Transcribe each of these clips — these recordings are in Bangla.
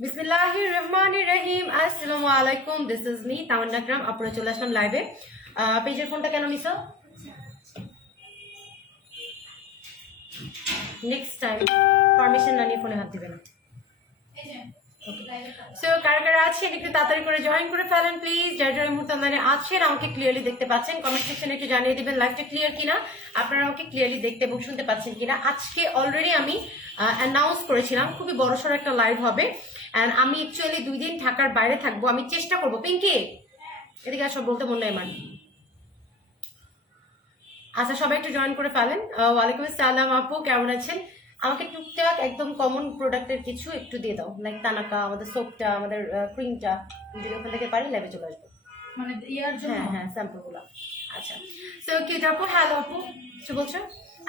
বিসমিল্লাহির রহমানির রহিম। আসসালামু আলাইকুম, দিস ইজ মি তামান্না আকরাম। আপনারা চলে আসলাম লাইভে। পেজের ফোনটা কেন নিছো? নেক্সট টাইম পারমিশন না নিয়ে ফোনে হাত দিবে না। সো কারা কারা আছেন একটু তাড়াতাড়ি করে জয়েন করে ফেলেন প্লিজ। যারা যারা এই মুহূর্তে অনলাইনে আছেন আমাকে ক্লিয়ারলি দেখতে পাচ্ছেন, কমেন্ট সেকশনে একটু জানিয়ে দিবেন লাইভটা ক্লিয়ার কিনা, আপনারা আমাকে ক্লিয়ারলি দেখতে এবং শুনতে পাচ্ছেন কিনা। আজকে অলরেডি আমি অ্যানাউন্স করেছিলাম খুবই বড়সড় একটা লাইভ হবে, অ্যান্ড আমি অ্যাকচুয়ালি 2 দিন ঢাকার বাইরে থাকবো। আমি চেষ্টা করবো। পিঙ্কি এদিকে সব বলতে মনে নেই আমার। আচ্ছা, সবাই একটু জয়েন করে ফেলেন। ওয়ালাইকুম আসসালাম আপু, কেমন আছেন? আমাকে টুকটাক একদম কমন প্রোডাক্টের কিছু একটু দিয়ে দাও, লাইক তানাকা, আমাদের সোপটা, আমাদের ক্রিমটা। যদি ওখান থেকে পারি লাইভে চলে আসবো, মানে ইয়ার জন্য। হ্যাঁ হ্যাঁ, স্যাম্পলগুলো। আচ্ছা, সো কি আপু? হ্যালো আপু, কিছু বলছো?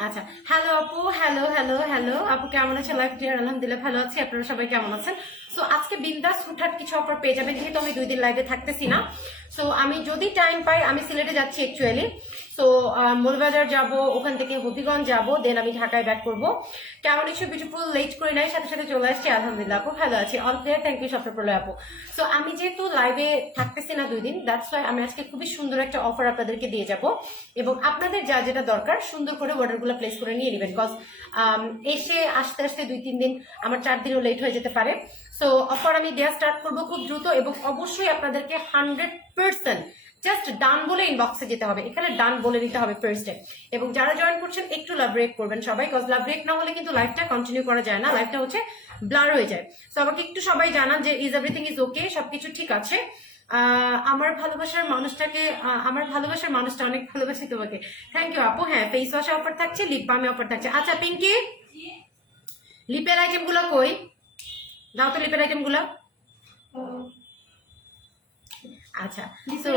আচ্ছা, হ্যালো আপু, হ্যালো হ্যালো হ্যালো আপু, কেমন আছেন? Live clear? আলহামদুলিল্লাহ ভালো আছি। আপনারা সবাই কেমন আছেন? সো আজকে বিন্দাস হুটহাট কিছু অফার পেয়ে যাবেন, যেহেতু আমি 2 দিন লাইভে থাকতেছি না। সো আমি যদি টাইম পাই, আমি সিলেটে যাচ্ছি অ্যাকচুয়ালি। সো মৌলবাজার যাব, ওখান থেকে হবিগঞ্জ যাব, দেন আমি ঢাকায় ব্যাক করবো। কেমন ইস্যু বিউটিফুল, লেট করে নাই, সাথে সাথে চলে আসছি। আলহামদুলিল্লাহ আপু ভালো আছি, অল ক্লিয়ার, থ্যাংক ইউ স্বপ্ন প্রলয় আপু। সো আমি যেহেতু লাইভে থাকতেছি না 2 দিন, দ্যাটস ওয়াই আমি আজকে খুবই সুন্দর একটা অফার আপনাদেরকে দিয়ে যাব, এবং আপনাদের যা যেটা দরকার সুন্দর করে অর্ডারগুলো প্লেস করে নিয়ে নেবেন। বিকজ এসে আসতে আসতে 2-3 দিন, আমার 4 দিনও লেট হয়ে যেতে পারে। সো অফার আমি দেওয়া স্টার্ট করবো খুব দ্রুত, এবং অবশ্যই আপনাদেরকে 100% জাস্ট ডান বলে ইনবক্সে যেতে হবে। এখানে ডান বলে দিতে হবে ফার্স্টে। এবং যারা জয়েন করছেন একটু লাভ ব্রেক করবেন সবাই, কজ লাভ ব্রেক না হলে কিন্তু লাইফটা কন্টিনিউ করা যায় না, লাইফটা হচ্ছে ব্লার হয়ে যায়। সো আমাকে একটু সবাই জানান যে ইজ এভরিথিং ইজ ওকে, সবকিছু ঠিক আছে। আমার ভালোবাসার মানুষটাকে, আমার ভালোবাসার মানুষটা অনেক ভালোবাসি তোমাকে। থ্যাংক ইউ আপু। হ্যাঁ, ফেস ওয়াশে অফার থাকছে, লিপ বামে অফার থাকছে। আচ্ছা পিঙ্কি, লিপের আইটেম গুলো কই? দাও তো লিপের আইটেম গুলো। আচ্ছা, সো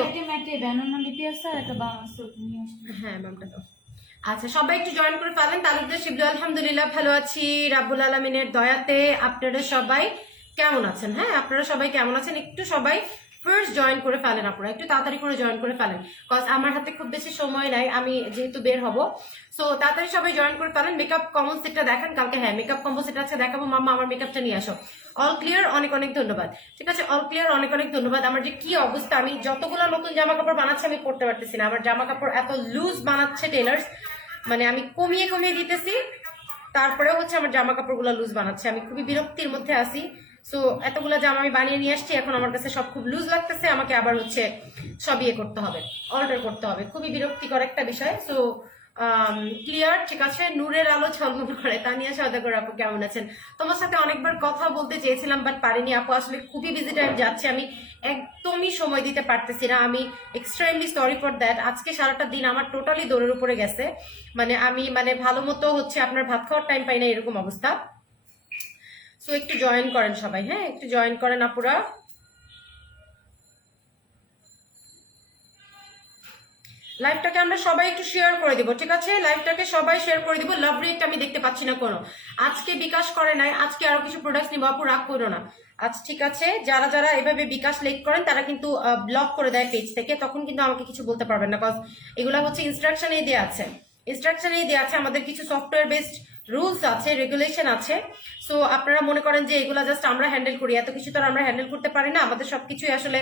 হ্যাঁ ম্যামটা দাও। আচ্ছা, সবাই একটু জয়েন করে ফেলেন। তালুকদার শিবলু আলহামদুলিল্লাহ ভালো আছি, রাব্বুল আলমিনের দয়াতে। আপনারা সবাই কেমন আছেন? হ্যাঁ, আপনারা সবাই কেমন আছেন? একটু সবাই ফার্স্ট জয়েন করে ফেলেন, আপনারা একটু তাড়াতাড়ি করে জয়েন করে ফেলেন, কজ আমার হাতে খুব বেশি সময় নাই, আমি যেহেতু বের হব। সো তাড়াতাড়ি সবাই জয়েন করে ফেলেন। মেকআপ কম্বো সেটটা দেখান কালকে। হ্যাঁ, মেকআপ কম্বো সেট আছে, দেখাবো। মাম্মা আমার মেকআপটা নিয়ে আসো। অল ক্লিয়ার, অনেক অনেক ধন্যবাদ। ঠিক আছে, অল ক্লিয়ার, অনেক অনেক ধন্যবাদ। আমার যে কি অবস্থা, আমি যতগুলো নতুন জামা কাপড় বানাচ্ছি আমি পড়তে পারতেছি না। আমার জামা কাপড় এত লুজ বানাচ্ছে টেলার্স, মানে আমি কমিয়ে কমিয়ে দিতেছি, তারপরেও হচ্ছে আমার জামা কাপড়গুলো লুজ বানাচ্ছে। আমি খুবই বিরক্তির মধ্যে আছি। সো এতগুলো জামা আমি বানিয়ে নিয়ে আসছি, এখন আমার কাছে সব খুব লুজ লাগতেছে, আমাকে আবার হচ্ছে সব ইয়ে করতে হবে, অল্টার করতে হবে। খুবই বিরক্তিকর একটা বিষয়। সো ক্লিয়ার, ঠিক আছে। নূরের আলো ঝলমল করে। তানিয়া সওদাগর আপু কেমন আছেন? তোমার সাথে অনেকবার কথা বলতে চেয়েছিলাম, বাট পারিনি আপু, আসলে খুবই বিজি টাইম যাচ্ছে, আমি একদমই সময় দিতে পারতেছি না। আমি এক্সট্রিমলি সরি ফর দ্যাট। আজকে সারাটা দিন আমার টোটালি দৌড়ের উপরে গেছে, মানে আমি মানে ভালো মতো হচ্ছে আপনার ভাত খাওয়ার টাইম পাই না, এরকম অবস্থা। সো একটু জয়েন করেন সবাই, হ্যাঁ একটু জয়েন করেন আপুরা। লাইভটাকে আমরা সবাই একটু শেয়ার করে দিব, ঠিক আছে? লাইভটাকে সবাই শেয়ার করে দিব। লাভ রেটটা আমি দেখতে পাচ্ছি না কোনো, আজকে বিকাশ করে নাই। আজকে আরো কিছু প্রোডাক্ট নিবো আপু, রাগ করো না। আচ্ছা ঠিক আছে, যারা যারা এভাবে বিকাশ লেট করেন তারা কিন্তু ব্লক করে দেয় পেজ থেকে, তখন কিন্তু আমাকে কিছু বলতে পারবেন না, কজ এগুলা হচ্ছে ইনস্ট্রাকশনেই দেওয়া আছে। ইনস্ট্রাকশনেই দেওয়া আছে, আমাদের কিছু সফটওয়্যার বেসড রুলস আছে, রেগুলেশন আছে। সো আপনারা মনে করেন যে এগুলা জাস্ট আমরা হ্যান্ডেল করি, এত কিছু তো আমরা হ্যান্ডেল করতে পারি না। আমাদের সবকিছুই আসলে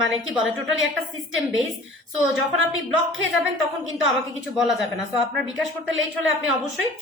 মানে কি বলে, টোটালি একটা সিস্টেম বেস। সো যখন আপনি ব্লক খেয়ে যাবেন তখন কিন্তু আমাকে কিছু বলা যাবে না। সো আপনার বিকাশ করতে লেট হলে আপনি অবশ্যই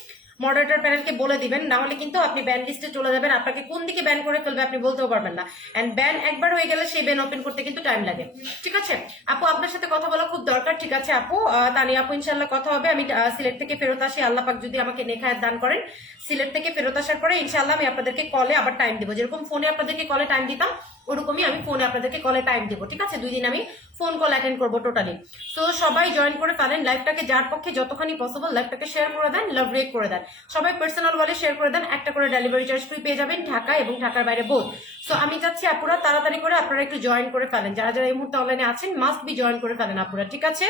মডারেটর প্যানেলকে বলে দিবেন, না হলে কিন্তু আপনি ব্যান লিস্টে চলে যাবেন। আপনাকে কোন দিকে ব্যান করে ফেলবে আপনি বলতেও পারবেন না, এন্ড ব্যান একবার হয়ে গেলে সেই ব্যান ওপেন করতে কিন্তু টাইম লাগে। ঠিক আছে আপু, আপনার সাথে কথা বলা খুব দরকার। ঠিক আছে আপু, তানি আপু ইনশাল্লাহ কথা হবে। আমি সিলেট থেকে ফেরত আসি, আল্লাহ পাক যদি আমাকে নেখায়াত দান করেন, সিলেট থেকে ফেরত আসার পরে ইনশাল্লাহ আমি আপনাদেরকে কলে আবার টাইম দিব, যেরকম ফোনে আপনাদেরকে কলে টাইম দিতাম ওরকমই আমি ফোনে আপনাদেরকে কলে টাইম দিব। ঠিক আছে, 2 দিন আমি ফোন কল অ্যাটেন্ড করবো টোটালি। সো সবাই জয়েন করে ফেলেন লাইভটাকে, যার পক্ষে যতখানি পসিবল লাইভটাকে শেয়ার করে দেন, লাভ রেক করে দেন, সবাই পার্সোনাল ওয়ালে শেয়ার করে দেন। একটা করে ডেলিভারি চার্জ ফ্রি পেয়ে যাবেন, ঢাকা এবং ঢাকার বাইরে বোধ। সো আমি চাচ্ছি আপুরা তাড়াতাড়ি করে আপনারা একটু জয়েন করে ফেলেন, যারা যারা এই মুহূর্তে অনলাইনে আছেন মাস্ট বি জয়েন করে ফেলেন আপুরা, ঠিক আছে?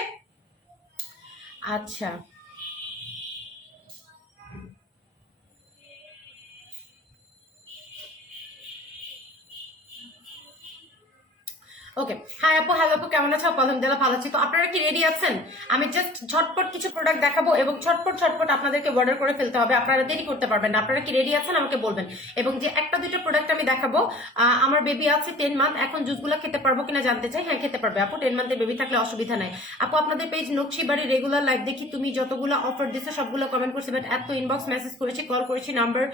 আচ্ছা, ওকে, হাই আপু, হ্যালো আপু, কেমন আছো? আলহামদুলিল্লাহ ভালো আছি। তো আপনারা কি রেডি আছেন? আমি জাস্ট ঝটপট কিছু প্রোডাক্ট দেখাবো এবং ঝটপট আপনাদেরকে অর্ডার করে ফেলতে হবে, আপনারা দেরি করতে পারবেন না। আপনারা কি রেডি আছেন আমাকে বলবেন। এবং যে একটা দুইটা প্রোডাক্ট আমি দেখাবো, আমার বেবি আছে 10 মান্থ, এখন জুসগুলো খেতে পারবো কিনা জানতে চাই। হ্যাঁ, খেতে পারবে আপু, 10 মান্থের বেবি থাকলে অসুবিধা নাই। আপু আপনাদের পেজ নকশি বাড়ি রেগুলার লাইভ দেখি, তুমি যতগুলো অফার দিছো সবগুলো কমেন্ট করছে, বাট এত ইনবক্স মেসেজ করেছি, কল করেছি, নাম্বার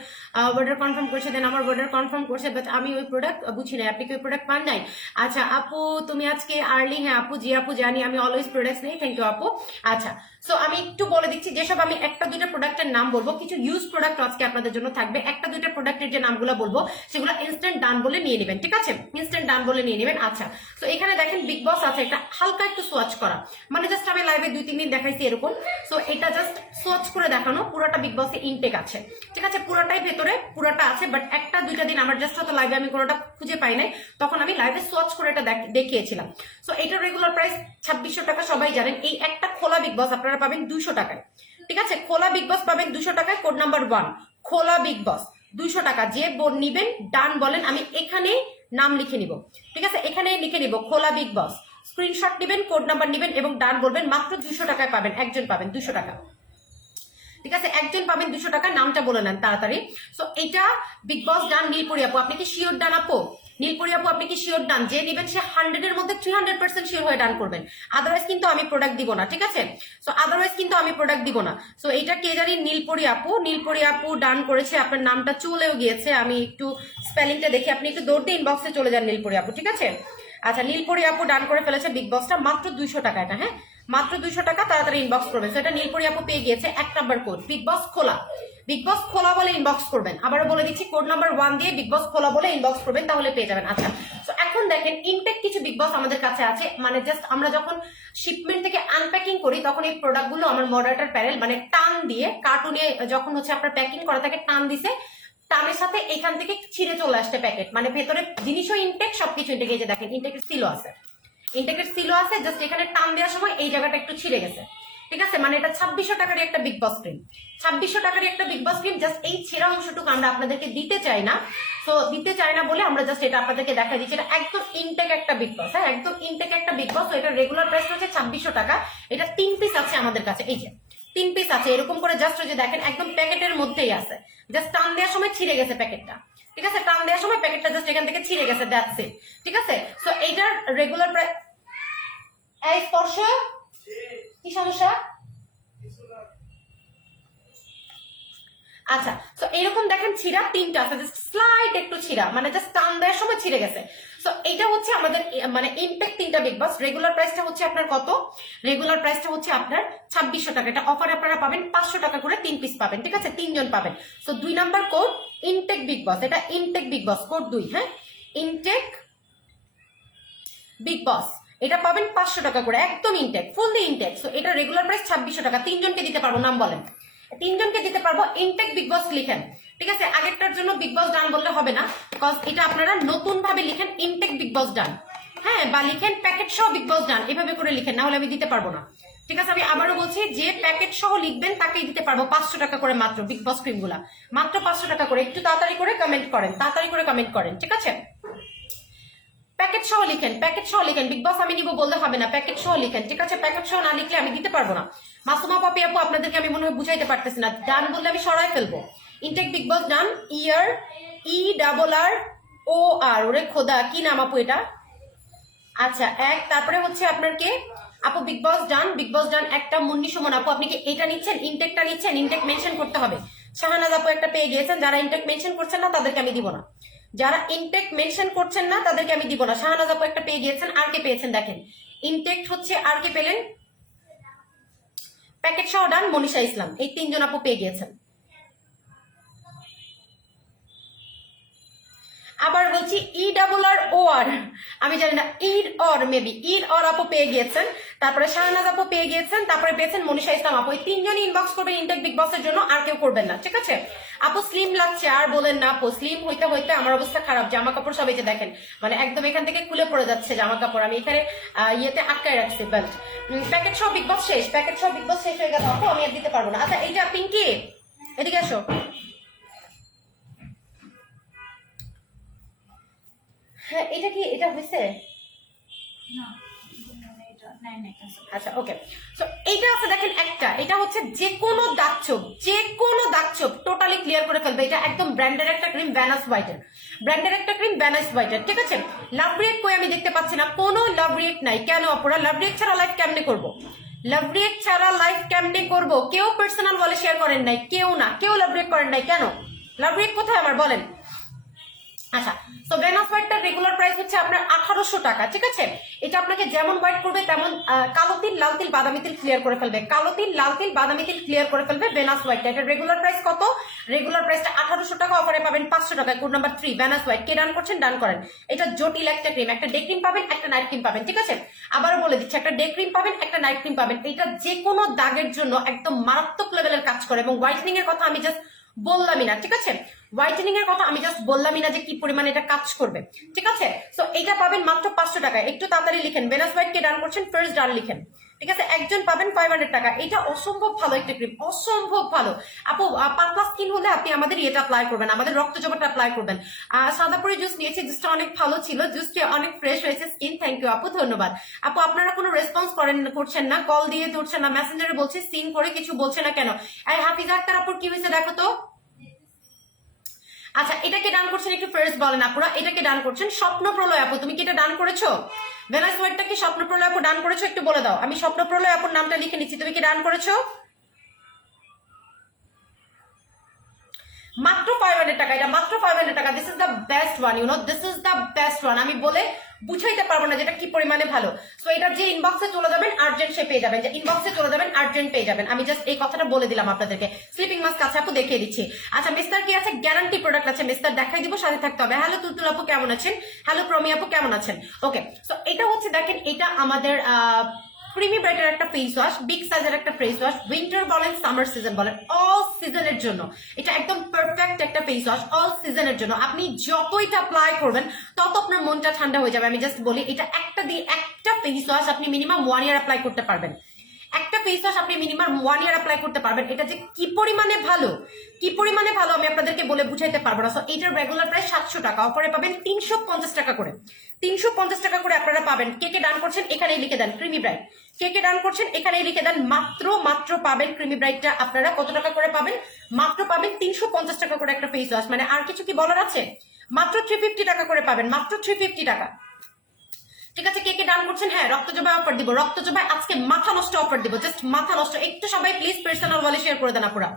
অর্ডার কনফার্ম করেছে, দেন আমার অর্ডার কনফার্ম করছে, বাট আমি ওই প্রোডাক্ট বুঝি নাই। আপনি কি ওই প্রোডাক্ট পান নাই? আচ্ছা আপু তুমি আজকে আর্লি, হ্যাঁ আপু, জি আপু জানি, আমি অলওয়েজ প্রোডাক্টস নেই, থ্যাংক ইউ আপু। আচ্ছা, সো আমি একটু বলে দিচ্ছি, যেসব আমি একটা দুইটা প্রোডাক্টের নাম বলবো, কিছু ইউজ প্রোডাক্ট আজকে আপনাদের জন্য থাকবে। একটা দুইটা প্রোডাক্টের যে নামগুলো বলবো সেগুলো ইনস্ট্যান্ট ডান বলে নিয়ে নেবেন, ঠিক আছে? ইনস্ট্যান্ট ডান বলে নিয়ে নেবেন। আচ্ছা, তো এখানে দেখেন বিগ বস আছে, একটা হালকা একটু সোয়াচ করা, মানে জাস্ট আমি লাইভে 2-3 দিন দেখাইছি এরকম। সো এটা জাস্ট সোয়াচ করে দেখানো, পুরোটা বিগ বসে ইনটেক আছে, ঠিক আছে? পুরোটাই ভেতরে পুরোটা আছে, বাট একটা দুইটা দিন আমার জাস্ট হয়তো লাইভে আমি কোনোটা খুঁজে পাই নাই, তখন আমি লাইভে সোয়াচ করে এটা দেখিয়েছিলাম। সো এটার রেগুলার প্রাইস 2600 টাকা, সবাই জানেন। এই একটা খোলা বিগ বস আপনারা পাবেন 200 টাকায়, ঠিক আছে? খোলা বিগ বস পাবেন 200 টাকায়, কোড নাম্বার 1 খোলা বিগ বস 200 টাকা। যে নিবেন ডান বলেন, আমি এখানে নাম লিখে নিব, ঠিক আছে? এখানে লিখে নিব খোলা বিগ বস, স্ক্রিনশট নিবেন, কোড নাম্বার নিবেন এবং ডান বলবেন। মাত্র 200 টাকায় পাবেন, একজন পাবেন 200 টাকা, ঠিক আছে? একজন পাবেন 200 টাকা। নামটা বলে নেন তাড়াতাড়ি। সো এটা বিগ বস ডান। নীলপরি আপু আপনি কি শিওর ডান? আপু নীলপরি আপু আপনি কি শিওর ডান? যে নিবেন সে 100 এর মধ্যে 300% শিওর হয়ে ডান করবেন, আদারওয়াইজ কিন্তু আমি প্রোডাক্ট দিব না, ঠিক আছে? সো আদারওয়াইজ কিন্তু আমি প্রোডাক্ট দিব না। সো এটা কে জানি? নীলপরি আপু, নীলপরি আপু ডান করেছে, আপনার নামটা চলেও গিয়েছে, আমি একটু স্পেলিংটা দেখি, আপনি একটু দৌড়তে ইনবক্সে চলে যান নীলপরি আপু, ঠিক আছে? আচ্ছা, নীলপরি আপু ডান করে ফেলেছে বিগ বসটা, মাত্র 200 টাকা এটা, হ্যাঁ মাত্র 200 টাকা, তাড়াতাড়ি ইনবক্স করবেন। সেটা নীলপরি আপু পেয়ে গিয়েছে। 1 নাম্বার কোড বিগ বস খোলা, বিগ বস খোলা বলে ইনবক্স করবেন। আবারও বলে দিচ্ছি, কোড নাম্বার 1 দিয়ে বিগ বস খোলা বলে ইনবক্স করবেন, তাহলে পেয়ে যাবেন। আচ্ছা, তো এখন দেখেন ইনটেক কিছু বিগ বস আমাদের কাছে আছে, মানে জাস্ট আমরা যখন শিপমেন্ট থেকে আনপ্যাকিং করি তখন এই প্রোডাক্টগুলো আমার মডারেটর প্যানেল মানে টান দিয়ে কার্টুনে যখন হচ্ছে আপনার প্যাকিং করা থাকে, টান দিছে, টানের সাথে এখান থেকে ছিঁড়ে চলে আসছে প্যাকেট, মানে ভেতরে জিনিসও ইনটেক, সবকিছু ইনটেক। এই যে দেখেন ইনটেকের সিলও আছে, ইনটেকের সিলও আছে, জাস্ট এখানে টান দেওয়ার সময় এই জায়গাটা একটু ছিঁড়ে গেছে, ঠিক আছে? মানে এটা 2600 টাকারই একটা বিগ বস ক্রিম, 2600 টাকারই একটা বিগ বস ক্রিম। জাস্ট এই ছেঁড়া অংশটুকু আমরা আপনাদেরকে দিতে চাই না, তো দিতে চাই না বলে আমরা জাস্ট এটা আপনাদেরকে দেখা দিচ্ছি। এটা একদম ইনটেক একটা বিগ বস, হ্যাঁ একদম ইনটেক একটা বিগ বস। এটা রেগুলার প্রাইস হচ্ছে 2600 টাকা। এটা 3 পিস আছে আমাদের কাছে, এই যে 3 পিস আছে এরকম করে, জাস্ট যে দেখেন একদম প্যাকেটের মধ্যেই আছে, জাস্ট টান দেওয়ার সময় ছিঁড়ে গেছে প্যাকেটটা, ঠিক আছে? টান দেওয়ার সময় প্যাকেটটা জাস্ট এখান থেকে ছিঁড়ে গেছে, দ্যাটস ইট, ঠিক আছে? সো এইটার রেগুলার প্রাইস। এই স্পর্শ কি সমস্যা? আচ্ছা, তো এরকম দেখেন ছিঁড়া 3টা আছে, জাস্ট স্লাইট একটু ছিঁড়া, মানে জাস্ট টান দেওয়ার সময় ছিঁড়ে গেছে। সো এইটা হচ্ছে আমাদের মানে ইনটেক 3টা বিগ বস। রেগুলার প্রাইসটা হচ্ছে আপনার কত? রেগুলার প্রাইসটা হচ্ছে আপনার 2600 টাকা। এটা অফারে আপনারা পাবেন 500 টাকা করে 3 পিস পাবেন, ঠিক আছে? 3 জন পাবেন। So 2 number code intake big boss, এটা ইনটেক বিগ বস কোড 2, হ্যাঁ ইনটেক বিগ বস, এটা পাবেন 500 টাকা করে, একদম ইনটেক, ফুললি ইনটেক। সো এটা রেগুলার প্রাইস 2600 টাকা। 3 জনকে দিতে পারবো, নাম বলেন। 3 জনকে দিতে পারবো, ইনটেক বিগ বস লিখেন, ঠিক আছে? আগেরটার জন্য বিগ বস ডান বললে হবে না, বিকজ এটা আপনারা নতুন ভাবে লিখেন ইনটেক বিগ বস ডান, হ্যাঁ, বা লিখেন প্যাকেট সহ বিগ বস ডান, এভাবে করে লিখেন, না হলে আমি দিতে পারবো না, ঠিক আছে? আমি আবারও বলছি, যে প্যাকেট সহ লিখবেন তাকেই দিতে পারবো 500 টাকা করে মাত্র, বিগ বস ক্রিম গুলা মাত্র 500 টাকা করে। একটু তাড়াতাড়ি করে কমেন্ট করেন, তাড়াতাড়ি করে কমেন্ট করেন, ঠিক আছে? প্যাকেট সহ লিখেন, প্যাকেট সহ লিখেন, বিগ বস আমি নিব বললে হবে না, প্যাকেট সহ লিখেন, ঠিক আছে? প্যাকেট সহ না লিখলে আমি দিতে পারবো না। মাসুমা পাপি আপু আপনাদেরকে আমি মনে হয় বুঝাইতে পারতেছি না, ডান বললে আমি সরাই ফেলবো। ইনটেক বিগ বস ডান, ইয়ার ERR ওরে খোদা, কি নাম আপু এটা? আচ্ছা এক, তারপরে হচ্ছে আপনার কে আপু? বিগ বস ডান, বিগ বস ডান একটা। মুন্নি সুমন আপু আপনি কি এটা নিচ্ছেন? ইনটেকটা নিচ্ছেন? ইনটেক মেনশন করতে হবে। শাহানাজ আপু একটা পেয়ে গিয়েছেন। যারা ইনটেক মেনশন করছেন না তাদেরকে আমি দিব না, যারা ইনটেক মেনশন করছেন না তাদেরকে আমি দিব না। শাহানাজ আপু একটা পেয়ে গিয়েছেন। আর কে পেয়েছেন দেখেন, ইনটেক হচ্ছে, আর কে পেলেন? প্যাকেট সহ ডান মনীষা ইসলাম, এই 3 জন আপু পেয়ে গিয়েছেন। আবার বলছি ERR, আমি জানি না, ER মেবি ER আপু পেয়ে গিয়েছেন, তারপরে শাহনাজ আপু পেয়ে গিয়েছেন, তারপরে পেয়েছেন মনীষা ইসলাম আপু। এই 3 জনই ইনবক্স করবেন ইনটেক বিগ বসের জন্য, আর কেউ করবেন না, ঠিক আছে? আপু স্লিম লাগছে, আর বলেন না আপু, স্লিম হইতে হইতে আমার অবস্থা খারাপ। জামা কাপড় সব এই যে দেখেন, মানে একদম এখান থেকে খুলে পড়ে যাচ্ছে জামা কাপড়, আমি এখানে ইয়েতে আটকায় রাখছি বেল্ট। প্যাকেট সব বিগ বস শেষ, প্যাকেট সব বিগ বস শেষ হয়ে গেল আপু, আমি আর দিতে পারবো না। আচ্ছা এইটা পিঙ্কি এদিকে আসো, হ্যাঁ এটা কি, এটা হয়েছে? আচ্ছা ওকে, সো এইটা আছে দেখেন একটা, এটা হচ্ছে যে কোনো দাগ ছোপ টোটালি ক্লিয়ার করে ফেলবে। এটা একদম ব্র্যান্ডের একটা ক্রিম, ভ্যানাস হোয়াইটের, ঠিক আছে। লাভ রিয়েক্ট কই আমি দেখতে পাচ্ছি না, কোনো লাভ রিয়েক্ট নাই কেন আপুরা? লাভ রিয়েক্ট ছাড়া লাইভ কেমনে করবো? কেউ পার্সোনাল বলে শেয়ার করেন নাই, কেউ লাভ রিয়েক্ট করেন নাই কেন? লাভ রিয়েক্ট কোথায় আমার বলেন? আচ্ছা, তো ভ্যানাস হোয়াইটটার রেগুলার প্রাইস হচ্ছে আপনার 1800 টাকা, ঠিক আছে। এটা আপনাকে যেমন হোয়াইট করবে তেমন কালো তিল, লাল তিল, বাদামি তিল ক্লিয়ার করে ফেলবে, ভ্যানাস হোয়াইটটা। এটার রেগুলার প্রাইস কত? রেগুলার প্রাইসটা 1800 টাকা, অফারে পাবেন 500 টাকায়। Code number 3 venus white. কে ডান করছেন? ডান করেন। এটা জটিল একটা ক্রিম, একটা ডে ক্রিম পাবেন, একটা নাইট ক্রিম পাবেন, ঠিক আছে। আবারও বলে দিচ্ছি, একটা ডে ক্রিম পাবেন, একটা নাইট ক্রিম পাবেন। এটা যে কোনো দাগের জন্য একদম মারাত্মক লেভেলের কাজ করে, এবং হোয়াইটনিং এর কথা আমি জাস্ট বললামই না, ঠিক আছে। হোয়াইটেনিং এর কথা আমি জাস্ট বললামই না যে কি পরিমাণে এটা কাজ করবে, ঠিক আছে। সো এটা পাবেন মাত্র 500 টাকায়। একটু তাড়াতাড়ি লিখেন, ভ্যানাস হোয়াইট কে ডান করছেন, ফার্স্ট ডান লিখেন, ঠিক আছে। একজন পাবেন 500 টাকা। এটা অসম্ভব ভালো একটা ক্রিম, অসম্ভব ভালো। আপু পাতলা স্কিন হলে আপনি আমাদের এটা অ্যাপ্লাই করবেন, আমাদের রক্ত জবাটা অ্যাপ্লাই করবেন। সাদাপুরি জুস নিয়েছি, জুসটা অনেক ভালো ছিল, জুসটা অনেক ফ্রেশ হয়েছে স্কিন। থ্যাংক ইউ আপু, ধন্যবাদ। আপু আপনারা কোনো রেসপন্স করছেন না, কল দিয়ে ধরছেন না, মেসেঞ্জারে বলছি, সিন করে কিছু বলছে না কেন? এই হাফিজা আক্তার আপুর কি হয়েছে দেখো তো। আচ্ছা, এটাকে ডান করছেন, একটু ফার্স্ট বলেন আপুরা, এটাকে ডান করছেন। স্বপ্ন প্রলয় আপু, তুমি কি এটা ডান করেছো? ভ্যানাস হোয়াইটটা কি স্বপ্ন প্রলয় আপু ডান করেছো? একটু বলে দাও, আমি স্বপ্ন প্রলয় আপুর নামটা লিখে নিচ্ছি। তুমি কি ডান করেছো? মাত্র 500 টাকা, এটা মাত্র 500 টাকা। This is the best one, this is the best one. আমি বলে বুঝাইতে পারবো না যেটা কি পরিমাণে ভালো। সো এটা যে ইনবক্সে চলে যাবেন আর্জেন্ট সে পেয়ে যাবেন, আর্জেন্ট পেয়ে যাবেন। আমি জাস্ট এই কথাটা বলে দিলাম আপনাদেরকে। স্লিপিং মাস্ক আছে আপু, দেখিয়ে দিচ্ছি। আচ্ছা, মিস্টার কি আছে? গ্যারান্টি প্রোডাক্ট আছে মিস্টার, দেখাই দিব, সাথে থাকতে হবে। হ্যালো তুলতুল আপু কেমন আছেন? হ্যালো প্রমি আপু কেমন আছেন? ওকে, সো এটা হচ্ছে দেখেন, এটা আমাদের ক্রিমি ব্রাইটের একটা ফেস ওয়াশ, বিগ সাইজের একটা ফেস ওয়াশ। উইন্টার বলেন, সামার সিজন বলেন, অল সিজনের জন্য এটা একদম পারফেক্ট একটা ফেস ওয়াশ, অল সিজনের জন্য। আপনি যত এটা অ্যাপ্লাই করবেন তত আপনার মনটা ঠান্ডা হয়ে যাবে। আমি জাস্ট বলি, এটা একটা ফেস ওয়াশ আপনি মিনিমাম 1 ইয়ার অ্যাপ্লাই করতে পারবেন। একটা ফেস ওয়াশ আপনি মিনিমাম 1 ইয়ার অ্যাপ্লাই করতে পারবেন। এটা যে কি পরিমাণে ভালো আমি আপনাদেরকে বলে বুঝাইতে পারবো না। সো এটার রেগুলার প্রাইস 700 টাকা, অফারে পাবেন 350 টাকা করে। 350 টাকা করে আপনারা পাবেন। কে ডান করছেন এখানেই লিখে দেন ক্রিমি ব্রাইট। কে ডান করছেন এখানেই লিখে দেন। মাত্র পাবেন ক্রিমি ব্রাইটটা আপনারা কত টাকা করে পাবেন? মাত্র পাবেন 350 টাকা করে একটা ফেস ওয়াশ। মানে আর কিছু কি বলার আছে? মাত্র 350 টাকা করে পাবেন, মাত্র 350 টাকা, ঠিক আছে। কে ডান করছেন? হ্যাঁ, রক্তজবাই অফার দিব, রক্তজবাই আজকে মাথা নষ্ট অফার দিব, জাস্ট মাথা নষ্ট। একটু সবাই প্লিজ পার্সোনাল ওয়ালে শেয়ার করে দেন আপুরা।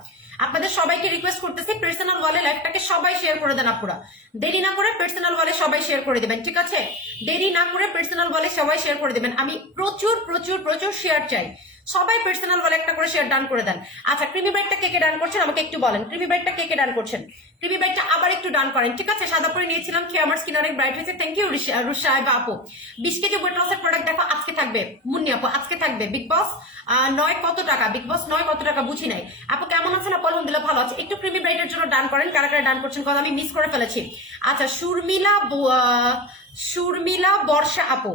আপনাদের সবাইকে রিকোয়েস্ট করতেছি, পার্সোনাল ওয়ালে লাইভটাকে সবাই শেয়ার করে দেন আপুরা। দেরি না করে পার্সোনাল ওয়ালে সবাই শেয়ার করে দিবেন, ঠিক আছে। দেরি না করে পার্সোনাল ওয়ালে সবাই শেয়ার করে দিবেন। আমি প্রচুর শেয়ার চাই। সবাই পার্সোনাল ওয়ালে একটা করে শেয়ার ডান করে দেন। আচ্ছা, ক্রিমি ব্রাইটটা কে ডান করছেন আমাকে একটু বলেন। ক্রিমি ব্রাইটটা কে ডান করছেন? ক্রিমি ব্রাইটটা আবার একটু ডান করেন, ঠিক আছে। সাদা পরে নিয়েছিলাম, খেয়ে আমার স্কিন অনেক ব্রাইট হয়েছে। থ্যাংক ইউ রুশাইবা আপু। 20 কেজি ওয়েট লসের প্রোডাক্ট দেখো আজকে থাকবে। মুন্নি আপু আজকে থাকবে। বিগ বস 9 কত টাকা? বিগ বস 9 কত টাকা বুঝি নাই। আপু কেমন আছেন? আপু আলহামদুলিল্লাহ ভালো আছে। একটু ক্রিমি ব্রাইটের জন্য ডান করেন, কারা ডান করছেন কথা আমি মিস করে ফেলেছি। আচ্ছা, সুরমিলা বর্ষা আপু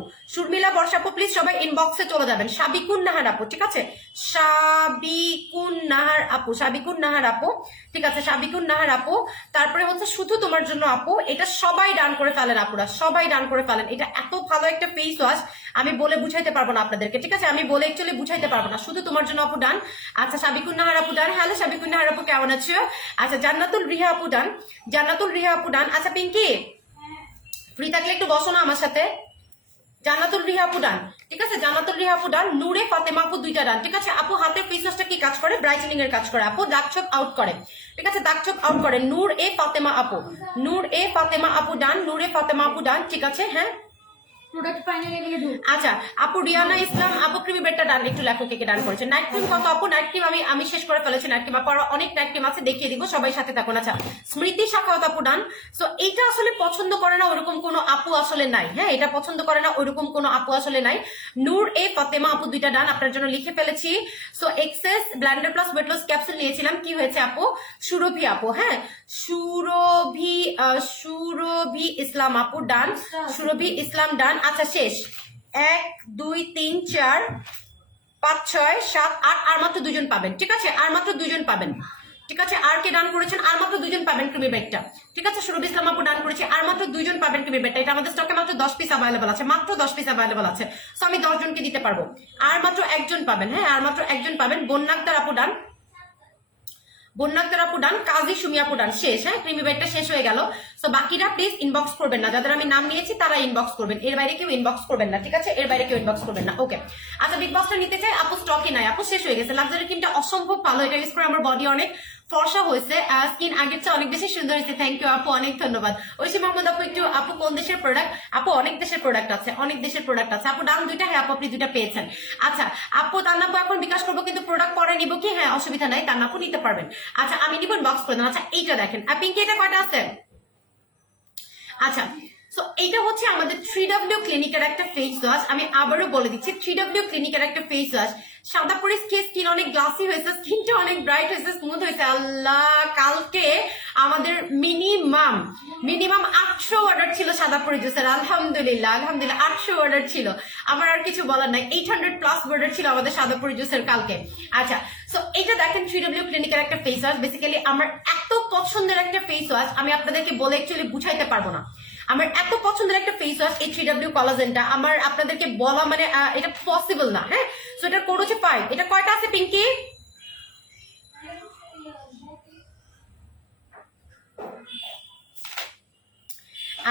প্লিজ সবাই ইনবক্সে চলে যাবেন। সাবিকুন নাহার আপু, ঠিক আছে। সাবিকুন নাহার আপু, ঠিক আছে। সাবিকুন নাহার আপু, তারপরে হচ্ছে শুধু তোমার জন্য আপু। এটা সবাই ডান করে ফেলেন আপুরা, সবাই ডান করে ফেলেন। এটা এত ভালো একটা ফেস ওয়াশ আমি বলে বুঝাইতে পারবো না আপনাদেরকে, ঠিক আছে। আমি বলে অ্যাকচুয়ালি বুঝাইতে পারবো না। শুধু তোমার জন্য আপু ডান। আচ্ছা, সাবিকুন নাহার আপু ডান। হ্যালো সাবিকুন নাহার আপু কেমন আছো? আচ্ছা, জান্নাতুল রিহা আপু ডান। আচ্ছা পিঙ্কি, ফ্রি থাকলে একটু বসো না আমার সাথে। জান্নাতুল রিহা আপু ডান, ঠিক আছে। জান্নাতুল রিহা আপু ডান। নূরে ফাতেমা আপু দুইটা ডান, ঠিক আছে। আপু হাতের ফেস ওয়াশটা কি কাজ করে? ব্রাইটেনিং এর কাজ করে আপু, দাগ ছোপ আউট করে, ঠিক আছে। দাগ ছোপ আউট করে। নূর এ ফাতেমা আপু ডান, ঠিক আছে। হ্যাঁ, আচ্ছা আপু রিয়ানা ইসলাম আপু ক্রিমি ব্রাইটটা ডান, একটু লেখো কে ডান করেছে। নাইট ক্রিম কত আপু? নাইট ক্রিম আমি শেষ করে ফেলেছি। নাইট ক্রিম পর অনেক নাইট ক্রিম আছে, দেখিয়ে দিব, সবাই সাথে থাকুন। আচ্ছা, স্মৃতি শাখাওয়াত আপু ডান। সো এইটা আসলে পছন্দ করে না ওরকম কোনো আপু আসলে নাই। হ্যাঁ, এটা পছন্দ করে না ওরকম কোনো আপু আসলে নাই। নূর এ ফাতেমা আপু দুইটা ডান, আপনার জন্য লিখে ফেলেছি। সো এক্সেস ব্ল্যান্ডার প্লাস ওয়েট লস ক্যাপসুল নিয়েছিলাম, কি হয়েছে আপু? সুরভি আপু, হ্যাঁ সুরভি ইসলাম আপু ডান, সুরভি ইসলাম ডান। আচ্ছা শেষ। 1 2 3 4 5 6 7 8, আর মাত্র 2 জন পাবেন, ঠিক আছে। আর মাত্র 2 জন পাবেন, ঠিক আছে। আর কে ডান করেছেন? আর মাত্র 2 জন পাবেন ক্রিমি ব্যাগটা। ঠিক আছে, সুরভ ইসলাম আপু ডান করেছে, আর মাত্র 2 জন পাবেন ক্রিমি ব্যাগটা। এটা আমাদের স্টকে মাত্র 10 পিস অ্যাভেলেবল আছে, মাত্র 10 পিস অ্যাভেলেবল আছে। সো আমি 10 জনকে দিতে পারবো। আর মাত্র একজন পাবেন, হ্যাঁ আর মাত্র একজন পাবেন। বন্যাক্তার আপু ডান, বন্যাক্তার আপু ডান, কাজী সুমি আপু ডান, শেষ। হ্যাঁ, ক্রিমি ব্যাগটা শেষ হয়ে গেল। সো বাকিরা প্লিজ ইনবক্স করবেন না, যাদের আমি নাম নিয়েছি তারা ইনবক্স করবেন, এর বাইরে কেউ ইনবক্স করবেন না। ঠিক আছে, এর বাইরে কেউ ইনবক্স করবেন না। ওকে, আচ্ছা বিগ বসটা নিতে চাই আপু, স্টকে নাই আপু, শেষ হয়ে গেছে। লাক্সারি ক্রিমটা অসম্ভব ভালো, এটা ইউজ করে আমার বডি অনেক ফর্সা হয়েছে, স্কিন আগের চেয়ে অনেক বেশি সুন্দর হয়েছে। থ্যাংক ইউ আপু, অনেক ধন্যবাদ। ঐশী মোহাম্মদ আপু একটু, আপু কোন দেশের প্রোডাক্ট? আপু অনেক দেশের প্রোডাক্ট আছে, অনেক দেশের প্রোডাক্ট আছে আপু। ডান 2টা, হ্যাঁ আপু আপনি 2টা পেয়েছেন। আচ্ছা আপু, তান্নাপু এখন বিকাশ করবো কিন্তু প্রোডাক্ট পরে নিব কি? হ্যাঁ অসুবিধা নাই, তান্নাপু নিতে পারবেন। আচ্ছা আমি নিব, বক্স করে দেন। আচ্ছা এইটা দেখেন, পিঙ্কি এটা কয়টা আছে? আচ্ছা সো এইটা হচ্ছে আমাদের 3W ক্লিনিকের একটা ফেস ওয়াশ। আমি আবারও বলে দিচ্ছি, 3W ক্লিনিকের একটা ফেস ওয়াশ। সাদা পরে স্কিন অনেক গ্লাসি হয়েছে, স্কিনটা অনেক ব্রাইট হয়েছে, স্মুথ হয়েছে। আল্লাহ, কালকে আমাদের মিনিমাম 800 অর্ডার ছিল সাদা পরে জুসের। আলহামদুলিল্লাহ আলহামদুলিল্লাহ 800 অর্ডার ছিল, আমার আর কিছু বলার নাই। 800+ অর্ডার ছিল আমাদের সাদা পরে জুসের কালকে। আচ্ছা সো এটা দেখেন 3W ক্লিনিকের একটা ফেস ওয়াশ। বেসিক্যালি আমার এত পছন্দের একটা ফেস ওয়াশ, আমি আপনাদেরকে বলে অ্যাকচুয়ালি বুঝাইতে পারবো না। আমার এত পছন্দের একটা ফেস ওয়াশ এই 3W কোলাজেনটা, আমার আপনাদেরকে বলা মানে এটা পসিবল না। হ্যাঁ, সো এটা কোড হচ্ছে 5। এটা কয়টা আছে পিঙ্কি?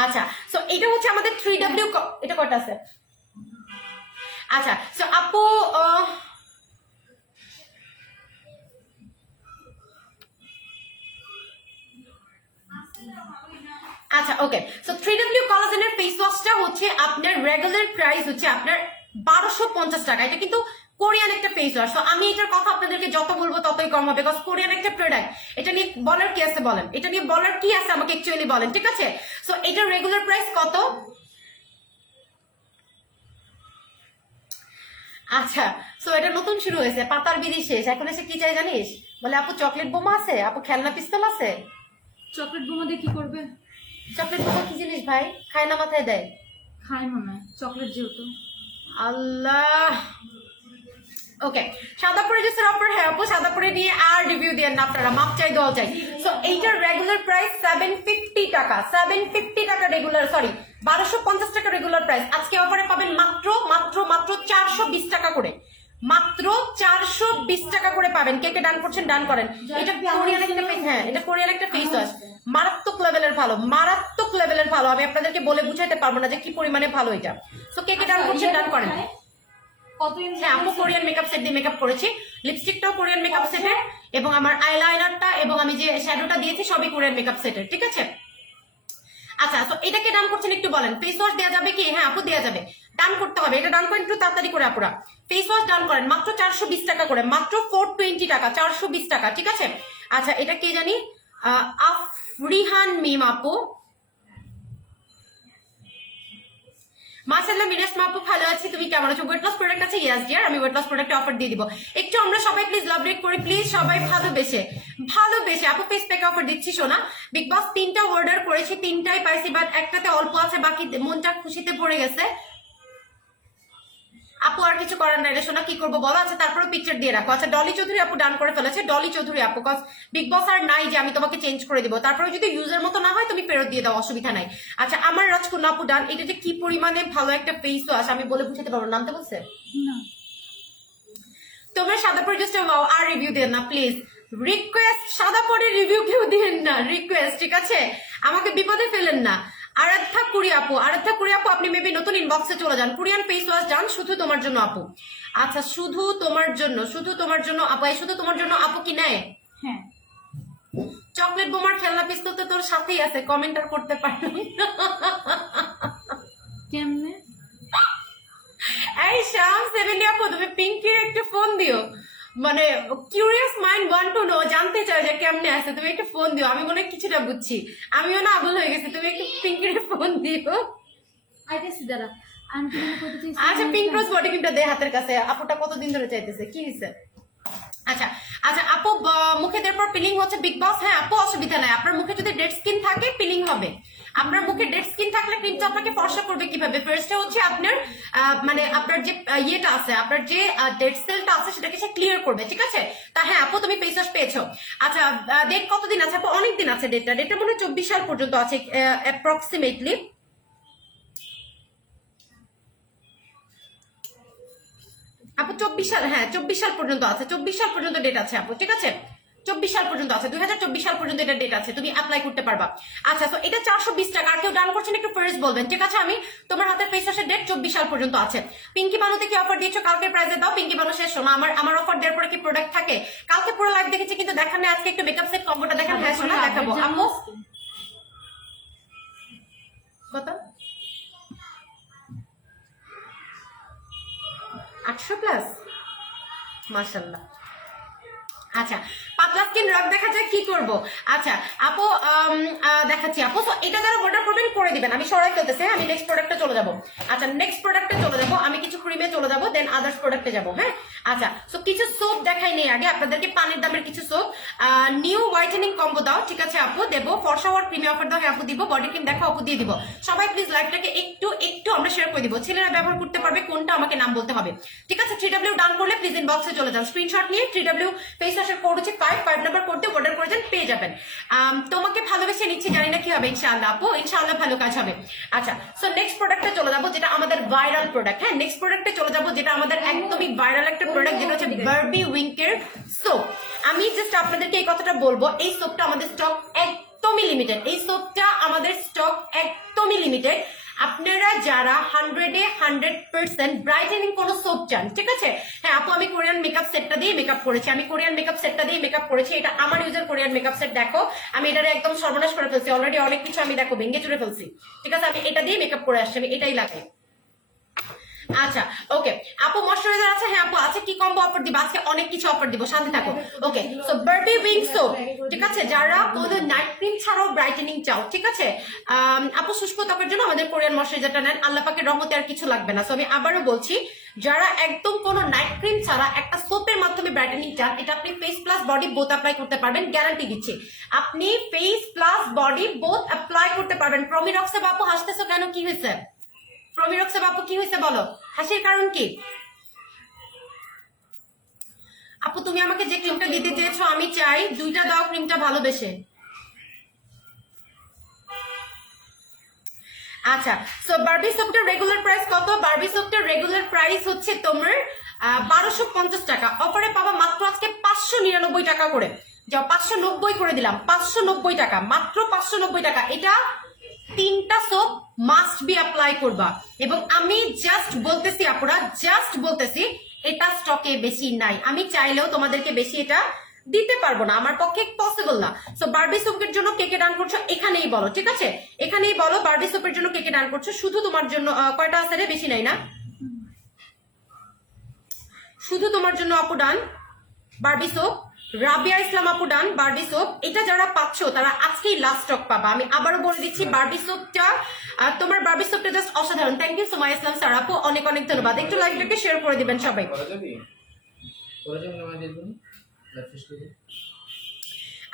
আচ্ছা সো এটা হচ্ছে আমাদের 3W, এটা কয়টা আছে? আচ্ছা সো আপু আচ্ছা ওকে, সো 3W কোলাজেনের ফেস ওয়াশটা হচ্ছে আপনার রেগুলার প্রাইস হচ্ছে আপনার 1250 টাকা। এটা কিন্তু কোরিয়ান একটা ফেস ওয়াশ। তো আমি এটার কথা আপনাদেরকে যত বলবো ততই কম হবে, বিকজ কোরিয়ান একটা প্রোডাক্ট। এটা নিয়ে বলার কি আছে বলেন, এটা নিয়ে বলার কি আছে আমাকে অ্যাকচুয়ালি বলেন। ঠিক আছে, সো এটার রেগুলার প্রাইস কত? আচ্ছা সো এটা নতুন শুরু হয়েছে, পাতার বিধি শেষ। এখন এসে কি চাই জানিস? বলে আপু চকলেট বোমা আছে, আপু খেলনা পিস্তল আছে। চকলেট বোমা দিয়ে কি করবে? চকলেট বোমা কি জিনিস ভাই? খায় না মাথায় দেয়? খায় মনে হয়, চকলেট যেহেতু। আল্লাহ। ওকে, সাদা পরে জুসের অফার। হ্যাঁ আপু সাদা পরে নিয়ে আর রিভিউ দেন না আপনারা, মাপ চাই দোয়া চাই। সো এইটার রেগুলার প্রাইস 750 টাকা, 750 টাকা রেগুলার, সরি 1250 টাকা রেগুলার প্রাইস। আজকে অফারে পাবেন মাত্র মাত্র মাত্র 420 টাকা করে, মাত্র 420 টাকা করে পাবেন। কে কে ডান করছেন ডান করেন। এটা কোরিয়ান একটা ফেস, হ্যাঁ এটা কোরিয়ান একটা ফেস ওয়াশ, মারাত্মক লেভেলের ভালো, মারাত্মক লেভেলের ভালো। আমি আপনাদেরকে বলে বুঝাইতে পারবো না যে কি পরিমাণে ভালো এটা। সো কে কে ডান করছেন ডান করেন। হ্যাঁ আপু কোরিয়ান মেকআপ সেট দিয়ে মেকআপ করেছি, লিপস্টিকটাও কোরিয়ান মেকআপ সেটের, এবং আমার আইলাইনারটা এবং আমি যে শ্যাডোটা দিয়েছি সবই কোরিয়ান মেকআপ সেটের। ঠিক আছে, আচ্ছা তো এটাকে ডান করছেন একটু বলেন। ফেস ওয়াশ দেওয়া যাবে কি? হ্যাঁ আপু দেওয়া যাবে, ডান করতে হবে। এটা ডান করেন একটু তাড়াতাড়ি করে আপুরা। ফেস ওয়াশ ডান করেন মাত্র 420 টাকা করে, মাত্র 420 টাকা, 420 টাকা। ঠিক আছে, আচ্ছা এটা কে জানি, আফরিহান মিম আপু। মাশাআল্লাহ মিরাজ আপু ভালো আছি, তুমি কেমন আছো? ওয়েট লস প্রোডাক্ট আছে? ইয়েস ডিয়ার, আমি ওয়েট লস প্রোডাক্ট অফার দিয়ে দিব। একটু আমরা সবাই প্লিজ লাভ রেট করি, প্লিজ সবাই ভালোবেসে ভালোবেসে। আপু ফেস প্যাক অফার দিচ্ছি সোনা। বিগ বস 3টা অর্ডার করেছি, 3টাই পাইছি, বাট একটাতে অল্প আছে, বাকি মনটা খুশিতে ভরে গেছে। আপু আর কিছু করার নাই রে সোনা, কি করবো বলো? আচ্ছা তারপরে পিকচার দিয়ে রাখো। আচ্ছা ডলি চৌধুরী আপু ডান করে ফেলেছে, ডলি চৌধুরী আপু, কজ বিগ বস আর নাই যে আমি তোমাকে চেঞ্জ করে দিব। তারপরে যদি ইউজের মতো না হয় তুমি ফেরত দিয়ে দাও, অসুবিধা নাই। আচ্ছা আমার রাজকন্যা আপু ডান। এটা যে কি পরিমাণে ভালো একটা ফেস ওয়াশ আমি বলে বুঝাতে পারবো, নামতে বলছে না তোমরা সাদা পরে জাস্ট আর রিভিউ দেন না প্লিজ, রিকোয়েস্ট। সাদা পরে রিভিউ কেউ দেন না, রিকোয়েস্ট। ঠিক আছে, আমাকে বিপদে ফেলেন না। আরাধ্যা কুড়ি আপু, আরাধ্যা কুড়ি আপু আপনি মেবি নতুন ইনবক্সে চলে যান। কোরিয়ান ফেস ওয়াশ যান, শুধু তোমার জন্য আপু। আচ্ছা শুধু তোমার জন্য, শুধু তোমার জন্য আপু, শুধু তোমার জন্য আপু কি নেয়? হ্যাঁ চকলেট বোমার খেলনা পিস্তল তো তোর সাথেই আছে, কমেন্ট আর করতে পারলাম না। কেমনে? এই শ্যাম 70 আপু তুমি পিঙ্কির একটু ফোন দিও, মানে curious mind want to know, জানতে চাই যে কেমনে আছে, তুমি একটু ফোন দিও। আমি মনে হয় কিছুটা বুঝছি, আমিও না আবুল হয়ে গেছি, তুমি একটু পিঙ্কির ফোন দিও। আইতেছি দাঁড়া, আমি কি মনে করতে চাইছি? আচ্ছা পিঙ্ক রোজ বডি ক্রিমটা দে হাতের কাছে, আপুটা কতদিন ধরে চাইতেছে, কি হয়েছে? আচ্ছা আচ্ছা আপু মুখে দেওয়ার পর পিলিং হচ্ছে বিগ বস। হ্যাঁ আপু অসুবিধা নাই, আপনার মুখে যদি ডেড স্কিন থাকে পিলিং হবে। আপনার মুখে ডেড স্কিন থাকলে ক্রিমটা আপনাকে ফর্সা করবে কিভাবে? ফার্স্টে হচ্ছে আপনার মানে আপনার যে ইয়েটা আছে, আপনার যে ডেড সেলটা আছে সেটাকে সে ক্লিয়ার করবে, ঠিক আছে? তা হ্যাঁ আপু তুমি ফেস ওয়াশ পেয়েছো। আচ্ছা ডেট কতদিন আছে আপু? অনেক দিন আছে ডেটটা মনে হয় 24 সাল পর্যন্ত আছে অ্যাপ্রক্সিমেটলি। আপু 24 সাল, হ্যাঁ 24 সাল পর্যন্ত আছে, 24 সাল পর্যন্ত ডেট আছে আপু, ঠিক আছে? 24 সাল পর্যন্ত আছে, 2024 সাল পর্যন্ত এটা ডেট আছে, তুমি অ্যাপ্লাই করতে পারবা। আচ্ছা তো এটা 420 টাকা। আর কেউ ডান করছেন একটু ফার্স্ট বলবেন, ঠিক আছে? আমি তোমার হাতের ফেস ওয়াশের ডেট 24 সাল পর্যন্ত আছে। পিঙ্কি বানুতে কি অফার দিয়েছো? কালকে প্রাইসে দাও। পিঙ্কি বানু শেষ শোনো, আমার অফার দেওয়ার পরে কি প্রোডাক্ট থাকে? কালকে পুরো লাইভ দেখেছি কিন্তু দেখান না, আজকে একটু মেকআপ সেট কম্বোটা দেখেন। হ্যাঁ শোনা দেখাবো আপু। কত? 800 প্লাস, মাশাআল্লাহ। আচ্ছা পাতলা স্কিন রক দেখা যায় কি করব? আচ্ছা আপু দেখাচ্ছি আপু। তো এটা যারা অর্ডার করবেন করে দিবেন, আমি সরাই ফেলতেছি। আমি নেক্সট প্রোডাক্টে চলে যাব। আচ্ছা নেক্সট প্রোডাক্টে চলে যাব, আমি কিছু ক্রিমে চলে যাব, দেন আদার্স প্রোডাক্টে যাব। হ্যাঁ আচ্ছা সো কিছু সোপ দেখাই নেই আগে আপনাদেরকে, পানির দামের কিছু সোপ। নিউ হোয়াইটেনিং কম্বো দাও, ঠিক আছে আপু দেবো। ফর্সা হওয়ার ক্রিমে অফার দাও, আপু দিব। বডি ক্রিম দেখো আপু দিয়ে দিব। সবাই প্লিজ লাইভটাকে একটু আমরা শেয়ার করে দিব। ছেলেরা ব্যবহার করতে পারবে কোনটা আমাকে নাম বলতে হবে, ঠিক আছে? 3W ডান করলে প্লিজ ইনবক্সে চলে যান, স্ক্রিনশট নিয়ে 3W ফেস ওয়াশের কোড হচ্ছে 5 নাম্বার করতে অর্ডার করেছেন পেয়ে যাবেন। তোমাকে ভালোবেসে নিচ্ছি, জানি না কি হবে, ইনশাআল্লাহ আপু ইনশাআল্লাহ ভালো কাজ হবে। আচ্ছা সো নেক্সট প্রোডাক্টে চলে যাবো, যেটা আমাদের ভাইরাল প্রোডাক্ট। হ্যাঁ নেক্সট প্রোডাক্টে চলে যাবো, যেটা আমাদের একদমই ভাইরাল একটা প্রোডাক্ট, যেটা হচ্ছে বারবি উইঙ্কের সোপ। আমি জাস্ট আপনাদেরকে এই কথাটা বলবো, এই সোপটা আমাদের স্টক একদমই লিমিটেড। এই সোপটা আমাদের স্টক একদমই লিমিটেড। আপনারা যারা 100% ব্রাইটেনিং কোন সোপ চান, ঠিক আছে? হ্যাঁ আপু আমি কোরিয়ান মেকআপ সেটটা দিয়ে মেকআপ করেছি, এটা আমার ইউজার কোরিয়ান মেকআপ সেট। দেখো আমি এটারে একদম সর্বনাশ করে ফেলছি অলরেডি, অনেক কিছু আমি দেখো ভেঙে চুরে ফেলছি, ঠিক আছে? আমি এটা দিয়ে মেকআপ করে আসছি, আমি এটাই লাগাই। আচ্ছা ওকে আপু ময়শ্চারাইজার আছে? হ্যাঁ আপু আছে। কি কম্বো অফার দিব? আজকে অনেক কিছু অফার দিব, শান্তি থাকো। Okay so Barbie wing soap, ঠিক আছে? যারা কোনো নাইট ক্রিম ছাড়াও ব্রাইটেনিং চাও, ঠিক আছে? আপু শুষ্ক ত্বকের জন্য আমাদের কোরিয়ান ময়শ্চারাইজারটা নেন, আল্লাহ পাকের রহমতে আর কিছু লাগবে না। সো আমি আবারও বলছি, যারা একদম কোনো নাইট ক্রিম ছাড়া একটা সোপের মাধ্যমে ব্রাইটেনিং চান, এটা আপনি face plus body both apply করতে পারবেন, গ্যারান্টি দিচ্ছি। আপনি face plus body both apply করতে পারবেন। প্রমিরক্সে বাপু হাসতেছো কেন, কি হয়েছে? প্রমিরক্সে বাপু কি হয়েছে বলো, হাসির কারণ কি? আপু তুমি আমাকে যে ক্রিমটা দিতে চেয়েছো, আমি চাই দুইটা দাও ক্রিমটা ভালোবেসে। আচ্ছা সো বারবি সোপটার রেগুলার প্রাইস কত? বারবি সোপটার রেগুলার প্রাইস হচ্ছে তোমার 1250 টাকা। অফারে পাবা মাত্র আজকে 599 টাকা করে। যাও 590 করে দিলাম, 590 টাকা, মাত্র 590 টাকা। এটা 3টা সোপ মাস্ট বি অ্যাপ্লাই করবা। এবং আমি জাস্ট বলতেছি আপুরা, জাস্ট বলতেছি এটা স্টকে বেশি নাই। আমি চাইলেও তোমাদেরকে বেশি এটা দিতে পারবো না, আমার পক্ষে পসিবল না। সো বারবি সোপের জন্য কে কে ডান করছো এখানেই বলো, ঠিক আছে? এখানেই বলো বারবি সোপের জন্য কে কে ডান করছো। শুধু তোমার জন্য কয়টা আছে রে? বেশি নাই না? শুধু তোমার জন্য আপু ডান বারবি সোপ। রাবিয়া ইসলাম আপু ডান বারবি সোপ। এটা যারা পাচ্ছ তারা আজকেই লাস্ট স্টক পাবা। আমি আবারও বলে দিচ্ছি বারবি সোপটা, তোমার বারবি সোপটা জাস্ট অসাধারণ। থ্যাংক ইউ সোমাই ইসলাম স্যার আপু, অনেক অনেক ধন্যবাদ। একটু লাইভটাকে শেয়ার করে দিবেন সবাই।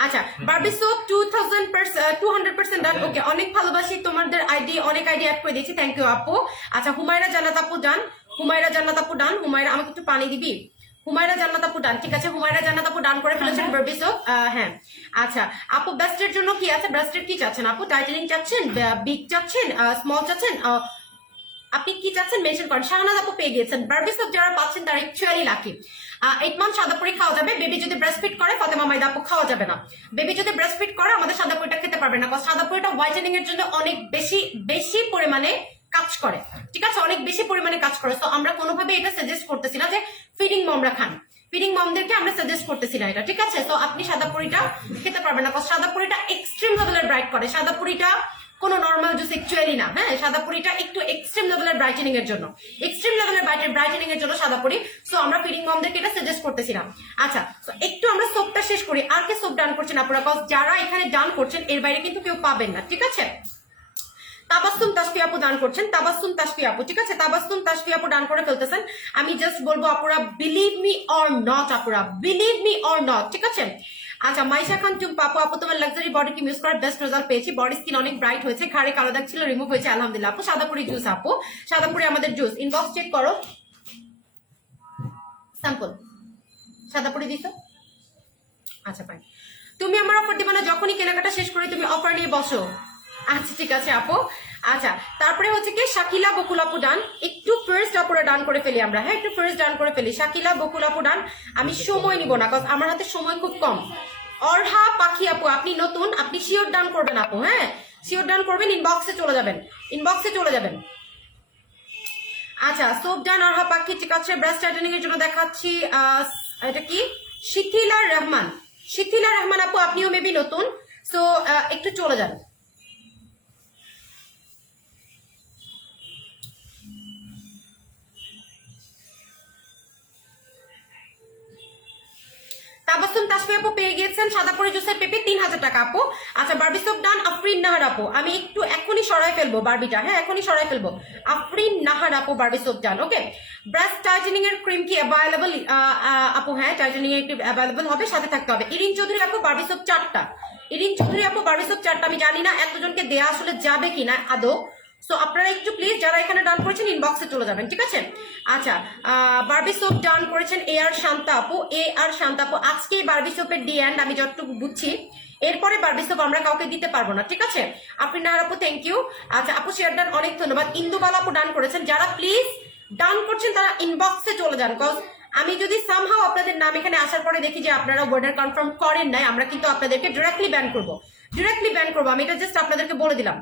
আচ্ছা বারবি সোপ 200% ডান। ওকে অনেক ভালোবাসি তোমাদের আইডি, অনেক আইডি অ্যাড করে দিয়েছি, থ্যাংক ইউ আপু। আচ্ছা হুমায়রা জান্নাত আপু ডান, হুমায়রা জান্নাত আপু ডান। হুমায়রা আমাকে একটু পানি দিবি? হুমায়রা জান্নাত আপু ডান, ঠিক আছে? হুমায়রা জান্নাত আপু ডান করে ফেলেছেন বারবি সোপ। হ্যাঁ আচ্ছা আপু ব্রেস্টের জন্য কি আছে? ব্রেস্টের কি চাচ্ছেন আপু? টাইটেনিং চাচ্ছেন, বিগ চাচ্ছেন, স্মল চাচ্ছেন, আপনি কি চাচ্ছেন মেনশন করেন। শাহনাজ আপু পেয়ে গিয়েছেন। বারবি সোপ যারা পাচ্ছেন তারা অ্যাকচুয়ালি লাকি। 8 মান্থ সাদাপুরি খাওয়া যাবে। বেবি যদি ব্রেস্ট ফিট করে ফাতেমা মাইদা আপু খাওয়া যাবে না। বেবি যদি ব্রেস্ট ফিট করে আমাদের সাদাপুরিটা খেতে পারবে না, কারণ সাদাপুরিটা হোয়াইটেনিং এর জন্য অনেক বেশি পরিমাণে কাজ করে, ঠিক আছে? অনেক বেশি পরিমাণে কাজ করে। তো আমরা কোনোভাবে এটা সাজেস্ট করতেছি না যে ফিডিং মমরা খান, ফিডিং মমদেরকে আমরা সাজেস্ট করতেছি না এটা, ঠিক আছে? তো আপনি সাদাপুরিটা খেতে পারবেন না, কারণ সাদাপুরিটা এক্সট্রিম লেভেলের ব্রাইট করে। সাদাপুরিটা কোনো নর্মাল জুস অ্যাকচুয়ালি না। হ্যাঁ সাদাপুরিটা একটু এক্সট্রিম লেভেলের ব্রাইটেনিং এর জন্য, এক্সট্রিম লেভেলের ব্রাইটেনিং এর জন্য সাদাপুরি। সো আমরা ফিডিং মমদেরকে এটা সাজেস্ট করতেছি না। আচ্ছা তো একটু আমরা সোপটা শেষ করি। আর কে সোপ ডান করছেন আপনারা? যারা এখানে ডান করছেন এর বাইরে কিন্তু কেউ পাবেন না, ঠিক আছে? তাবাসসুম তাসফি আপু দান করছেন, তাবাসসুম তাসফি আপু, ঠিক আছে? তাবাসসুম তাসফি আপু দান করে ফেলতেছেন। আমি জাস্ট বলবো আপুরা বিলিভ মি অর নট, আপুরা বিলিভ মি অর নট, ঠিক আছে? আচ্ছা মাইশা খান টুম্পা আপু, আপু তোমার লাক্সারি বডি ক্রিম ইউজ করার বেস্ট রেজাল্ট পেয়েছি, বডি স্কিন অনেক ব্রাইট হয়েছে, ঘাড়ে কালো দাগ ছিল রিমুভ হয়েছে আলহামদুলিল্লাহ। আপু সাদাপুরি জুস, আপু সাদাপুরি আমাদের জুস, ইনবক্স চেক করো, স্যাম্পল সাদাপুরি দিছো। আচ্ছা ফাইন, তুমি আমার অফার দিবা না, যখনই কেনাকাটা শেষ করে তুমি অফার নিয়ে বসো। আচ্ছা ঠিক আছে আপু। আচ্ছা তারপরে হচ্ছে কি শাকিলা বকুল আপু ডান, একটু ফার্স্ট আপুরা ডান করে ফেলি আমরা, হ্যাঁ একটু ফার্স্ট ডান করে ফেলি। শাকিলা বকুল আপু ডান, আমি সময় নিব না কজ আমার হাতে সময় খুব কম। অর্হা পাখি আপু আপনি নতুন, আপনি শিওর ডান করবেন আপু, হ্যাঁ শিওর ডান করবেন, ইনবক্সে চলে যাবেন, ইনবক্সে চলে যাবেন। আচ্ছা সোপ ডান অর্হা পাখি, ঠিক আছে। ব্রেস্ট টাইটেনিং এর জন্য দেখাচ্ছি, এটা কি শিথিলা রহমান, শিথিলা রহমান আপু আপনিও মেবি নতুন, সো একটু চলে যান। তাবাসসুম তাসফি আপু পেয়ে গিয়েছেন সাদাপুরি জুসের পেপে 3000 টাকা আপু। আচ্ছা বারবি সোপ ডান আফরিন নাহার আপু, আমি একটু এখনই সরাই ফেলবো বারবিটা, হ্যাঁ এখনই সরাই ফেলবো। আফরিন নাহার আপু বারবি সোপ ডান, ওকে। ব্রেস্ট টাইটেনিং এর ক্রিম কি অ্যাভেলেবল আপু? হ্যাঁ টাইটেনিং এর ক্রিম অ্যাভেলেবল হবে, সাথে থাকতে হবে। ইরিন চৌধুরী আপু বারবি সোপ 4টা, ইরিন চৌধুরী আপু বারবি সোপ 4টা, আমি জানি না এতজনকে দেয়া আসলে যাবে কিনা আদৌ, সো আপনারা একটু প্লিজ যারা এখানে ডান করেছেন ইনবক্সে চলে যাবেন, ঠিক আছে। আচ্ছা বারবি সোপ ডান করেছেন এ আর শান্তা আপু, এ আর শান্তা আপু আজকেই বারবি সোপের ডি এন্ড, আমি যতটুকু বুঝছি এরপরে বারবি সোপ আমরা কাউকে দিতে পারবো না, ঠিক আছে। আপনি নাহার আপু থ্যাংক ইউ। আচ্ছা আপু শেয়ার ডান অনেক ধন্যবাদ। ইন্দুবালা আপু ডান করেছেন, যারা প্লিজ ডান করছেন তারা ইনবক্সে চলে যান, কজ আমি যদি সামহাও আপনাদের নাম এখানে আসার পরে দেখি যে আপনারা অর্ডার কনফার্ম করেন নাই, আমরা কিন্তু আপনাদেরকে ডিরেক্টলি ব্যান করবো, ডিরেক্টলি ব্যান করবো, আমি এটা জাস্ট আপনাদেরকে বলে দিলাম।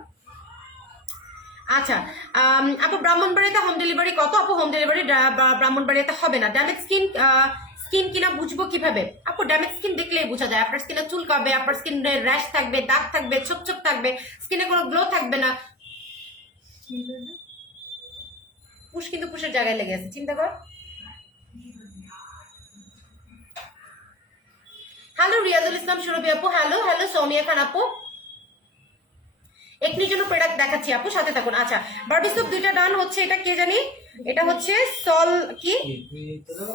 আচ্ছা আপু ব্রাহ্মণবাড়িতে হোম ডেলিভারি কত? আপু হোম ডেলিভারি ব্রাহ্মণবাড়িতে হবে না। ড্যামেজ স্কিন কিনা বুঝবো কিভাবে? আপু ড্যামেজ স্কিন দেখলেই বোঝা যায়, আপনার স্কিনে চুলকাবে, আপনার স্কিনে র্যাশ থাকবে, দাগ থাকবে, ছোপ ছোপ থাকবে, স্কিনে কোনো গ্লো থাকবে না। পুষ কিন্তু পুষের জায়গায় লেগে আছে, চিন্তা কর। হ্যালো রিয়াজুল ইসলাম সুরভি আপু, হ্যালো হ্যালো সৌমিয়া খান আপু, একটির জন্য প্রোডাক্ট দেখাচ্ছি আপু, সাথে থাকুন। আচ্ছা বারবি সোপ 2টা ডান হচ্ছে, এটা কে জানি, এটা হচ্ছে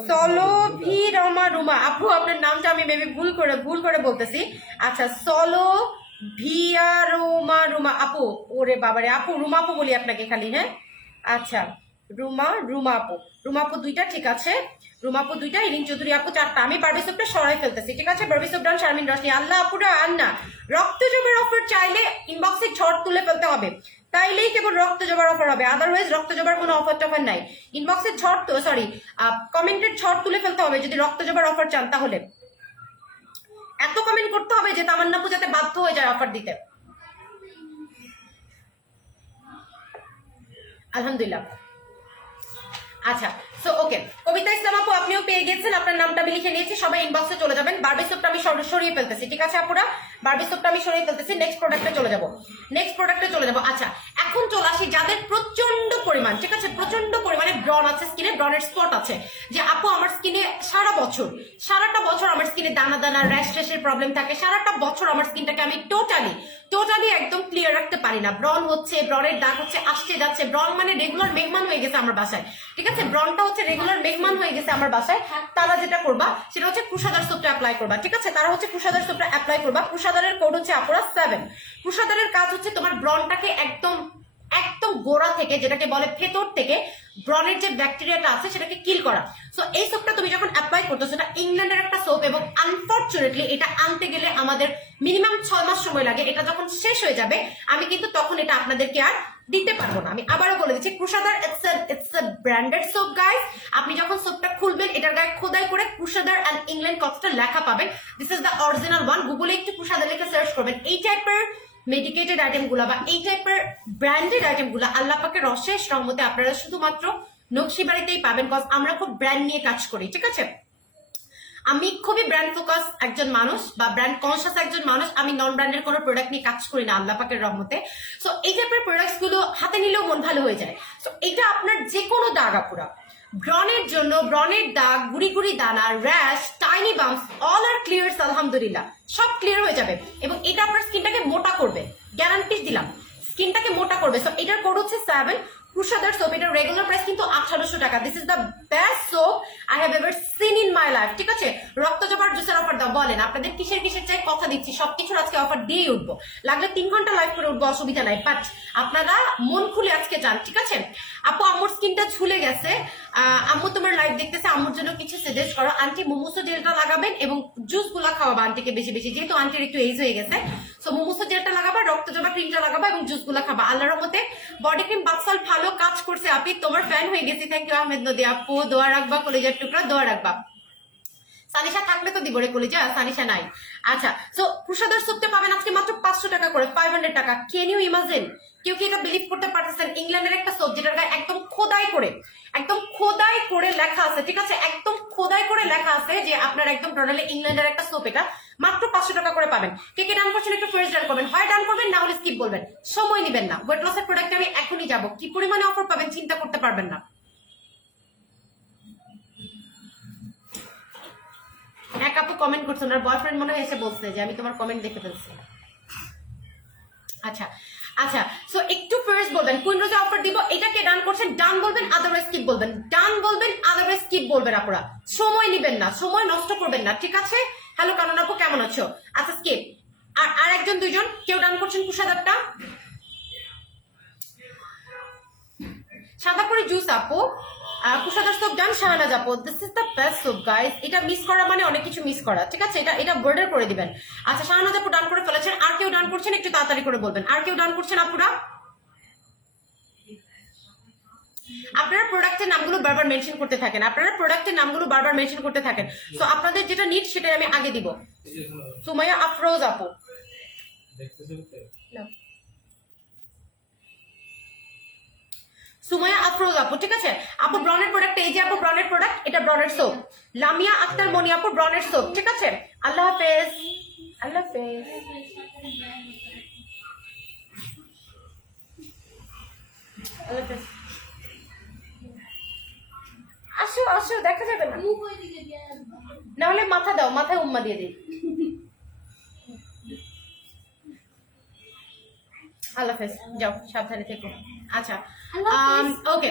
সলোভি রমা রুমা আপু, আপনার নামটা আমি মেবি ভুল করে বলতেছি। আচ্ছা সলো ভিয়া রোমা রুমা আপু, ওরে বাবারে আপু রুমা আপু বলি আপনাকে খালি, হ্যাঁ আচ্ছা রুমা আপু, রুমা আপু 2টা, ঠিক আছে রুমা আপু 2টা, ইরিন চৌধুরী আপু 4টা। আমি বারবি সোপটা সরাই ফেলতেছি, ঠিক আছে। বারবি সোপ ডান শারমিন রশনি, আল্লাহ আপুরা আন্না রক্ত জবের অফার চাইলে ইনবক্সে ঝড় তুলে ফেলতে হবে, তাইলেই কেবল রক্ত জবার অফার হবে, আদারওয়াইজ রক্ত জবার কোনো অফার টফার নাই। ইনবক্সে ঝড় তো সরি কমেন্টের ঝড় তুলে ফেলতে হবে যদি রক্ত জবার অফার চান, তাহলে এত কমেন্ট করতে হবে যে তামান্না আপু যাতে বাধ্য হয়ে যায় অফার দিতে। আলহামদুলিল্লাহ। আচ্ছা সো ওকে, কবিতা ইসলাম আপু আপনিও পেয়ে গেছেন, আপনার নামটা আমি লিখে নিয়েছি, সবাই ইনবক্সে চলে যাবেন। বারবি সোপটা আমি সরিয়ে ফেলতেছি, ঠিক আছে আপুরা, বারবি সোপটা আমি সরিয়ে ফেলতেছি, নেক্সট প্রোডাক্টে চলে যাবো, নেক্সট প্রোডাক্টে চলে যাবো। আচ্ছা এখন চলে আসি যাদের প্রচন্ড পরিমাণ, ঠিক আছে প্রচন্ড পরিমাণে ব্রণ আছে স্কিনে, ব্রনের স্পট আছে, যে আপু আমার স্কিনে সারাটা বছর আমার স্কিনে দানা দানা র্যাশের প্রবলেম থাকে, সারাটা বছর আমার স্কিনটাকে আমি টোটালি একদম ক্লিয়ার রাখতে পারি না, ব্রণ হচ্ছে, ব্রণের দাগ হচ্ছে, আসতে যাচ্ছে, ব্রণ মানে রেগুলার মেঘমান হয়ে গেছে আমার বাসায়, ঠিক আছে ব্রণটা হচ্ছে রেগুলার মেঘমান হয়ে গেছে আমার বাসায়। তারা যেটা করবা সেটা হচ্ছে কুশাদার সোপটা অ্যাপ্লাই করবা, ঠিক আছে, তারা হচ্ছে কুশাদার সোপটা অ্যাপ্লাই করবা। কুশাদারের কোড হচ্ছে আপুরা 7। কুশাদারের কাজ হচ্ছে তোমার ব্রণটাকে একদম গোড়া থেকে, যেটাকে বলে ভেতর থেকে ব্রণের যে ব্যাকটেরিয়াটা আছে সেটাকে কিল করা। সো এই সোপটা তুমি যখন অ্যাপ্লাই করতেছো, সেটা ইংল্যান্ডের একটা সোপ, এবং আনফরচুনেটলি এটা আনতে গেলে আমাদের মিনিমাম 6 মাস সময় লাগে, এটা যখন শেষ হয়ে যাবে আমি কিন্তু তখন এটা আপনাদেরকে আর দিতে পারবো না। আমি আবারও বলে দিচ্ছি, কুশাদার it's a branded soap guys. আপনি যখন সোপটা খুলবেন এটার গায়ে খোদাই করে কুশাদার এন্ড ইংল্যান্ড কথাটা লেখা পাবেন, this is the original one. গুগলে একটু কুশাদার লিখে সার্চ করবেন, এই টাইপের মেডিকেটেড আইটেম গুলা বা এই টাইপের ব্র্যান্ডেড আইটেম গুলা আল্লাহ পাকের অশেষ রহমতে আপনারা শুধুমাত্র নকশিবাড়িতেই পাবেন, কজ আমরা খুব ব্র্যান্ড নিয়ে কাজ করি, ঠিক আছে। আমি খুবই ব্র্যান্ড ফোকাস একজন মানুষ বা ব্র্যান্ড কনসিয়াস একজন মানুষ, আমি নন ব্র্যান্ডের কোনো প্রোডাক্ট নিয়ে কাজ করি না আল্লাহ পাকের রহমতে। সো এই টাইপের প্রোডাক্টস গুলো হাতে নিলেও মন ভালো হয়ে যায়। সো এটা আপনার যে কোনো দাগ আপুরা, ব্রণের জন্য, ব্রণের দাগ, গুড়ি দানা, র্যাশ, টাইনি বাম্পস, অল আর ক্লিয়ার্স আলহামদুলিল্লাহ, সব ক্লিয়ার হয়ে যাবে, এবং এটা আপনার স্কিনটাকে মোটা করবে, গ্যারান্টি দিলাম স্কিনটাকে মোটা করবে। সো এটার কোড হচ্ছে 7। কুশাদার সোপ, এটা রেগুলার প্রাইস কিন্তু 1800 টাকা। This is the best soap I have ever seen in my life. ঠিক আছে, রক্ত জবার জুসের অফার দাও, বলেন আপনাদের কিসের কিসের চাই, কথা দিচ্ছি সবকিছুর আজকে অফার দিয়েই উঠবো, লাগলে 3 ঘন্টা লাইভ করে উঠবো, অসুবিধা নাই, বাট আপনারা মন খুলে আজকে যান। ঠিক আছে আপু, আম্মুর স্কিনটা ঝুলে গেছে, আম্মু তোমার লাইভ দেখতেছে, আম্মুর জন্য কিছু সাজেস্ট করো। আন্টি মোমোসো জেলটা লাগাবেন এবং জুস গুলা খাওয়াবা আন্টিকে বেশি বেশি, যেহেতু আন্টির একটু এজ হয়ে গেছে। সো মোমোসো জেলটা লাগাবা, রক্ত জবা ক্রিমটা লাগাবা এবং জুস গুলা খাবা। আল্লাহর রহমতে বডি ক্রিম বাক্সাল ভালো কাজ করছে। আপনি তোমার ফ্যান হয়ে গেছি, থ্যাংক ইউ আহমেদ নদী আপু। দোয়া রাখবা, কলেজের টুকরা দোয়া রাখবা। সানিশা থাকলে তো দিব রে কলেজা, সানিশা নাই। আচ্ছা, সো কুশাদার সোপটা পাবেন আজকে মাত্র 500 টাকা করে, 500 টাকা। Can you imagine? কেউ কি এটা বিলিভ করতে পারতেছেন? ইংল্যান্ডের একটা সোপ যেটার গায়ে একদম খোদাই করে লেখা আছে। ঠিক আছে, একদম খোদাই করে লেখা আছে যে আপনার একদম টোটালি ইংল্যান্ডের একটা সোপ, এটা মাত্র 500 টাকা করে পাবেন। কে কে ডান করছেন একটু ফার্স্ট ডান করবেন, হয় ডান করবেন না হলে স্কিপ বলবেন, সময় নেবেন না। ওয়েট লসের প্রোডাক্টে আমি এখনই যাব, কি পরিমাণে অফার পাবেন চিন্তা করতে পারবেন না। এক আপু কমেন্ট করছে, ওনার বয়ফ্রেন্ড মনে হয় এসে বলছে যে আমি তোমার কমেন্ট দেখে ফেলছি। আচ্ছা আচ্ছা, সো একটু ফার্স্ট বলবেন কোন রোজে অফার দিব, এটাকে ডান করছেন, ডান বলবেন, আদারওয়াইজ স্কিপ বলবেন, ডান বলবেন, আদারওয়াইজ স্কিপ বলবেন। আপনারা সময় নেবেন না, সময় নষ্ট করবেন না। ঠিক আছে, হ্যালো কানন আপু কেমন আছো? আচ্ছা স্কিপ। আর একজন দুইজন কেউ ডান করছেন কুশাদারটা, সাদা করে জুস আপু, কুশাদার সোপ ডান, শাহানাজ আপু। This is the best soap guys, এটা মিস করা মানে অনেক কিছু মিস করা। ঠিক আছে, এটা বর্ডার করে দিবেন। আচ্ছা, শাহানাজ আপু ডান করে ফেলেছেন, আর কেউ ডান করছেন একটু তাড়াতাড়ি করে বলবেন, আর কেউ ডান করছেন আপুরা? আপনারা প্রোডাক্টের নামগুলো বারবার মেনশন করতে থাকেন, তো আপনাদের যেটা নিড সেটাই আমি আগে দিব। সুমাইয়া আফরোজ আপু, সুমাইয়া আফরোজ আপু। ঠিক আছে আপু, ব্রনের প্রোডাক্ট, এই যে আপু ব্রনের প্রোডাক্ট, এটা ব্রনের সোপ। লামিয়া আক্তার মনি আপু, ব্রনের সোপ। ঠিক আছে, আল্লাহ হাফেজ, আল্লাহ হাফেজ। আসো আসো, দেখা যাবে না, না হলে মাথা দাও, মাথায় উম্মা দিয়ে দিই। আল্লাহ হাফেজ, যাও সাবধানে থেকো। আচ্ছা ওকে,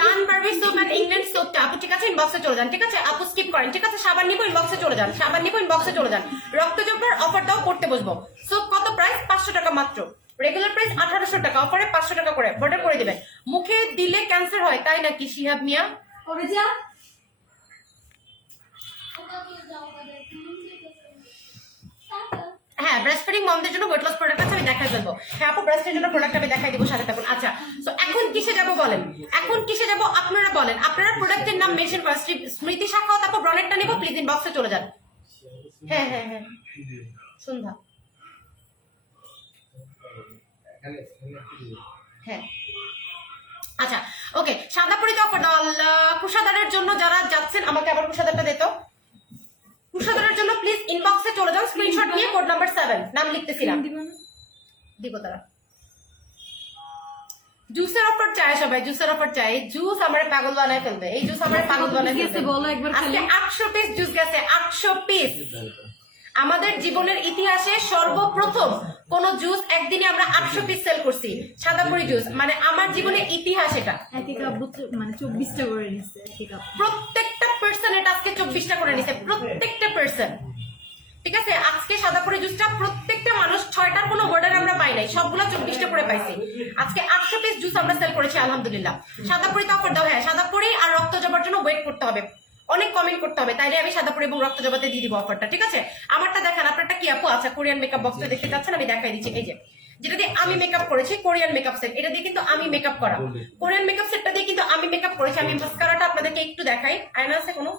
ডান বারবি সোপ এন্ড ইংল্যান্ড সোপটা আপু ঠিক আছে ইনবক্সে চলে যান। ঠিক আছে আপু, স্কিপ করেন। ঠিক আছে, সাবান নিবো ইনবক্সে চলে যান, রক্ত জব্বার অফার দাও, করতে বসবো। সোপ কত প্রাইস? 500 টাকা মাত্র। রেগুলার প্রাইস 1800 টাকা, অফারে 500 টাকা করে অর্ডার করে দিবেন। মুখে দিলে ক্যান্সার হয় তাই নাকি শিহাব মিয়া? করে যা। হ্যাঁ, ব্রেস্ট ফিডিং মমদের জন্য ওয়েট লস প্রোডাক্ট আছে, আমি দেখাই দেবো। হ্যাঁ আপু, ব্রেস্টের জন্য প্রোডাক্ট আমি দেখাই দিব, সাথে থাকুন। আচ্ছা, সো এখন কিসে যাব বলেন, আপনারা বলেন, আপনারা প্রোডাক্টের নাম মেনশন করেন। স্মৃতি শাখা, তারপর ব্রনেটটা নিব, প্লিজ ইনবক্সে চলে যান। হ্যাঁ হ্যাঁ হ্যাঁ, সন্ধ্যা, হ্যাঁ আচ্ছা ওকে। সাদা পরি তো অফার দাও। কুশাদারের জন্য যারা যাচ্ছেন, আমাকে আবার কুশাদারটা দিত। কুশাদারের জন্য প্লিজ ইনবক্সে চলে যান, স্ক্রিনশট নিয়ে কোড নাম্বার 7 নাম লিখতেছিলাম, দিব তারা। জুসের অফার চাই সবাই, জুসের অফার চাই। জুস আমার পাগল বানায় ফেলবে, এই জুস আমার পাগল বানায় ফেলবে। বলো একবার, আজকে 800 পিস জুস গেছে, 800 পিস। আমাদের জীবনের ইতিহাসে সর্বপ্রথম কোন জুস একদিনে আমরা 800 পিস সেল করছি, সাদাপুরি জুস। মানে আমার জীবনের ইতিহাস এটা। এক কাপ মানে 24টা করে নিচ্ছে, এক কাপ প্রত্যেকটা পার্সন এটা আজকে 24টা করে নিছে, প্রত্যেকটা পার্সন। ঠিক আছে, আজকে সাদাপুরি জুসটা প্রত্যেকটা মানুষ, 6টার কোনো অর্ডার আমরা পাই নাই, সবগুলো 24টা করে পাইছি। আজকে 800 পিস জুস আমরা সেল করেছি আলহামদুলিল্লাহ। সাদাপুরিতে অফার দাও। হ্যাঁ, সাদাপুরি আর রক্ত জবার জন্য ওয়েট করতে হবে, অনেক কমেন্ট করতে হবে, তাইলে আমি সাদাপুরি এবং রক্ত জবাতে দিয়ে দিব অফারটা। ঠিক আছে, আমারটা দেখেন, আপনারটা কি আপু? আচ্ছা, কোরিয়ান মেকআপ বক্সটা দেখতে যাচ্ছেন, আমি দেখাই দিচ্ছি। এই যে যেটা দিয়ে আমি মেকআপ করেছি, কোরিয়ান মেকআপ সেট, এটা দিয়ে কিন্তু আমি মেকআপ করা, কোরিয়ান মেকআপ সেটটা দিয়ে কিন্তু আমি মেকআপ করেছি। আমি মাস্কারাটা আপনাদেরকে একটু দেখাই, আয়না আছে কোনো?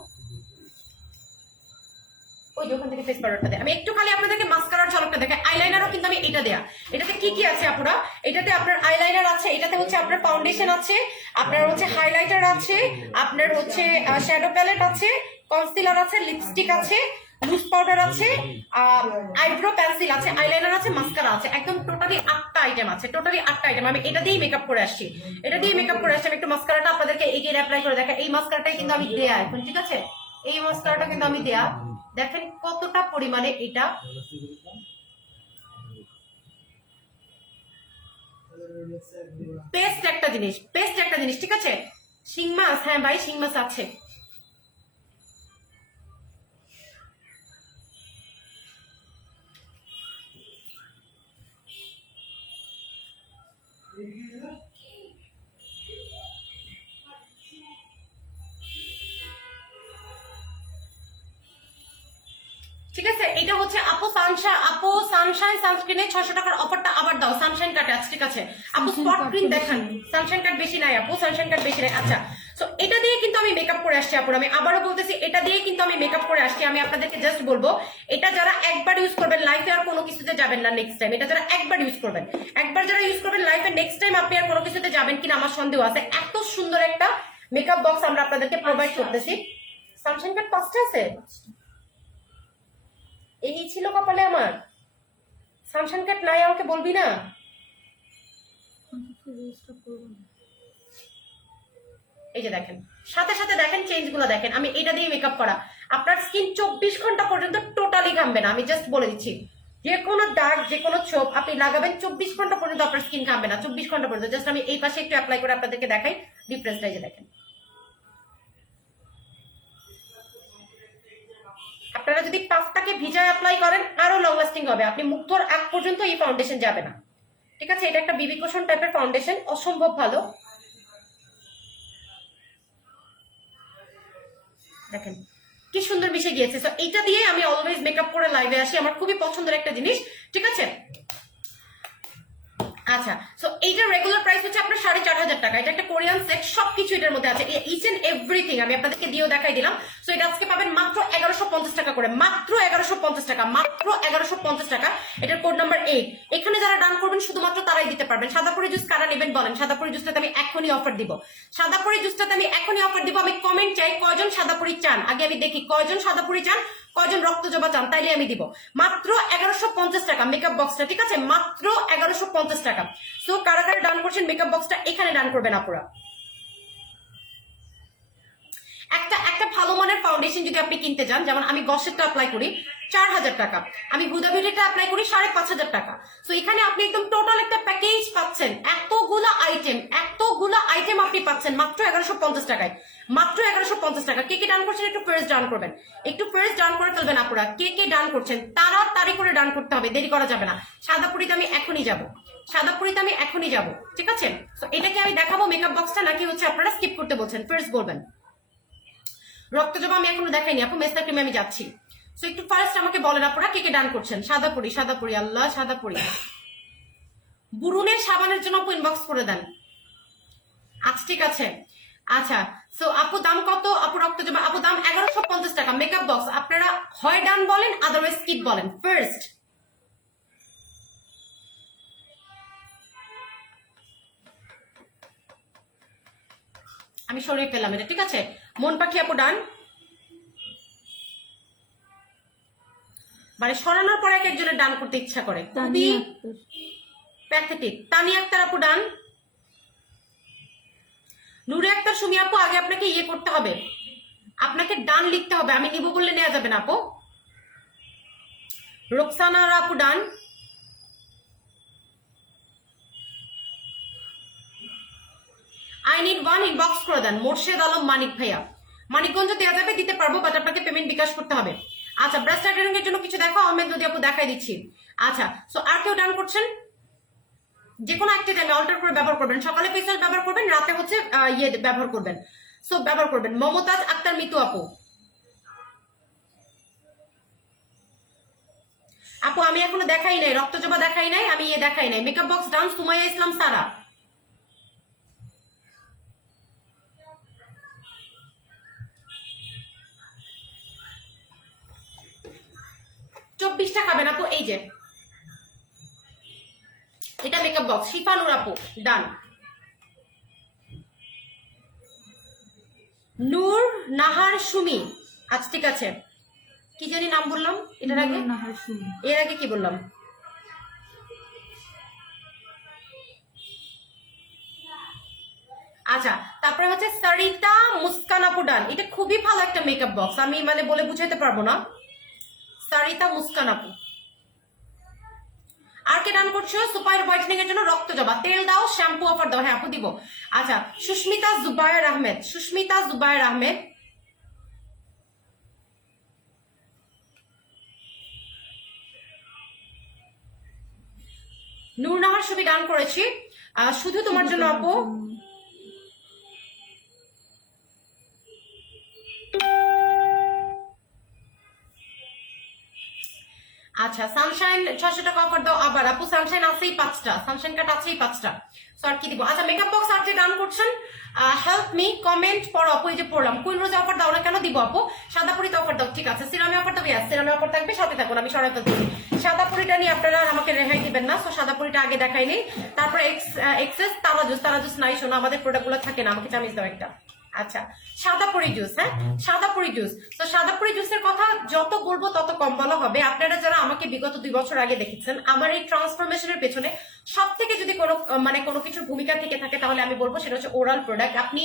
ওই ওখান থেকে ফেস পাউডারটা দেয়, আমি একটু খালি আপনাদেরকে মাস্কারার ঝলকটা দেখাই। আইলাইনারও কিন্তু আমি এটা দেয়া। এটাতে কি কি আছে আপুরা? এটাতে আপনার আইলাইনার আছে, এটাতে হচ্ছে আপনার ফাউন্ডেশন আছে, আপনার হচ্ছে হাইলাইটার আছে, আপনার হচ্ছে শ্যাডো প্যালেট আছে, কনসিলার আছে, লিপস্টিক আছে, লুজ পাউডার আছে, আইব্রো পেন্সিল আছে, আইলাইনার আছে, মাস্কারা আছে। একদম টোটালি 8টা আইটেম আছে, টোটালি 8টা আইটেম। আমি এটা দিয়েই মেকআপ করে আসছি, আমি একটু মাস্কারাটা আপনাদেরকে এগিয়ে অ্যাপ্লাই করে দেখা। এই মাস্কারাটাই কিন্তু আমি দেয়া এখন। ঠিক আছে, এই মাস্কারাটা কিন্তু আমি দেয়া, দেখেন কতটা পরিমাণে এটা। পেস্ট একটা জিনিস, পেস্ট একটা জিনিস, ঠিক আছে। শিং মাছ, হ্যাঁ ভাই শিং মাছ আছে। ঠিক আছে, এটা হচ্ছে আপু সানশাইন সানস্ক্রিনে 600 টাকার অফারটা আবার দাও। সানশাইন কাটে আছে, ঠিক আছে আপু। স্পট ক্রিম দেখান, সানশাইন কাট বেশি নাই আপু, সানশাইন কাট বেশি নাই। আচ্ছা, সো এটা দিয়ে কিন্তু আমি মেকআপ করে আসছি আপু। আমি আবারও বলতেছি, এটা দিয়ে কিন্তু আমি মেকআপ করে আসছি। আমি আপনাদেরকে জাস্ট বলবো, এটা যারা একবার ইউজ করবেন লাইফে আর কোনো কিছুতে যাবেন না নেক্সট টাইম। এটা যারা একবার ইউজ করবেন, একবার যারা ইউজ করবেন লাইফে নেক্সট টাইম আপনি আর কোনো কিছুতে যাবেন কিনা আমার সন্দেহ আছে। এত সুন্দর একটা মেকআপ বক্স আমরা আপনাদেরকে প্রোভাইড করতেছি। সানশাইন কাট 5টা আছে, এই ছিল কপালে আমার। সানশাইন কাট নাই আমাকে বলবি না। এই যে দেখেন, সাথে সাথে দেখেন চেঞ্জ গুলো দেখেন। আমি এটা দিয়ে মেকআপ করা, আপনার স্কিন 24 ঘন্টা পর্যন্ত টোটালি ঘামবে না। আমি জাস্ট বলে দিচ্ছি, যে কোনো দাগ, যে কোনো ছোপ আপনি লাগাবেন 24 ঘন্টা পর্যন্ত আপনার স্কিন ঘামবে না। 24 ঘন্টা পর্যন্ত। জাস্ট আমি এই পাশে একটু অ্যাপ্লাই করে আপনাদেরকে দেখাই ডিফারেন্সটা। এই যে দেখেন, আপনারা যদি পাফটাকে ভিজায় অ্যাপ্লাই করেন আরো লং লাস্টিং হবে। আপনি মুখ ধোয়ার আগ পর্যন্ত এই ফাউন্ডেশন যাবে না, ঠিক আছে। এটা একটা বিবি কুশন টাইপের ফাউন্ডেশন, অসম্ভব ভালো। দেখেন কি সুন্দর মিশে গিয়েছে। সো এটা দিয়ে আমি অলওয়েজ মেকআপ করে লাইভে আসি, আমার খুবই পছন্দের একটা জিনিস, ঠিক আছে। আচ্ছা, সো এইটার রেগুলার প্রাইস হচ্ছে আপনার 4500 টাকা। এটা একটা কোরিয়ান সেট, সবকিছু এটার মধ্যে আছে, ইচ এন্ড এভরিথিং আমি আপনাদেরকে দিয়েও দেখাই দিলাম। সো এটা আজকে পাবেন মাত্র 1150 টাকা করে, মাত্র 1150 টাকা, মাত্র 1150 টাকা। এটার কোড নাম্বার 8। এখানে যারা ডান করবেন শুধুমাত্র তারাই দিতে পারবেন। সাদাপুরি জুস কারা নেবেন বলেন? সাদাপুরি জুসটাতে আমি এখনই অফার দিব, সাদাপুরি জুসটাতে আমি এখনই অফার দিব। আমি কমেন্ট চাই কয়জন সাদাপুরি চান, আগে আমি দেখি কয়জন সাদাপুরি চান, কয়জন রক্ত জবা চান, তাইলে আমি দিব। মাত্র 1150 টাকা মেকআপ বক্সটা, ঠিক আছে, মাত্র 1150 টাকা। সো কারা কারা ডান করছেন মেকআপ বক্সটা এখানে ডান করবেন আপুরা। একটা ভালো মানের ফাউন্ডেশন যদি আপনি কিনতে যান, যেমন আমি গসেটটা অ্যাপ্লাই করি 4000 টাকা, আমি হুদা বিউটিটা অ্যাপ্লাই করি 5500 টাকা। সো এখানে আপনি একদম টোটাল একটা প্যাকেজ পাচ্ছেন, এতগুলা আইটেম আপনি পাচ্ছেন মাত্র 1150 টাকায়, মাত্র 1150 টাকা। কে কে ডান করছেন একটু ফার্স্ট ডান করবেন, একটু ফার্স্ট ডান করে ফেলবেন আপুরা। কে কে ডান করছেন তাড়াতাড়ি করে ডান করতে হবে, দেরি করা যাবে না। সাদাপুরিতে আমি এখনই যাব, সাদাপুরিতে আমি এখনই যাব, ঠিক আছে। সো এটাকে আমি দেখাবো মেকআপ বক্সটা, নাকি হচ্ছে আপনারা স্কিপ করতে বলছেন? ফার্স্ট বলবেন। রক্তজবা আমি এখনো দেখাইনি আপু, মেস্তা ক্রিমে আমি যাচ্ছি। সো একটু ফার্স্ট আমাকে বলেন আপনারা কে কে ডান করছেন। সাদাপুরি, সাদাপুরি, আল্লাহ সাদাপুরি। বুরুনের সাবানের জন্য আপু ইনবক্স করে দেন। আচ্ছা ঠিক আছে। আচ্ছা, সো আপু দাম কত? আপু রক্তজবা আপু দাম 1150 টাকা মেকআপ বক্স। আপনারা হয় ডান বলেন, আদারওয়াইজ স্কিপ বলেন। ফার্স্ট আমি সরিয়ে ফেললাম এটা, ঠিক আছে। মন পাখি আপু ডান, মানে সরানোর পরে এক একজনের ডান করতে ইচ্ছা করে, খুবই প্যাথেটিক। তানিয়া আক্তার আপু ডান। নূরে আক্তার সুমি আপু, আগে আপনাকে ইয়ে করতে হবে, আপনাকে ডান লিখতে হবে, আমি নিব বললে নেওয়া যাবে না আপু। রোকসানা আপু ডান। আই নিড ওয়ান ইনবক্স করে দেন। মোর্শেদ আলম মানিক ভাইয়া, মানিকগঞ্জ দেওয়া যাবে, দিতে পারবো, বাট আপনাকে পেমেন্ট বিকাশ করতে হবে। আচ্ছা, ব্রাশ লাইনারিং এর জন্য কিছু দেখো, আহমেদ নদী আপু দেখাই দিচ্ছি। আচ্ছা, সো আর কেউ ডান করছেন? যে কোনো একটা টাইমে অল্টার করে ব্যবহার করবেন, সকালে ফেসিয়াল ব্যবহার করবেন, রাতে হচ্ছে ইয়ে ব্যবহার করবেন। সো ব্যবহার করবেন। মমতাজ আক্তার মিতু আপু, আপু আমি এখনো দেখাই নাই, রক্তজবা দেখাই নাই, আমি ইয়ে দেখাই নাই। মেকআপ বক্স ডান। সুমাইয়া ইসলাম সারা, $24 খাবেন আপু। এই যে এটা মেকআপ বক্স। শিফানুর আপু ডান। নূর নাহার সুমি, আচ্ছা ঠিক আছে। কি জানি নাম বললাম এটার আগে, এর আগে কি বললাম? আচ্ছা, তারপরে হচ্ছে সরিতা মুস্কান আপু ডান। এটা খুবই ভালো একটা মেকআপ বক্স, আমি মানে বলে বুঝাইতে পারবো না। সরিতা মুস্কান আপু, আর কে ডান করছো? সুপার হোয়াইটেনিং এর জন্য রক্ত জবা তেল দাও, শ্যাম্পু অফার দাও। হ্যাঁ আপু দিব। আচ্ছা, সুস্মিতা জুবায়ের আহমেদ, সুস্মিতা জুবায়ের আহমেদ, নূরনাহার ছবি ডান করেছি শুধু তোমার জন্য আপু। আচ্ছা, সানশাইন 600 টাকা অফার দাও আবার। আপু সানশাইন আছেই 5টা, সানশাইন কাট আছেই 5টা। সো আর কি দিব? আচ্ছা, মেকআপ বক্স আর যে ডান করছেন হেল্প মি কমেন্ট পড়ো আপু। এই যে পড়লাম। কুইন রোজে অফার দাও না কেন? দিব আপু। সাদা পুরিতে অফার দাও, ঠিক আছে। সিরামে অফার দাও, ইয়াস সিরামে অফার থাকবে, সাথে থাকুন, আমি সরাই ফেলতেছি। সাদা পুরিটা নিয়ে আপনারা আমাকে রেহাই দিবেন না। সো সাদা পুরিটা আগে দেখাই নেই, তারপরে এক্সেস তারা জুস নাই শোনো, আমাদের প্রোডাক্টগুলো থাকে না। আমাকে চামিচ দাও একটা। আচ্ছা, সাদা পুরি জুস, হ্যাঁ সাদা পুরি জুস। তো সাদা পুরি জুসের কথা যত বলবো তত কম বলা হবে। আপনারা যারা আমাকে বিগত 2 বছর আগে দেখেছেন, আমার এই ট্রান্সফরমেশনের পেছনে সব থেকে যদি কোনো কিছুর ভূমিকা থেকে থাকে, তাহলে আমি বলবো সেটা হচ্ছে ওরাল প্রোডাক্ট। আপনি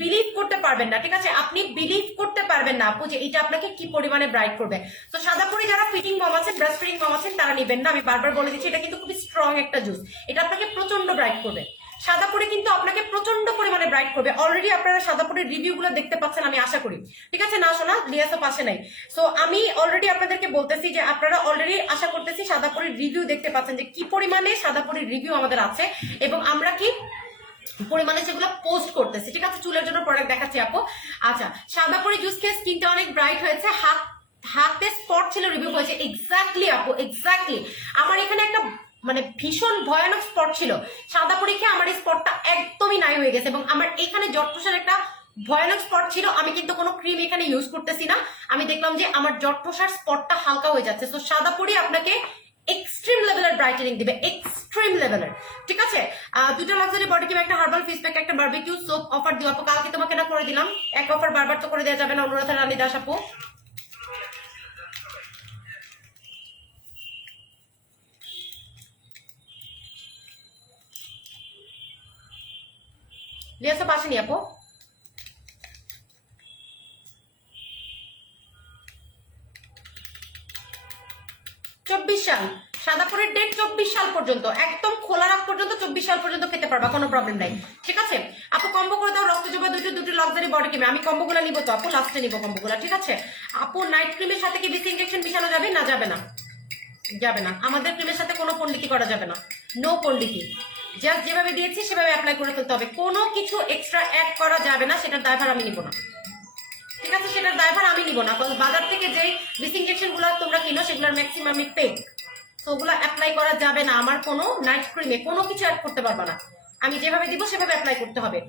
বিলিভ করতে পারবেন না, ঠিক আছে, আপনি বিলিভ করতে পারবেন না আপু যে এটা আপনাকে কি পরিমাণে ব্রাইট করবে। তো সাদা পুরি যারা ফিটিং মম আছেন, ব্রেস্ট ফিটিং মম আছেন, তারা নিবেন না। আমি বারবার বলে দিচ্ছি, এটা কিন্তু খুবই স্ট্রং একটা জুস, এটা আপনাকে প্রচন্ড ব্রাইট করবে। সাদা পুরি কিন্তু আপনাকে প্রচন্ড পরিমাণে ব্রাইট করবে। অলরেডি আপনারা সাদা পুরির রিভিউ গুলো দেখতে পাচ্ছেন, আমি আশা করি, ঠিক আছে। না শোনা, লিয়াসও পাশে নাই। সো আমি অলরেডি আপনাদেরকে বলতেছি যে আপনারা অলরেডি আশা করতেছি সাদা পুরির রিভিউ দেখতে পাচ্ছেন যে কি পরিমাণে সাদা পুরির রিভিউ আমাদের আছে এবং আমরা কি পরিমাণে সেগুলো পোস্ট করতেছি, ঠিক আছে। চুলের জন্য প্রোডাক্ট দেখাচ্ছি আপু। আচ্ছা, সাদা পুরি জুস খেয়ে স্কিনটা অনেক ব্রাইট হয়েছে, হাতে স্পট ছিল, রিভিউ হয়েছে। এক্স্যাক্টলি আপু, এক্স্যাক্টলি। আমার এখানে একটা মানে ভীষণ ভয়ানক স্পট ছিল, সাদা পুরি খেয়ে আমার এই স্পটটা একদমই নাই হয়ে গেছে। এবং আমার এখানে জটপোষার একটা ভয়ানক স্পট ছিল, আমি কিন্তু কোনো ক্রিম এখানে ইউজ করতেছি না। আমি দেখলাম যে আমার জটপোষার স্পটটা হালকা হয়ে যাচ্ছে। তো সাদা পুরি আপনাকে এক্সট্রিম লেভেলের ব্রাইটেনিং দিবে, এক্সট্রিম লেভেলের, ঠিক আছে। দুটো লাক্সারি বডি ক্রিম, একটা হার্বাল ফেস প্যাক, একটা বারবিকিউ সোপ অফার দিও আপু। কালকে তোমাকে না করে দিলাম, এক অফার বারবার তো করে দেওয়া যাবে না। অনুরাধা রানী দাস আপু, লিয়াসও পাশে নি আপু। 24 সাল সাদাপুরের ডেট 24 সাল পর্যন্ত, একদম খোলা রাখ পর্যন্ত 24 সাল পর্যন্ত খেতে পারবা, কোনো প্রবলেম নাই, ঠিক আছে। আপু কম্বো করে দাও রক্ত জবা দুটো লাক্সারি বডি ক্রিমে। আমি কম্বোগুলো নিব তো আপু, লাস্টে নিব কম্বোগুলো, ঠিক আছে। আপু নাইট ক্রিমের সাথে কি বিসি ইনজেকশন মিশানো যাবে? না, যাবে না, যাবে না। আমাদের ক্রিমের সাথে কোনো পন্ডিতি করা যাবে না, নো পন্ডিতি। জাস্ট যেভাবে দিয়েছি সেভাবে অ্যাপ্লাই করে ফেলতে হবে, কোনো কিছু এক্সট্রা অ্যাড করা যাবে না। সেটার দায়ভার আমি নিব না, ঠিক আছে, সেটার দায়ভার আমি নিব না। বাজার থেকে যেই বিসি ইনজেকশন গুলো তোমরা কিনো সেগুলোর ম্যাক্সিমাম পেক, তো ওগুলো অ্যাপ্লাই করা যাবে না। আমার কোনো নাইট ক্রিমে কোনো কিছু অ্যাড করতে পারবা না, আমি যেভাবে দিব সেভাবে অ্যাপ্লাই করতে হবে।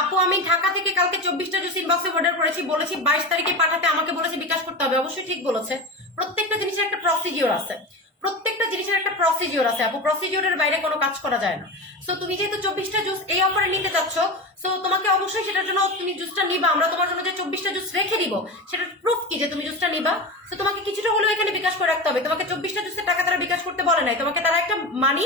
আপু আমি ঢাকা থেকে কালকে 24টা জুস ইনবক্সে অর্ডার করেছি, বলেছি 22 তারিখে পাঠাতে, আমাকে বলেছে বিকাশ করতে হবে। অবশ্যই ঠিক বলেছে, প্রত্যেকটা জিনিসের একটা প্রসিডিওর আছে, প্রত্যেকটা জিনিসের একটা প্রসিডিওর আছে আপু, প্রসিডিওরের বাইরে কোনো কাজ করা যায় না। সো তুমি যেহেতু 24টা জুস এই অফারে নিতে চাচ্ছ, সো তোমাকে অবশ্যই সেটার জন্য তুমি জুসটা নিবা। আমরা তোমার জন্য যে 24টা জুস রেখে দিব সেটার প্রুফ কি যে তুমি জুসটা নিবা। সো তোমাকে কিছুটা হলেও এখানে বিকাশ করে রাখতে হবে। তোমাকে 24টা জুসের টাকা তারা বিকাশ করতে বলে নাই, তোমাকে তারা একটা money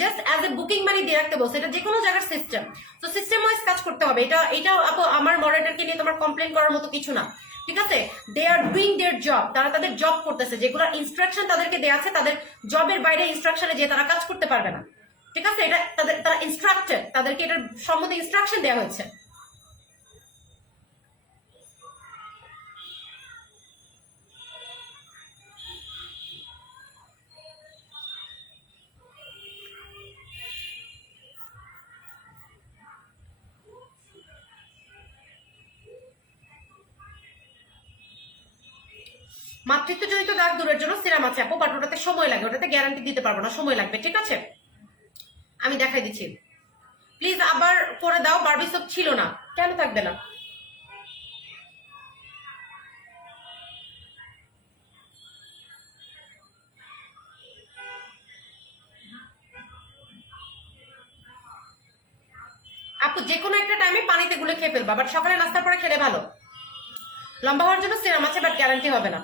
just as a booking money দিয়ে রাখতে বলছে। এটা যে কোনো জায়গার সিস্টেম, তো সিস্টেম ওয়াইজ কাজ করতে হবে। এটা আপু আমার মডারেটরকে নিয়ে তোমার কমপ্লেন করার মতো কিছু না, ঠিক আছে। দে আর ডুইং দেয়ার জব, তারা তাদের জব করতেছে, যেগুলো ইনস্ট্রাকশন তাদেরকে দেয়া আছে, তাদের জবের বাইরে ইনস্ট্রাকশনে যে তারা কাজ করতে পারবে না, ঠিক আছে। এটা তারা ইনস্ট্রাক্টেড, তাদেরকে এটার সম্বন্ধে ইনস্ট্রাকশন দেওয়া হয়েছে। মাতৃত্বজনিত দাগ দূরের জন্য সিরাম আছে আপু, বাট ওটাতে সময় লাগে, ওটাতে গ্যারান্টি দিতে পারবো না, সময় লাগবে, ঠিক আছে। আমি দেখাই দিচ্ছি, প্লিজ আবার করে দাও। বারবি সোপ ছিল না, কেন থাকবে না? আপু যে কোনো একটা টাইমে পানিতে গুলে খেয়ে ফেলবা, বাট সকালে নাস্তার পরে খেলে ভালো। লম্বা হওয়ার জন্য সিরাম আছে, বাট গ্যারান্টি হবে না।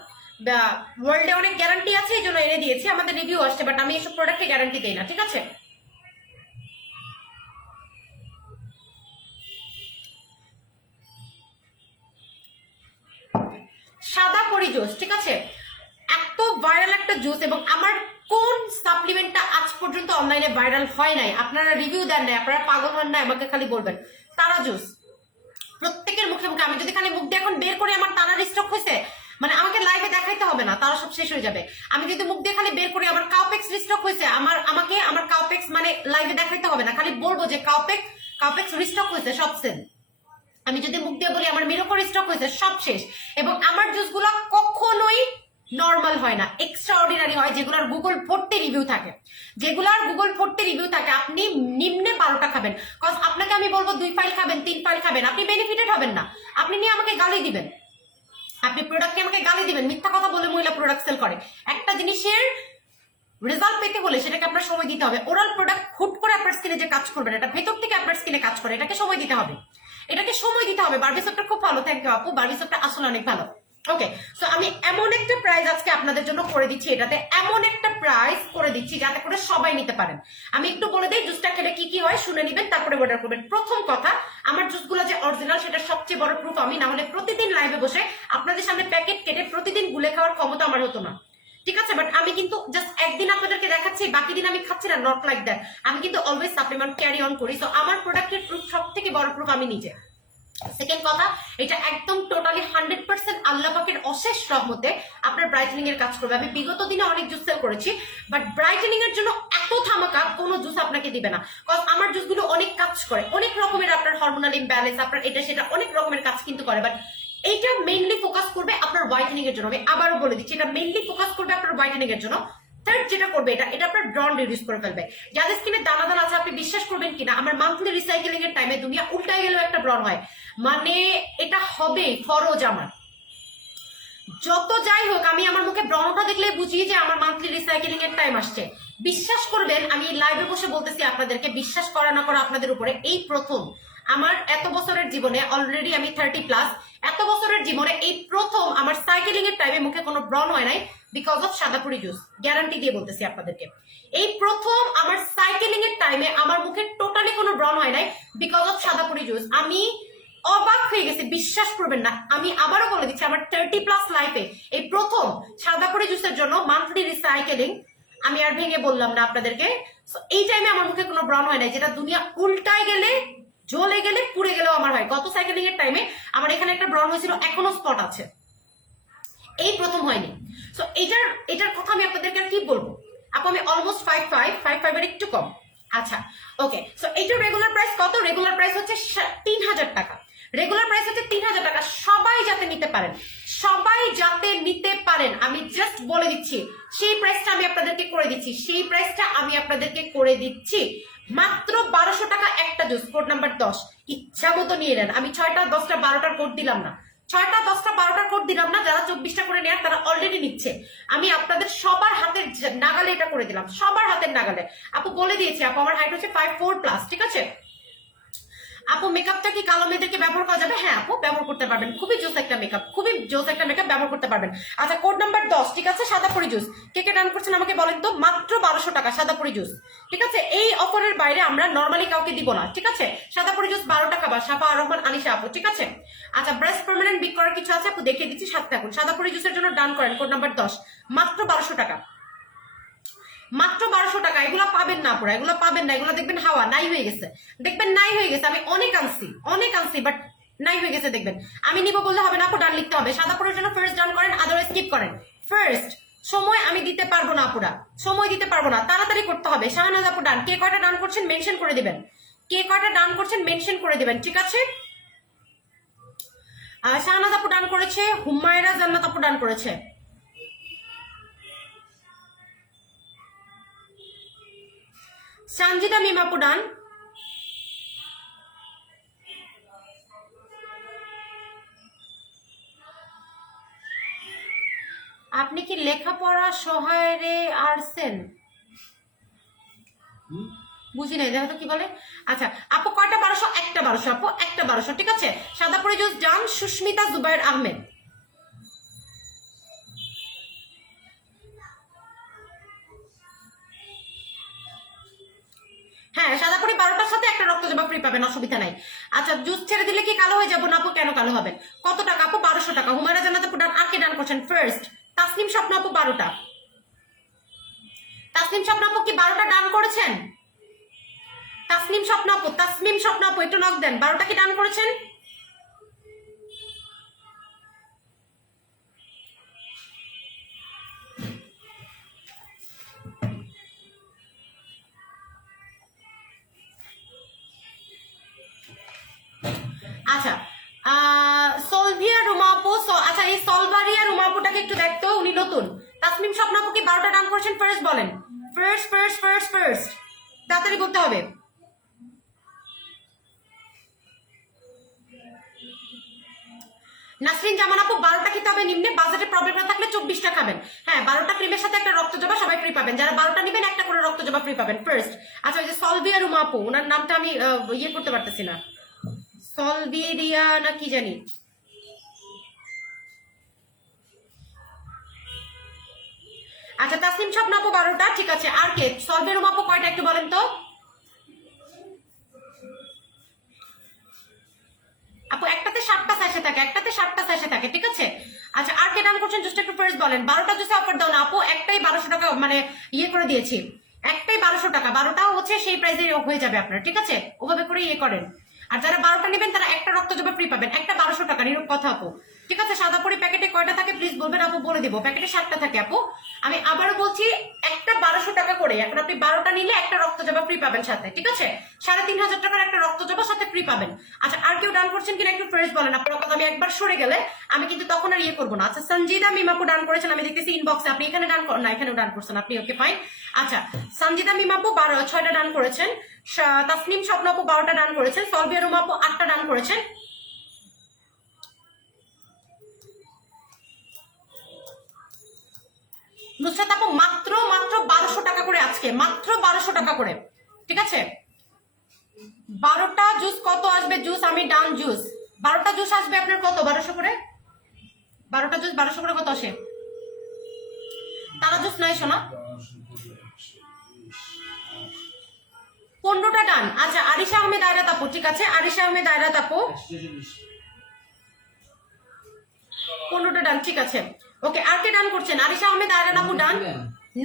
ওয়ার্ল্ডে অনেক গ্যারান্টি আছে, এই জন্য এনে দিয়েছি, আমাদের রিভিউ আসছে, বাট আমি এসব প্রোডাক্টে গ্যারান্টি দিই না, ঠিক আছে। সাদা সাদাপুরি জুস, ঠিক আছে? এত ভাইরাল একটা জুস, এবং আমার কোন সাপ্লিমেন্টটা আজ পর্যন্ত অনলাইনে ভাইরাল হয় নাই, আপনারা রিভিউ দেন নাই, আপনারা পাগল হন না, আমাকে খালি বলবেন তারা জুস। প্রত্যেকের মুখে মুখে, আমি যদি খালি মুখ দিয়ে এখন বের করে আমার তারার স্টক হয়েছে, মানে আমাকে লাইভে দেখাইতে হবে না, তারা সব শেষ হয়ে যাবে। আমি যদি মুখ দিয়ে খালি বের করি আমার কাউপেক্স রিস্টক হয়েছে, আমাকে আমার কাউপেক্স মানে লাইভে দেখাইতে হবে না, খালি বলবো যে কাউপেক্স রিস্টক হয়েছে, সব সেল। আমি যদি মুখ দিয়ে বলি আমার মিরোকো রিস্টক হয়েছে, সব শেষ। এবং আমার জুসগুলো কখনোই নর্মাল হয় না, এক্সট্রা অর্ডিনারি হয়, যেগুলোর গুগল ভর্তি রিভিউ থাকে, আপনি নিম্নে 12টা খাবেন, কজ আপনাকে আমি বলবো 2 ফাইল খাবেন, 3 ফাইল খাবেন, আপনি বেনিফিটেড হবেন না, আপনি নিয়ে আমাকে গালি দিবেন, আপনি প্রোডাক্টকে আমাকে গালি দিবেন, মিথ্যা কথা বলে মহিলা প্রোডাক্ট সেল করে। একটা জিনিসের রেজাল্ট পেতে হলে সেটাকে আপনার সময় দিতে হবে। ওরাল প্রোডাক্ট হুট করে আপনার স্কিনে যে কাজ করবে না, এটা ভেতর থেকে আপনার স্কিনে কাজ করে, এটাকে সময় দিতে হবে, বারবিসপটা খুব ভালো, থ্যাংক ইউ আপু, বারবিসপটা আসলে অনেক ভালো। ওকে, সো আমি এমন একটা প্রাইস আজকে আপনাদের জন্য করে দিচ্ছি, এটাতে এমন একটা প্রাইস করে দিচ্ছি যাতে করে সবাই নিতে পারেন। আমি একটু বলে দিই জুসটা খেলে কি কি হয়, শুনে নিবেন, তারপরে অর্ডার করবেন। প্রথম কথা, আমার জুসগুলো যে অরিজিনাল সেটা সবচেয়ে বড় প্রুফ আমি, না হলে প্রতিদিন লাইভে বসে আপনাদের সামনে প্যাকেট কেটে প্রতিদিন গুলে খাওয়ার ক্ষমতা আমার হতো না, ঠিক আছে? বাট আমি কিন্তু জাস্ট একদিন আপনাদেরকে দেখাচ্ছি, বাকি দিন আমি খাচ্ছি না, নট লাইক দ্যাট। আমি কিন্তু অলওয়েজ সাপ্লিমেন্ট ক্যারি অন করি, সো আমার প্রোডাক্টের প্রুফ সব থেকে বড় প্রুফ আমি নিজে। সেকেন্ড কথা, এটা একদম টোটালি 100% আল্লাহ পাকের অশেষ রহমতে আপনার ব্রাইটেনিং এর কাজ করবে। আমি বিগত দিনে অনেক জুস সেল করেছি, বাট ব্রাইটেনিং এর জন্য এত ধামাকা কোনো জুস আপনাকে দিবে না, কজ আমার জুসগুলো অনেক কাজ করে, অনেক রকমের আপনার হরমোনাল ইমব্যালেন্স, আপনার এটা সেটা অনেক রকমের কাজ কিন্তু করে, বাট এইটা মেইনলি ফোকাস করবে আপনার হোয়াইটেনিং এর জন্য। আমি আবারও বলে দিচ্ছি, এটা মেইনলি ফোকাস করবে আপনার হোয়াইটেনিং এর জন্য। থার্ড যেটা করবে, এটা আপনার ব্রন রিডিউস করে ফেলবে। যাদের স্কিনে দানা দানা আছে, আপনি বিশ্বাস করবেন কিনা, আমার মান্থলি রিসাইকেলিং এর টাইমে দুনিয়া উল্টায় গেলেও একটা ব্রন হয়, মানে এটা হবে ফরজ আমার। যত যাই হোক, আমি আমার মুখে ব্রণটা দেখলে বুঝি যে আমার মান্থলি রিসাইকেলিং এর টাইম আসছে। বিশ্বাস করবেন, আমি লাইভে বসে বলতেছি আপনাদেরকে, বিশ্বাস করা না করা আপনাদের উপরে, এই প্রথম আমার এত বছরের জীবনে, অলরেডি আমি 30+, এত বছরের জীবনে এই প্রথম আমার সাইকেলিং এর টাইমে মুখে কোনো ব্রণ হয় নাই, বিকজ অফ সাদাপুরি জুস। গ্যারান্টি দিয়ে বলতেছি আপনাদেরকে, এই প্রথম আমার সাইকেলিং এর টাইমে আমার মুখে টোটালি কোনো ব্রণ হয় নাই, বিকজ অফ সাদাপুরি জুস। আমি অবাক হয়ে গেছে, বিশ্বাস করবেন না। আমি আবারও বলে দিচ্ছি, আমার 30+ লাইফে এই প্রথম সাদাপুরি জুসের জন্য মান্থলি রিসাইকেলিং, আমি আর ভেঙে বললাম না আপনাদেরকে। এই টাইমে আমার মুখে কোনো ব্রণ হয় নাই, যেটা দুনিয়া উল্টায় গেলে, জ্বলে গেলে, পুড়ে গেলেও আমার হয়। গত সাইকেলিং এর টাইমে আমার এখানে একটা ব্রণ হয়েছিল, এখনো স্পট আছে, এই প্রথম হয়নি। সো এটার কথা আমি আপনাদেরকে আর কি বলবো আপু, আমি অলমোস্ট 5.5 এর একটু কম। আচ্ছা, ওকে, সো এইটার রেগুলার প্রাইস কত? রেগুলার প্রাইস হচ্ছে 3000 টাকা। রেগুলার প্রাইস হচ্ছে 3000 টাকা। সবাই যাতে নিতে পারেন, আমি জাস্ট বলে দিচ্ছি, সেই প্রাইসটা আমি আপনাদেরকে করে দিচ্ছি, মাত্র 1200 টাকা একটা জুস, কোড নাম্বার 10, ইচ্ছা মতো নিয়ে নেন। আমি 6টা 10টা 12টার কোড দিলাম না, 6টা 10টা 12টার কোড দিলাম না, যারা 24টা করে নেয় তারা অলরেডি নিচ্ছে। আমি আপনাদের সবার হাতের নাগালে এটা করে দিলাম, সবার হাতের নাগালে। আপু বলে দিয়েছি, আপু আমার হাইট হচ্ছে 5'4+, ঠিক আছে? আপু মেকআপটা কি কালো মেয়েদেরকে ব্যবহার করা যাবে? হ্যাঁ আপু, ব্যবহার করতে পারবেন, খুবই জোস একটা মেকআপ ব্যবহার করতে পারবেন। আচ্ছা, কোড নাম্বার 10, ঠিক আছে? সাদাপুরি জুস কে কে ডান করছেন আমাকে বলেন তো? মাত্র 1200 টাকা সাদাপুরি জুস, ঠিক আছে? এই অফারের বাইরে আমরা নর্মালি কাউকে দিব না, ঠিক আছে? সাদাপুরি জুস 12 টাকা, বা সাফা রহমান আনিশা আপু, ঠিক আছে? আচ্ছা, ব্রেস্ট পার্মানেন্ট বিক করার কিছু আছে আপু? দেখিয়ে দিচ্ছি, সাথে থাকুন। সাদাপুরি জুসের জন্য ডান করেন, কোড নাম্বার 10, মাত্র 1200 টাকা, মাত্র 1200 টাকা। এগুলো পাবেন না পুরো, এগুলো পাবেন না, এগুলো দেখবেন হাওয়া নাই হয়ে গেছে, আমি অনেক আনছি, বাট নাই হয়ে গেছে, দেখবেন। আমি নিব বললে হবে না আপু, ডান লিখতে হবে। সাদাপুরের জন্য ফার্স্ট ডান করেন, আদারওয়াইজ স্কিপ করেন। ফার্স্ট সময় আমি দিতে পারবো না আপুরা, তাড়াতাড়ি করতে হবে। শাহনাজ আপু ডান, কে কয়টা ডান করছেন মেনশন করে দিবেন, ঠিক আছে? শাহনাজ আপু ডান করেছে, হুমায়রা জান্নাত আপু ডান করেছে, সঞ্জিতা মিমাপু ডান, আপনি কি লেখাপড়া সহায়রে আরছেন? বুঝি নাই, দেখো তো কি বলে। আচ্ছা আপু, কয়টা 1200? একটা 1200 আপু, একটা 1200, ঠিক আছে? সাদাপুরি জুস ডান। সুস্মিতা জুবাইর আহমেদ, হ্যাঁ, সাদাপুরি 12টার সাথে একটা রক্ত জবা ফ্রি পাবেন, অসুবিধা নাই। আচ্ছা, জুস ছেড়ে দিলে কি কালো হয়ে যাবো না আপু? কেন কালো হবেন? কত টাকা আপু? 1200 টাকা। হুমায়রা জান্নাত আপু ডান। আর কে ডান করছে? করছেন ফার্স্ট তাসনিম স্বপ্ন আপু 12টা। তাসনিম স্বপ্ন আপু কি 12টা ডান করেছেন? তাসনিম স্বপ্ন আপু একটু নক দেন, 12টা কি ডান করেছেন? আচ্ছা সলভিয়া রুমা আপু, আচ্ছা এই সলভারিয়া রুমা আপুটাকে একটু দেখতো, উনি নতুন। তাসনিম স্বপ্ন আপু কি 12টা ডান করেছেন? ফার্স্ট বলেন, ফার্স্ট তাড়াতাড়ি করতে হবে। নাসরিন জামান আপু 12টা খেতে হবে নিম্নে, বাজেটের প্রবলেম না থাকলে 24টা খাবেন। হ্যাঁ 12টা ক্রিমের সাথে একটা রক্তজবা সবাই ফ্রি পাবেন, যারা 12টা নেবেন একটা করে রক্তজবা ফ্রি পাবেন ফার্স্ট। আচ্ছা ওই যে সলভিয়া রুমা আপু, ওনার নামটা আমি ইয়ে করতে পারতেছি না, সলভিরিয়া না কি জানি। আচ্ছা তাসনিম স্বপ্ন আপু 12টা, ঠিক আছে। আর কে? সলভিয়া রুমা আপু কয়টা একটু বলেন তো আপু? একটাতে 7টা স্যাশে থাকে, ঠিক আছে। আচ্ছা আর কে ডান করছেন জাস্ট একটু ফার্স্ট বলেন। 12টা জুসে অফার দাও না আপু, একটাই 1200 টাকা মানে ইয়ে করে দিয়েছি, একটাই 1200 টাকা, 12টাও হচ্ছে সেই প্রাইসে হয়ে যাবে আপনার, ঠিক আছে। ওভাবে করে ইয়ে করেন। আর যারা 12টা নেবেন তারা একটা রক্তজবা ফ্রি পাবেন, একটা 1200 টাকা নিরূপ কথা আপু, ঠিক আছে। সাদা পরি প্যাকেটে কয়টা থাকে প্লিজ বলবেন আপু, বলে দিব। প্যাকেটে 7টা থাকে আপু, আমি আবারও বলছি একটা 1200 টাকা করে। এখন আপনি 12টা নিলে একটা রক্তজবা ফ্রি পাবেন সাথে, ঠিক আছে। 3500 টাকার একটা রক্তজবা সাথে ফ্রি পাবেন। আচ্ছা আর কেউ ডান করছেন কিনা একটু ফ্রেশ বলেন, আপনার কথা আমি একবার সরে গেলে আমি কিন্তু তখন আর ইয়ে করবো না। আচ্ছা সঞ্জিদা মিমাপু ডান করেছেন, আমি দেখতেছি ইনবক্সে, আপনি এখানে ডান না এখানেও ডান করছেন আপনি, ওকে ফাইন। আচ্ছা সঞ্জিদা মিমাপু 6টা ডান করেছেন, তাসনিম স্বপ্ন আপু 12টা ডান করেছেন, সলভিয়া রুমা আপু 8টা ডান করেছেন। নুসরাত আপু মাত্র 1200 টাকা করে আজকে, মাত্র 1200 টাকা করে, ঠিক আছে। 12টা জুস কত আসবে? জুস আমি ডান জুস 12টা জুস আসবে আপনার কত? 1200 করে। 12টা জুস 1200 করে কত আসে? তারা জুস নাই শোনা, 15টা ডান। আচ্ছা আরিশা আহমেদ আয়রাত আপু, ঠিক আছে। আরিশা আহমেদ আয়রাত আপু 15টা ডান, ঠিক আছে। ওকে আর কে ডান করছেন? আরিশা আহমেদ আয়রান আপু ডান,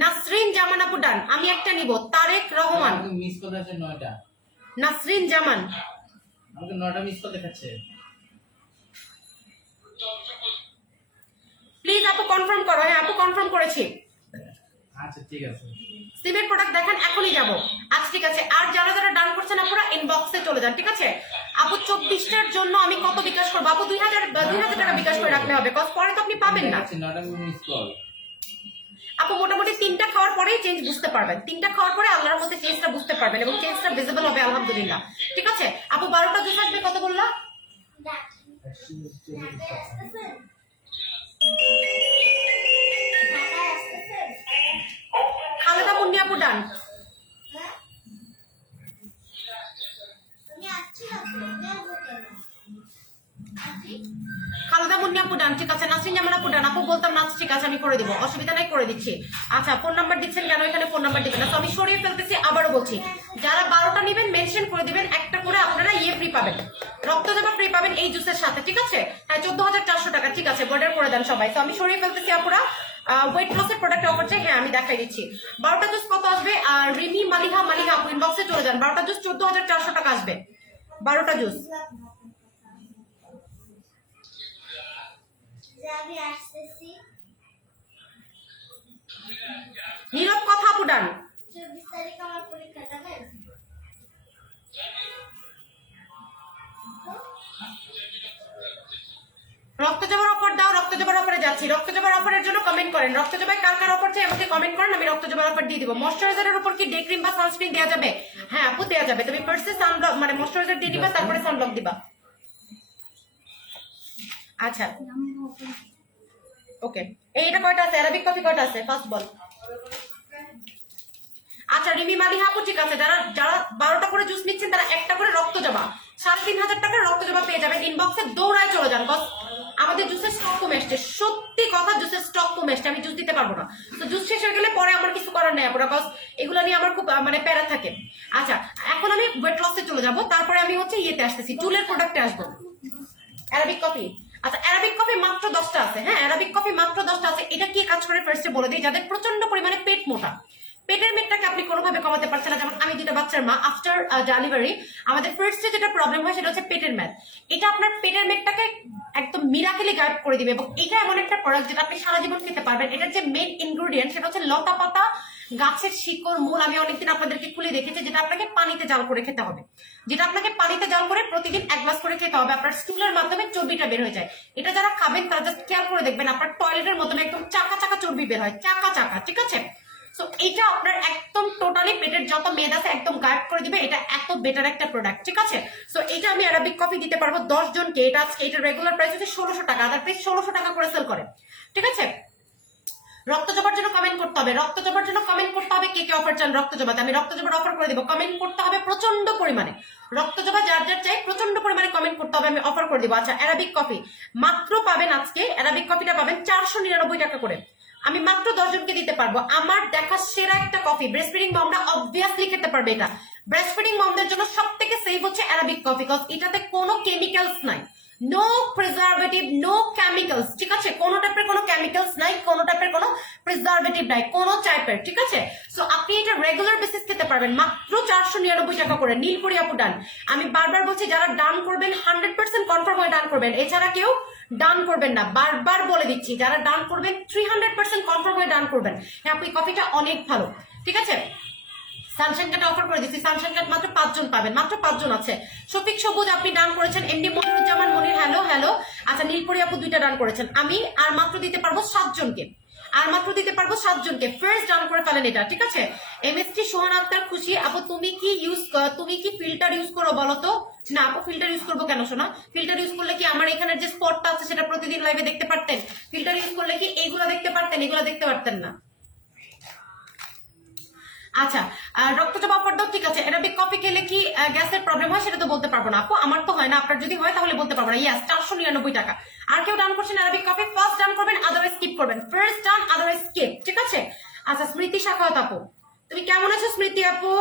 নাসরিন জামান আপু ডান। আমি একটা নিব, তারেক রহমান। মিস কত আছে? 9টা। নাসরিন জামান আমাকে 9টা মিস কত দেখাচ্ছে? প্লিজ আপু কনফার্ম করো। হ্যাঁ আপু কনফার্ম করেছি। আচ্ছা ঠিক আছে। সিমের প্রোডাক্ট দেখেন, এখনই যাবো। আচ্ছা ঠিক আছে। আর যারা যারা ডান করছেন আপুরা ইনবক্সে চলে যান, ঠিক আছে। আপু 24টার জন্য আমি কত বিকাশ করবো আপু? 2000 টাকা বিকাশ করে রাখলে হবে, কজ পরে তো আপনি পাবেন না। 9টা মিস কল। আপু মোটামুটি 3টা খাওয়ার পরেই চেঞ্জ বুঝতে পারবেন, 3টা খাওয়ার পরে আল্লাহর মধ্যে চেঞ্জটা বুঝতে পারবেন এবং চেঞ্জটা ভিজিবল হবে আলহামদুলিল্লাহ, ঠিক আছে। আপু 12টা জুস আসবে কত বললা? খালেদা মুন্নি আপু ডান। খালেদা মুন্নি আপু ডান, ঠিক আছে। নাসরিন জামান আপু ডান। আপু বলতাম না, ঠিক আছে আমি করে দিব, অসুবিধা নাই, করে দিচ্ছি। আচ্ছা ফোন নাম্বার দিচ্ছেন কেন? এখানে ফোন নাম্বার দিবেন না, তো আমি সরিয়ে ফেলতেছি। আবারও বলছি যারা 12টা নেবেন মেনশন করে দিবেন, একটা করে আপনারা ইয়ে ফ্রি পাবেন, রক্তজবা ফ্রি পাবেন এই জুসের সাথে, ঠিক আছে। হ্যাঁ 14,400 টাকা, ঠিক আছে। বর্ডার করে দেন সবাই। তো আমি সরিয়ে ফেলতেছি আপুরা। ওয়েট লসের প্রোডাক্ট অফার চাই, হ্যাঁ আমি দেখাই দিচ্ছি। 12টা জুস কত আসবে? আর রিমি মালিহা আপু ইনবক্সে চলে যান। 12টা জুস 14,400 টাকা আসবে, 12টা জুস। নীরব কথা আপু ডান। 24 তারিখ আমার পরীক্ষা, যাবেন? রক্তজবার অফার দাও, রক্তজবার অফারে যাচ্ছি। রক্তজবার অফারের জন্য কমেন্ট করেন। রক্তজবায় কার কার অফার চাই আমাকে কমেন্ট করেন, আমি রক্তজবার অফার দিয়ে দিব। ময়শ্চারাইজারের উপর কি ডে ক্রিম বা সানস্ক্রিন দেওয়া যাবে? হ্যাঁ আপু দেওয়া যাবে। তুমি ফার্স্টে সানব্লক মানে ময়শ্চারাইজার দিয়ে দিবা, তারপরে সানব্লক দিবা। আচ্ছা ওকে। এইটা কয়টা আছে? অ্যারাবিক কফি কয়টা আছে? ফার্স্ট বল। আচ্ছা রিমি মালিহা আপু, ঠিক আছে। যারা যারা 12টা করে জুস নিচ্ছেন তারা একটা করে রক্তজবা 3,500 টাকার রক্তজবা পেয়ে যাবেন। ইনবক্সে দৌড়ায় চলে যান, কজ আমাদের জুসের স্টক কমে আসছে। সত্যি কথা জুসের স্টক কমে আসছে, আমি জুস দিতে পারবো না। তো জুস শেষ হয়ে গেলে পরে আমার কিছু করার নেই আপুরা, কজ এগুলো নিয়ে আমার খুব মানে প্যারা থাকে। আচ্ছা এখন আমি ওয়েট লসে চলে যাবো, তারপরে আমি হচ্ছে ইয়েতে আসতেছি, চুলের প্রোডাক্টে আসবো। অ্যারাবিক কফি আচ্ছা অ্যারাবিক কফি মাত্র 10টা আছে, হ্যাঁ অ্যারাবিক কফি মাত্র 10টা আছে। এটা কি কাজ করে ফার্স্টে বলে দিই, যাদের প্রচন্ড পরিমাণে পেট মোটা, পেটের মেদটাকে আপনি কোনোভাবে কমাতে পারছেন না, যেমন আমি দুটো বাচ্চার মা, আফটার ডেলিভারি আমাদের ফার্স্টে যেটা প্রবলেম হয় সেটা হচ্ছে পেটের মেদ। এটা আপনার পেটের মেদটাকে একদম মিরাকেলি গায়েব করে দিবে, এবং এটা এমন একটা প্রোডাক্ট যেটা আপনি সারা জীবন খেতে পারবেন। এটার যে মেইন ইনগ্রেডিয়েন্ট সেটা হচ্ছে লতা পাতা, গাছের শিকড়, মূল। আমি অনেকদিন আপনাদেরকে খুলে দেখেছি, যেটা আপনাকে পানিতে জাল করে খেতে হবে, যেটা আপনাকে পানিতে জাল করে প্রতিদিন 1 গ্লাস করে খেতে হবে। আপনার স্টুলের মাধ্যমে চর্বিটা বের হয়ে যায়। এটা যারা খাবেন তারা জাস্ট খেয়াল করে দেখবেন আপনার টয়লেটের মাধ্যমে একদম চাকা চাকা চর্বি বের হয়, চাকা চাকা, ঠিক আছে? সো এটা আপনার একদম টোটালি পেটের যত মেদ আছে একদম গায়েব করে দিবে। এটা এত বেটার একটা প্রোডাক্ট, ঠিক আছে? সো এটা আমি অ্যারাবিক কফি দিতে পারবো 10 জনকে। এটা আজকে এটা রেগুলার প্রাইস হচ্ছে 1600 টাকা, আদার প্রাইস 1600 টাকা করে সেল করে, ঠিক আছে? রক্ত জবার জন্য কমেন্ট করতে হবে, রক্ত জবার জন্য কমেন্ট করতে হবে। কে কে অফার চান রক্ত জবাতে? আমি রক্ত জবার অফার করে দিব। কমেন্ট করতে হবে প্রচন্ড পরিমাণে, রক্ত জবা যার যার চাই প্রচন্ড পরিমাণে কমেন্ট করতে হবে, আমি অফার করে দিব। আচ্ছা অ্যারাবিক কফি মাত্র পাবেন আজকে, অ্যারাবিক কফিটা পাবেন 499 টাকা করে। আমি মাত্র 10 জনকে দিতে পারবো। আমার দেখা সেরা একটা কফি, ব্রেস্ট ফিডিং মমরা অবভিয়াসলি খেতে পারবে। এটা ব্রেস্ট ফিডিং মমদের জন্য সব থেকে সেফ হচ্ছে অ্যারাবিক কফি, কজ এটাতে কোনো কেমিক্যালস নাই, নো প্রিজারভেটিভ, নো কেমিক্যালস, ঠিক আছে? কোনো টাইপের কোনো কেমিক্যালস নাই, কোনো টাইপের কোনো প্রিজারভেটিভ নাই, কোনো টাইপের, ঠিক আছে? সো আপনি এটা রেগুলার বেসিস খেতে পারবেন মাত্র 499 টাকা করে। নীলপরি আপু ডান। আমি বারবার বলছি যারা ডান করবেন 100% কনফার্ম হয়ে ডান করবেন, এছাড়া কেউ ডান করবেন না। বারবার বলে দিচ্ছি যারা ডান করবেন 300% কনফার্ম হয়ে ডান করবেন। হ্যাঁ আপু এই কফিটা অনেক ভালো, ঠিক আছে? সানশাইন কার্ড অফার করে দিচ্ছি, সানশাইন কার্ড মাত্র 5 জন পাবেন, মাত্র 5 জন আছে। শফিক সবুজ আপনি ডান করেছেন, MD Moniruzzaman Monir hello hello. আচ্ছা নীলপরি আপু 2টা ডান করেছেন। আমি আর মাত্র দিতে পারবো 7 জনকে, আর মাত্র দিতে পারবো 7 জনকে। ফার্স্ট ডান করে ফেলেন এটা, ঠিক আছে? এমএসটি সোহান আক্তার খুশি আপু তুমি কি ফিল্টার ইউজ করো বলো তো? না আপু ফিল্টার ইউজ করবো কেন শোনা? ফিল্টার ইউজ করলে কি আমার এখানের যে স্পটটা আছে সেটা প্রতিদিন লাইভে দেখতে পারতেন? ফিল্টার ইউজ করলে কি এইগুলো দেখতে পারতেন? এগুলো দেখতে পারতেন না। আচ্ছা রক্তচাপ অফার দাও, ঠিক আছে? অ্যারাবিক কফি খেলে কি গ্যাসের প্রবলেম হয় সেটা তো বলতে পারবো না আপু, আমার তো হয় না, আপনার যদি হয় তাহলে বলতে পারবো না। ইয়াস 499 টাকা। আর কেউ ডান করছেন অ্যারাবিক কফি? ফার্স্ট ডান করবেন, আদারওয়াইজ স্কিপ করবেন। ফার্স্ট ডান, আদারওয়াইজ স্কিপ, ঠিক আছে? আচ্ছা স্মৃতি শাখাওয়াত আপু তুমি কেমন আছো? স্মৃতি আপু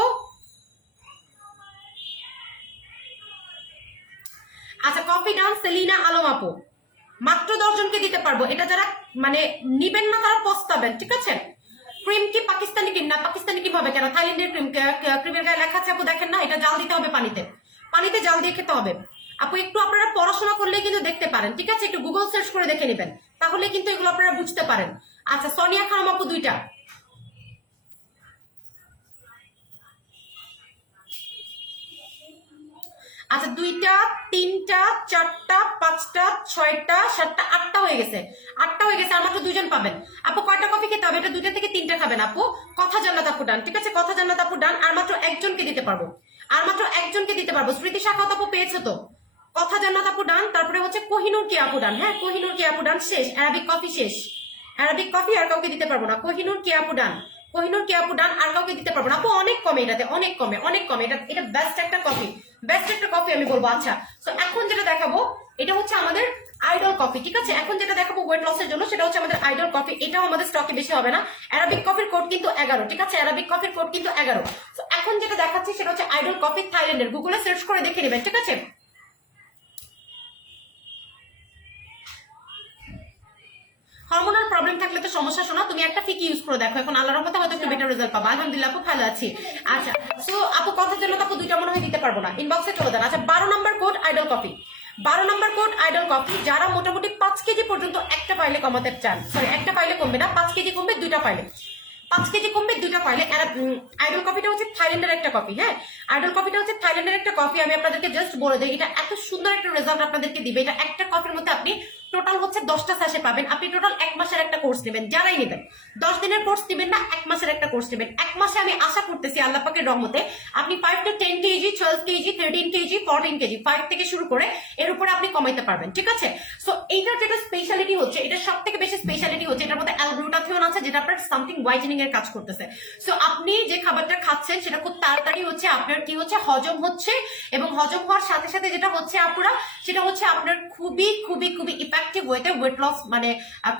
আচ্ছা কফি ডান। সেলিনা আলম আপু মাত্র 10 জনকে দিতে পারবো। এটা যারা মানে নিবেন না তারা পস্তাবেন, ঠিক আছে? ক্রিম কি পাকিস্তানি ক্রিম? না পাকিস্তানি ক্রিম হবে কেন? থাইল্যান্ডের ক্রিম, ক্রিমের গায়ে লেখা আছে আপু দেখেন না, এটা জাল দিতে হবে পানিতে, পানিতে জাল দিয়ে খেতে হবে আপু। একটু আপনারা পড়াশোনা করলে কিন্তু দেখতে পারেন, ঠিক আছে? একটু গুগল সার্চ করে দেখে নেবেন, তাহলে কিন্তু এগুলো আপনারা বুঝতে পারেন। আচ্ছা সোনিয়া খানম আপু 2টা। আচ্ছা 2টা 3টা 4টা 5টা 6টা 7টা 8টা হয়ে গেছে, 8টা হয়ে গেছে। আর মাত্র 2 জন পাবেন আপু। কয়টা কফি খেতে হবে? এটা 2টা থেকে 3টা খাবেন আপু। কথা জান্নাত আপু ডান, ঠিক আছে? কথা জান্নাত আপু ডান। আর মাত্র 1 জনকে দিতে পারবো, আর মাত্র 1 জনকে দিতে পারবো। স্মৃতি শাখাওয়াত আপু পেয়েছো তো? কথা জান্নাত আপু ডান। তারপরে হচ্ছে কোহিনুর কি আপু ডান। হ্যাঁ কোহিনুর কি আপু ডান শেষ। অ্যারাবিক কফি শেষ, অ্যারাবিক কফি আর কাউকে দিতে পারবো না। কোহিনুর কি আপু ডান, কোহিনুর কি আপু ডান। আর কাউকে দিতে পারবো না আপু, অনেক কমে, এটাতে অনেক কমে, অনেক কমে। এটা বেস্ট একটা কফি, বেস্ট একটা কফি আমি বলবো। আচ্ছা তো এখন যেটা দেখাবো এটা হচ্ছে আমাদের আইডল কফি, ঠিক আছে? এখন যেটা দেখাবো ওয়েট লসের জন্য সেটা হচ্ছে আমাদের আইডল কফি। এটাও আমাদের স্টকে বেশি হবে না। অ্যারাবিক কফির কোড কিন্তু 11, ঠিক আছে? অ্যারাবিক কফির কোড কিন্তু 11। তো এখন যেটা দেখাচ্ছি সেটা হচ্ছে আইডল কফি থাইল্যান্ডের, গুগলে সার্চ করে দেখে নেবেন, ঠিক আছে? হরমোনাল প্রবলেম থাকলে তো সমস্যা শোনা, তুমি একটা ফিকি ইউজ করে দেখো, এখন আল্লাহর রহমতে হয়তো একটু বেটার রেজাল্ট পাবা। আলহামদুলিল্লাহ আপু ভালো আছি। আচ্ছা সো আপু কথার জন্য আপু 2টা মনে হয় দিতে পারবো না, ইনবক্সে চলে যান। আচ্ছা 12 নম্বর কোড আইডল কফি, 12 নম্বর কোড আইডল কফি। যারা মোটামুটি 5 কেজি পর্যন্ত একটা পাইলে কমাতে চান, সরি একটা পাইলে কমবে না, 5 কেজি কমবে 2টা পাইলে, 5 কেজি কমবে 2টা পাইলে। আইডল কফিটা হচ্ছে থাইল্যান্ডের একটা কফি, হ্যাঁ আইডল কফিটা হচ্ছে থাইল্যান্ডের একটা কফি। আমি আপনাদেরকে জাস্ট বলে দিই এটা এত সুন্দর একটা রেজাল্ট আপনাদেরকে দিবে। এটা একটা কফির মধ্যে আপনি টোটাল হচ্ছে 10টা স্যাশে পাবেন। আপনি টোটাল 1 মাসের একটা কোর্স নেবেন, যারাই নেবেন 10 দিনের কোর্স নেবেন না, 1 মাসের একটা কোর্স নেবেন। 1 মাসে আমি আশা করতেছি আল্লাহ পাকের রহমতে আপনি 5 to 10 KG, 12 KG, 13 KG, 14 KG, 5 থেকে শুরু করে এর উপরে আপনি কমাইতে পারবেন, ঠিক আছে? সো এইটার যেটা স্পেশালিটি হচ্ছে, এটা সব থেকে বেশি স্পেশালিটি হচ্ছে এটার মধ্যে অ্যালগ্লুটাথিওন আছে, যেটা আপনার সামথিং হোয়াইটেনিং এর কাজ করতেছে। সো আপনি যে খাবারটা খাচ্ছেন সেটা খুব তাড়াতাড়ি হচ্ছে আপনার কি হচ্ছে হজম হচ্ছে, এবং হজম হওয়ার সাথে সাথে যেটা হচ্ছে আপুরা সেটা হচ্ছে আপনার খুবই খুবই খুবই ইফেক্টিভ ওয়েতে ওয়েট লস, মানে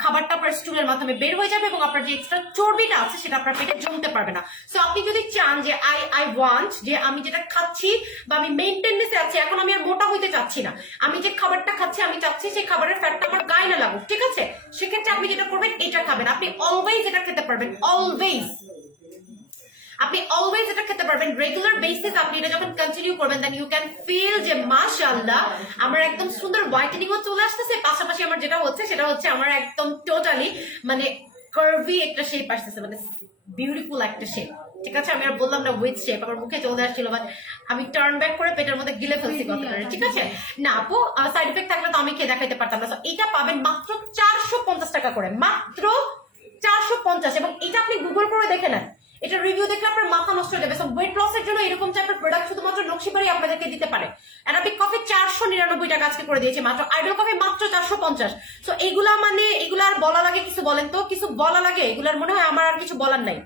খাবারটা আপনার স্টুলের মাধ্যমে বের হয়ে যাবে এবং আপনার যে এক্সট্রা চর্বিটা আছে সেটা আপনার পেটে জমতে পারবে না। সো আপনি যদি চান যে আই ওয়ান্ট যে আমি যেটা খাচ্ছি বা আমি মেইনটেনেন্সে আছি, এখন আমি আর মোটা হইতে চাচ্ছি না, আমি যে খাবারটা খাচ্ছি আমি চাচ্ছি সেই খাবারের ফ্যাটটা আমার গায়ে না লাগুক, ঠিক আছে, সেক্ষেত্রে আপনি যেটা করবেন এটা খাবেন। আপনি অলওয়েজ এটা খেতে পারবেন, অলওয়েজ আপনি অলওয়েজ এটা খেতে পারবেন রেগুলার বেসিস। আপনি এটা যখন কন্টিনিউ করবেন দেন ইউ ক্যান ফিল যে মাশাআল্লাহ আমার একদম সুন্দর হোয়াইটেনিংও চলে আসতেছে, পাশাপাশি আমার যেটা হচ্ছে সেটা হচ্ছে আমার একদম টোটালি মানে কার্ভি একটা শেপ আসতেছে, মানে বিউটিফুল একটা শেপ, ঠিক আছে। আমি আর বললাম না উইথ শেপ, আমার মুখে চলে আসছিল, বাট আমি টার্ন ব্যাক করে পেটের মধ্যে গিলে ফেলছি কথাটা, ঠিক আছে। না আপু সাইড ইফেক্ট থাকলে তো আমি খেয়ে দেখাইতে পারতাম না। এটা পাবেন মাত্র 450 টাকা করে, মাত্র 450, এবং এটা আপনি গুগল করে দেখে নেন, এটা রিভিউ দেখলে আপনার মাথা নষ্ট হয়ে যাবে। সো ওয়েট লসের জন্য এরকম টাইপের প্রোডাক্ট শুধুমাত্র নকশিবাড়ি আপনাদেরকে দিতে পারে। অ্যারাবিক কফি 499 টাকা আজকে করে দিয়েছে মাত্র, আইডল কফি মাত্র 450। সো এইগুলা মানে এগুলা আর বলা লাগে কিছু, বলেন তো কিছু বলা লাগে? এগুলার মনে হয় আমার আর কিছু বলার নাই।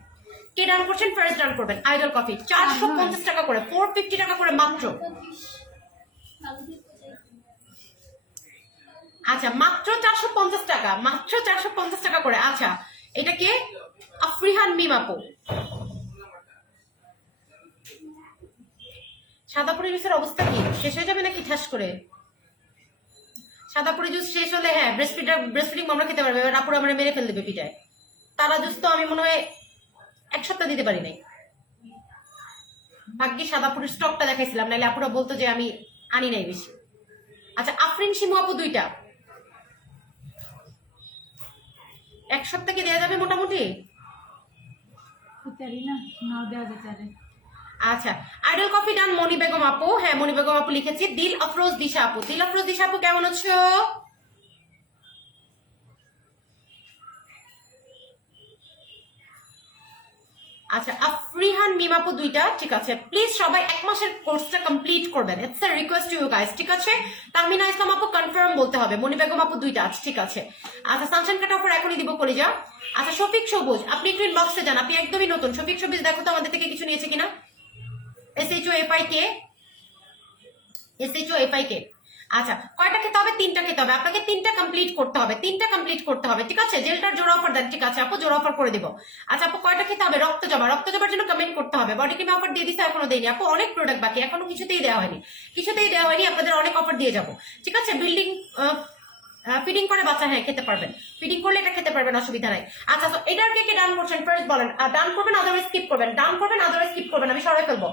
কে ডান করছেন? ফার্স্ট ডান করবেন। আইডল কফি 450 টাকা করে, 450 টাকা করে মাত্র। আচ্ছা মাত্র 450 টাকা, মাত্র 450 টাকা করে। আচ্ছা এটা কে? আফরিহান মিম আপু। সাদাপুরি জুসের অবস্থা কি, শেষ হয়ে যাবে নাকি ঠাস করে? সাদাপুরি জুস শেষ হলে হ্যাঁ ব্রেস্টফিডিং আমরা খেতে পারবে, এবার আপুরা আমরা মেরে ফেল দেবে পিঠায়। তারা জুস তো আমি মনে হয় 1 সপ্তাহ দিতে পারি নাই, ভাগ্যে সাদাপুরির স্টকটা দেখাইছিলাম, নাহলে আপুরা বলতো যে আমি আনি নাই বেশি। আচ্ছা আফরিন শিমু আপু 2টা 1 সপ্তাহে দেওয়া যাবে মোটামুটি? নাও দেওয়া যেতে পারে। আচ্ছা আইডল কফি ডান মনি বেগম আপু, হ্যাঁ মনি বেগম আপু লিখেছি। দিল আফরোজ দিশা আপু, দিল আফরোজ দিশা আপু কেমন আছো? আচ্ছা আফরিহান মিম আপু 2টা, ঠিক আছে। প্লিজ সবাই 1 মাসের কোর্সটা কমপ্লিট করবেন, it's a request to you guys, ঠিক আছে। তাহমিনা ইসলাম আপু কনফার্ম বলতে হবে, মনি বেগম আপু 2টা আছে, ঠিক আছে। আচ্ছা সানশাইন কাটা অফার এখনই দিব কলিজা। আচ্ছা শফিক সবুজ আপনি একটু ইনবক্সে যান, আপনি একদমই নতুন। শফিক সবুজ দেখো তো আমাদের থেকে কিছু নিয়েছে কিনা। SHOFIK, SHOFIK। আচ্ছা কয়টা খেতে হবে? 3টা খেতে হবে, আপনাকে 3টা কমপ্লিট করতে হবে, 3টা কমপ্লিট করতে হবে, ঠিক আছে। জেলটার জোড়া অফার দেন, ঠিক আছে আপু জোড়া অফার করে দিব। আচ্ছা আপু কয়টা খেতে হবে? রক্ত জমা, রক্ত জমার জন্য কমেন্ট করতে হবে। বডি ক্রিম অফার দিয়ে দিছে, এখনো দেয়নি আপু, অনেক প্রোডাক্ট বাকি, এখনো কিছুতেই দেওয়া হয়নি, কিছুতেই দেওয়া হয়নি, আপনাদের অনেক অফার দিয়ে যাবো, ঠিক আছে। বিল্ডিং ফিডিং করে বাচ্চা হ্যাঁ খেতে পারবেন, ফিডিং করলে এটা খেতে পারবেন, অসুবিধা নাই। আচ্ছা তো এটার কে ডান করছেন ফার্স্ট বলেন। ডান করবেন আদারওয়াইজ স্কিপ করবেন, ডান করবেন আদারওয়াইজ স্কিপ করবেন, আমি সরাই ফেলবো।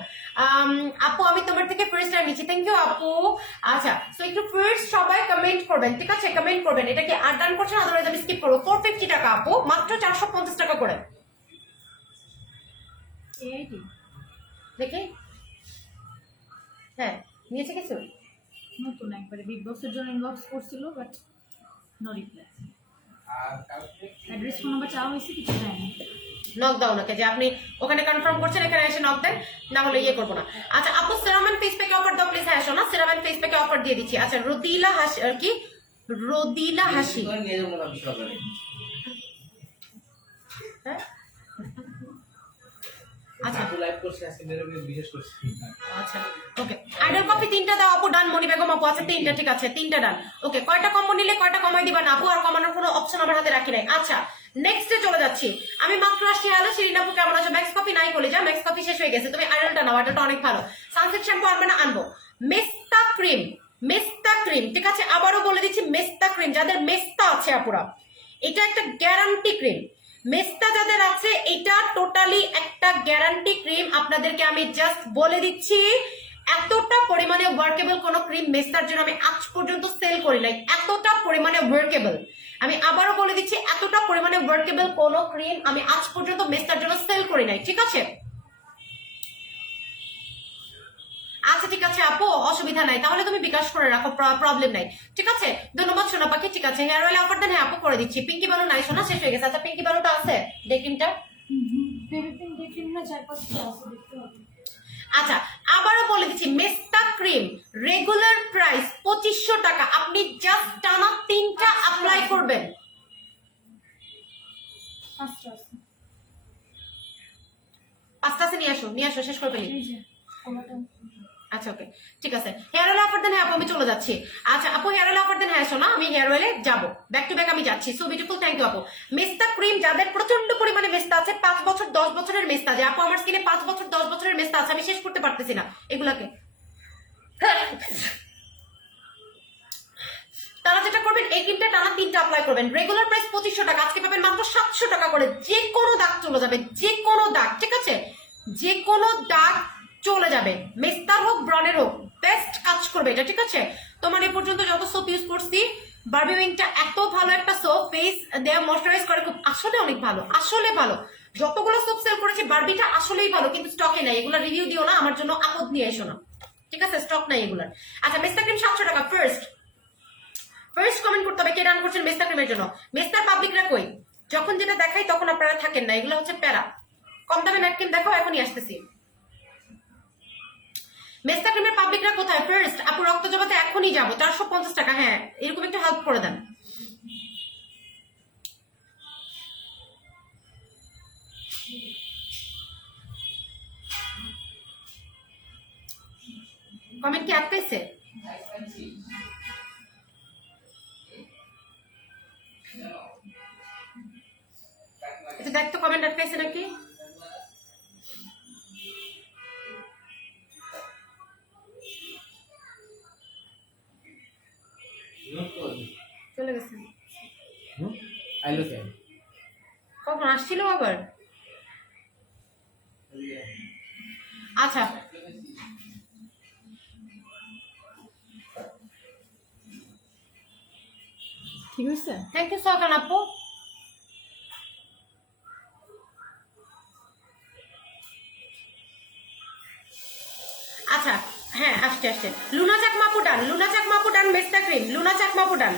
আপু আমি তোমার থেকে ফার্স্ট টাইম নিচ্ছি, থ্যাংক ইউ আপু। আচ্ছা তো একটু ফার্স্ট সবাই কমেন্ট করবেন, ঠিক আছে, কমেন্ট করবেন এটা কি আর ডান করছেন আদারওয়াইজ আমি স্কিপ করবো। 450 টাকা আপু, মাত্র 450 টাকা করে। দেখি হ্যাঁ নিয়েছে কিছু নতুন একবারে বিগ বসের জন্য ইনবক্স করছিল, বাট নো রিপ্লাই। আর কালকে অ্যাড্রেস ফোন নাম্বার চাওয়া হয়েছে, কিছু দেয়নি। নক দাও নাকি যে আপনি ওখানে কনফার্ম করছেন, এখানে এসে নক দেন, না হলে ইয়ে করবো না। আচ্ছা আপু সেরামেন ফেস প্যাকে অফার দাও প্লিজ। হ্যাঁ শোনা সেরামেন ফেস প্যাকে অফার দিয়ে দিচ্ছি। আচ্ছা রদিলা হাসি আর কি, রদিলা হাসি, নিয়ে যাবো না সকালে। হ্যাঁ আচ্ছা আপু লাইভ করছে আজকে বেরোবে, বিশেষ করছি। আচ্ছা ওকে আইডল কফি 3টা দাও আপু, ডান। মনি বেগম আপু আছে 3টা, ঠিক আছে 3টা ডান। ওকে কয়টা কম্বো নিলে কয়টা কমাই দিবা না আপু? আর কমানোর কোনো অপশন আমার হাতে রাখি নাই। আচ্ছা নেক্সটে চলে যাচ্ছি আমি, মাত্র আসছি। হ্যালো শিরিন আপু কেমন আছো? ম্যাক্স কফি নাই বলে যা, ম্যাক্স কফি শেষ হয়ে গেছে, তুমি আইডলটা নাও, আইডলটা অনেক ভালো। সানসেট শ্যাম্পু আনবে না? আনবো। মেস্তা ক্রিম, মেস্তা ক্রিম, ঠিক আছে আবারও বলে দিচ্ছি মেস্তা ক্রিম, যাদের মেস্তা আছে আপুরা এটা একটা গ্যারান্টি ক্রিম। মেস্তা যাদের আছে এটা টোটালি একটা গ্যারান্টি ক্রিম, আপনাদেরকে আমি জাস্ট বলে দিচ্ছি এতটা পরিমাণে ওয়ার্কেবল কোন ক্রিম মেস্তার জন্য আমি আজ পর্যন্ত সেল করি নাই, এতটা পরিমাণে ওয়ার্কেবল। আমি আবারও বলে দিচ্ছি এতটা পরিমাণে ওয়ার্কেবল কোন ক্রিম আমি আজ পর্যন্ত মেস্তার জন্য সেল করি নাই, ঠিক আছে। আচ্ছা ঠিক আছে আপু অসুবিধা নাই, তাহলে তুমি বিকাশ করে রাখো, প্রবলেম নাই, ঠিক আছে। ধন্যবাদ সোনা পাখি, ঠিক আছে। হেয়ার অয়েল অফার দেন? হ্যাঁ আপু করে দিচ্ছি। পিঙ্কি বালু নাই সোনা, শেষ হয়ে গেছে। আচ্ছা পিঙ্কি বালুটা আছে ডে ক্রিমটা? বেবি পিঙ্ক দেখুন না, 4-5টা আছে, দেখতে হবে। আচ্ছা আবারও বলে দিচ্ছি মেস্তা ক্রিম রেগুলার প্রাইস 2500 টাকা, আপনি জাস্ট টানা 3টা অ্যাপ্লাই করবেন। আচ্ছা নিয়ে আসো শেষ করে ফেলি। এই যে কলাটা আচ্ছা ওকে ঠিক আছে, হেয়ার অয়েল অফার দেন। হ্যাঁ আপু আমি চলে যাচ্ছি। আচ্ছা আপু হেয়ার অয়েল অফার দেন। হ্যাঁ শোনা আমি হেয়ার অয়েলে যাবো, ব্যাক টু ব্যাক আমি যাচ্ছি। সো বিউটিফুল, থ্যাংক ইউ আপু। মেস্তা ক্রিম যাদের প্রচন্ড পরিমাণে মেস্তা আছে, 5 বছর 10 বছরের মেস্তা, যে আপু আমার স্কিনে 5 বছর 10 বছরের মেস্তা আছে, আমি শেষ করতে পারতেছি না এগুলাকে। তারা যেটা করবেন, এই ক্রিমটা টানা 3টা অ্যাপ্লাই করবেন। রেগুলার প্রাইস 2500 টাকা, আজকে পাবেন মাত্র 700 টাকা করে। যে কোনো দাগ চলে যাবে, যে কোনো দাগ, ঠিক আছে, যে কোনো দাগ চলে যাবে, মেস্তার হোক ব্রনের হোক, বেস্ট কাজ করবে এটা, ঠিক আছে। তোমার এই পর্যন্ত যত সোপ ইউজ করছি, বারবি উইংটা এত ভালো একটা সোপ, ফেস দেয়া ময়শ্চারাইজ করে খুব, আসলে অনেক ভালো, আসলে ভালো। যতগুলো সোপ সেল করেছি বারবিটা আসলেই ভালো, কিন্তু স্টকে নাই। এগুলো রিভিউ দিও না, আমার জন্য আপদ নিয়ে এসো না, ঠিক আছে, স্টক নাই এগুলার। আচ্ছা মেস্তা ক্রিম 700 টাকা। ফার্স্ট কমেন্ট করতে হবে কে রান করছেন মেস্তা ক্রিমের জন্য। মেস্তার পাবলিকরা কই? যখন যেটা দেখাই তখন আপনারা থাকেন না, এগুলো হচ্ছে প্যারা। কম দামে ম্যাট ক্রিম দেখাও, এখনই আসতেছি। মেস্তা ক্রিমের পাবলিকরা কোথায়? ফার্স্ট আপু রক্ত জবাতে এখনই যাবো, 450 টাকা। হ্যাঁ এরকম একটু হেল্প করে দেন। কমেন্ট কি আটকাইছে? এটা দেখ তো কমেন্ট আটকাইছে নাকি। চলে গেছে আইলো কেন? কখন আসছিল আবার? আচ্ছা ঠিক আছে। থ্যাংক ইউ সোহান আপু। আচ্ছা হ্যাঁ আসছে আসছে। লুনা চাকমা আপু ডান, লুনা চাকমা আপু ডান মেস্তা ক্রিম, লুনা চাকমা আপু ডান।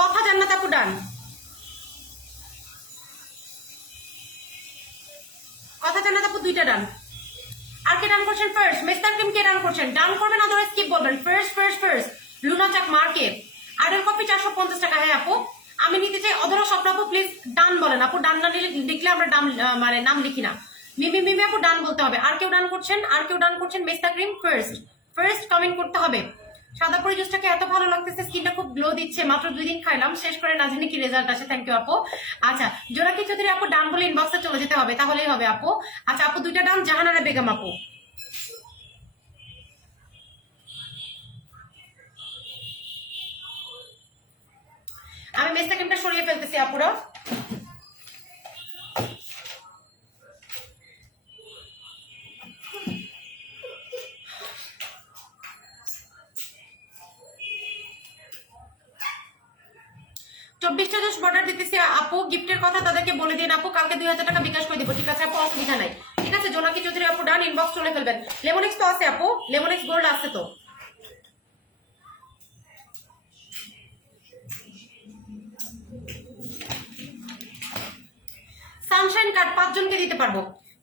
কথা জান্নাত আপু ডান, কথা জান্নাত আপু 2টা ডান। আর কে ডান করছেন? ফার্স্ট মেস্তা ক্রিম কে ডান করছেন? ডান করবেন, আদারওয়াইজ স্কিপ বলবেন। ফার্স্ট লুনা চাক মার্কেট আইডল কফি 450 টাকা। হ্যাঁ আপু আমি নিতে চাই। অধরা স্বপ্ন আপু প্লিজ ডান বলেন। আপু ডান না লিখলে আমরা ডান মানে নাম লিখি না। মিমি আপু ডান বলতে হবে। আর কেউ ডান করছেন? আর কেউ ডান করছেন? মেস্তা ক্রিম ফার্স্ট কমেন্ট করতে হবে। সাদা পরি জুসটাকে এত ভালো লাগতেছে, স্কিনটা খুব গ্লো দিচ্ছে, মাত্র 2 দিন খাইলাম, শেষ করে না জানি কি রেজাল্ট আসে। থ্যাংক ইউ আপু। আচ্ছা জোনাকি চৌধুরী আপু ডান বলে ইনবক্সে চলে যেতে হবে, তাহলেই হবে আপু। আচ্ছা আপু 2টা ডান। জাহানারা বেগম আপু, আমি মেস্তা ক্রিমটা সরিয়ে ফেলতেছি আপুরা। চব্বিশটা জুস অর্ডার দিতেছি আপু, গিফটের কথা তাদেরকে বলে দিন আপু, কালকে 2000 টাকা বিকাশ করে দিব, ঠিক আছে আপু, অসুবিধা নাই। ঠিক আছে জোনাকি চৌধুরী আপু ডান, ইনবক্স চলে ফেলবেন। লেমনেক্স তো আছে আপু, লেমনেক্স গোল্ড আছে তো। সানশাইন কার্ড 5 জনকে দিতে পারবো,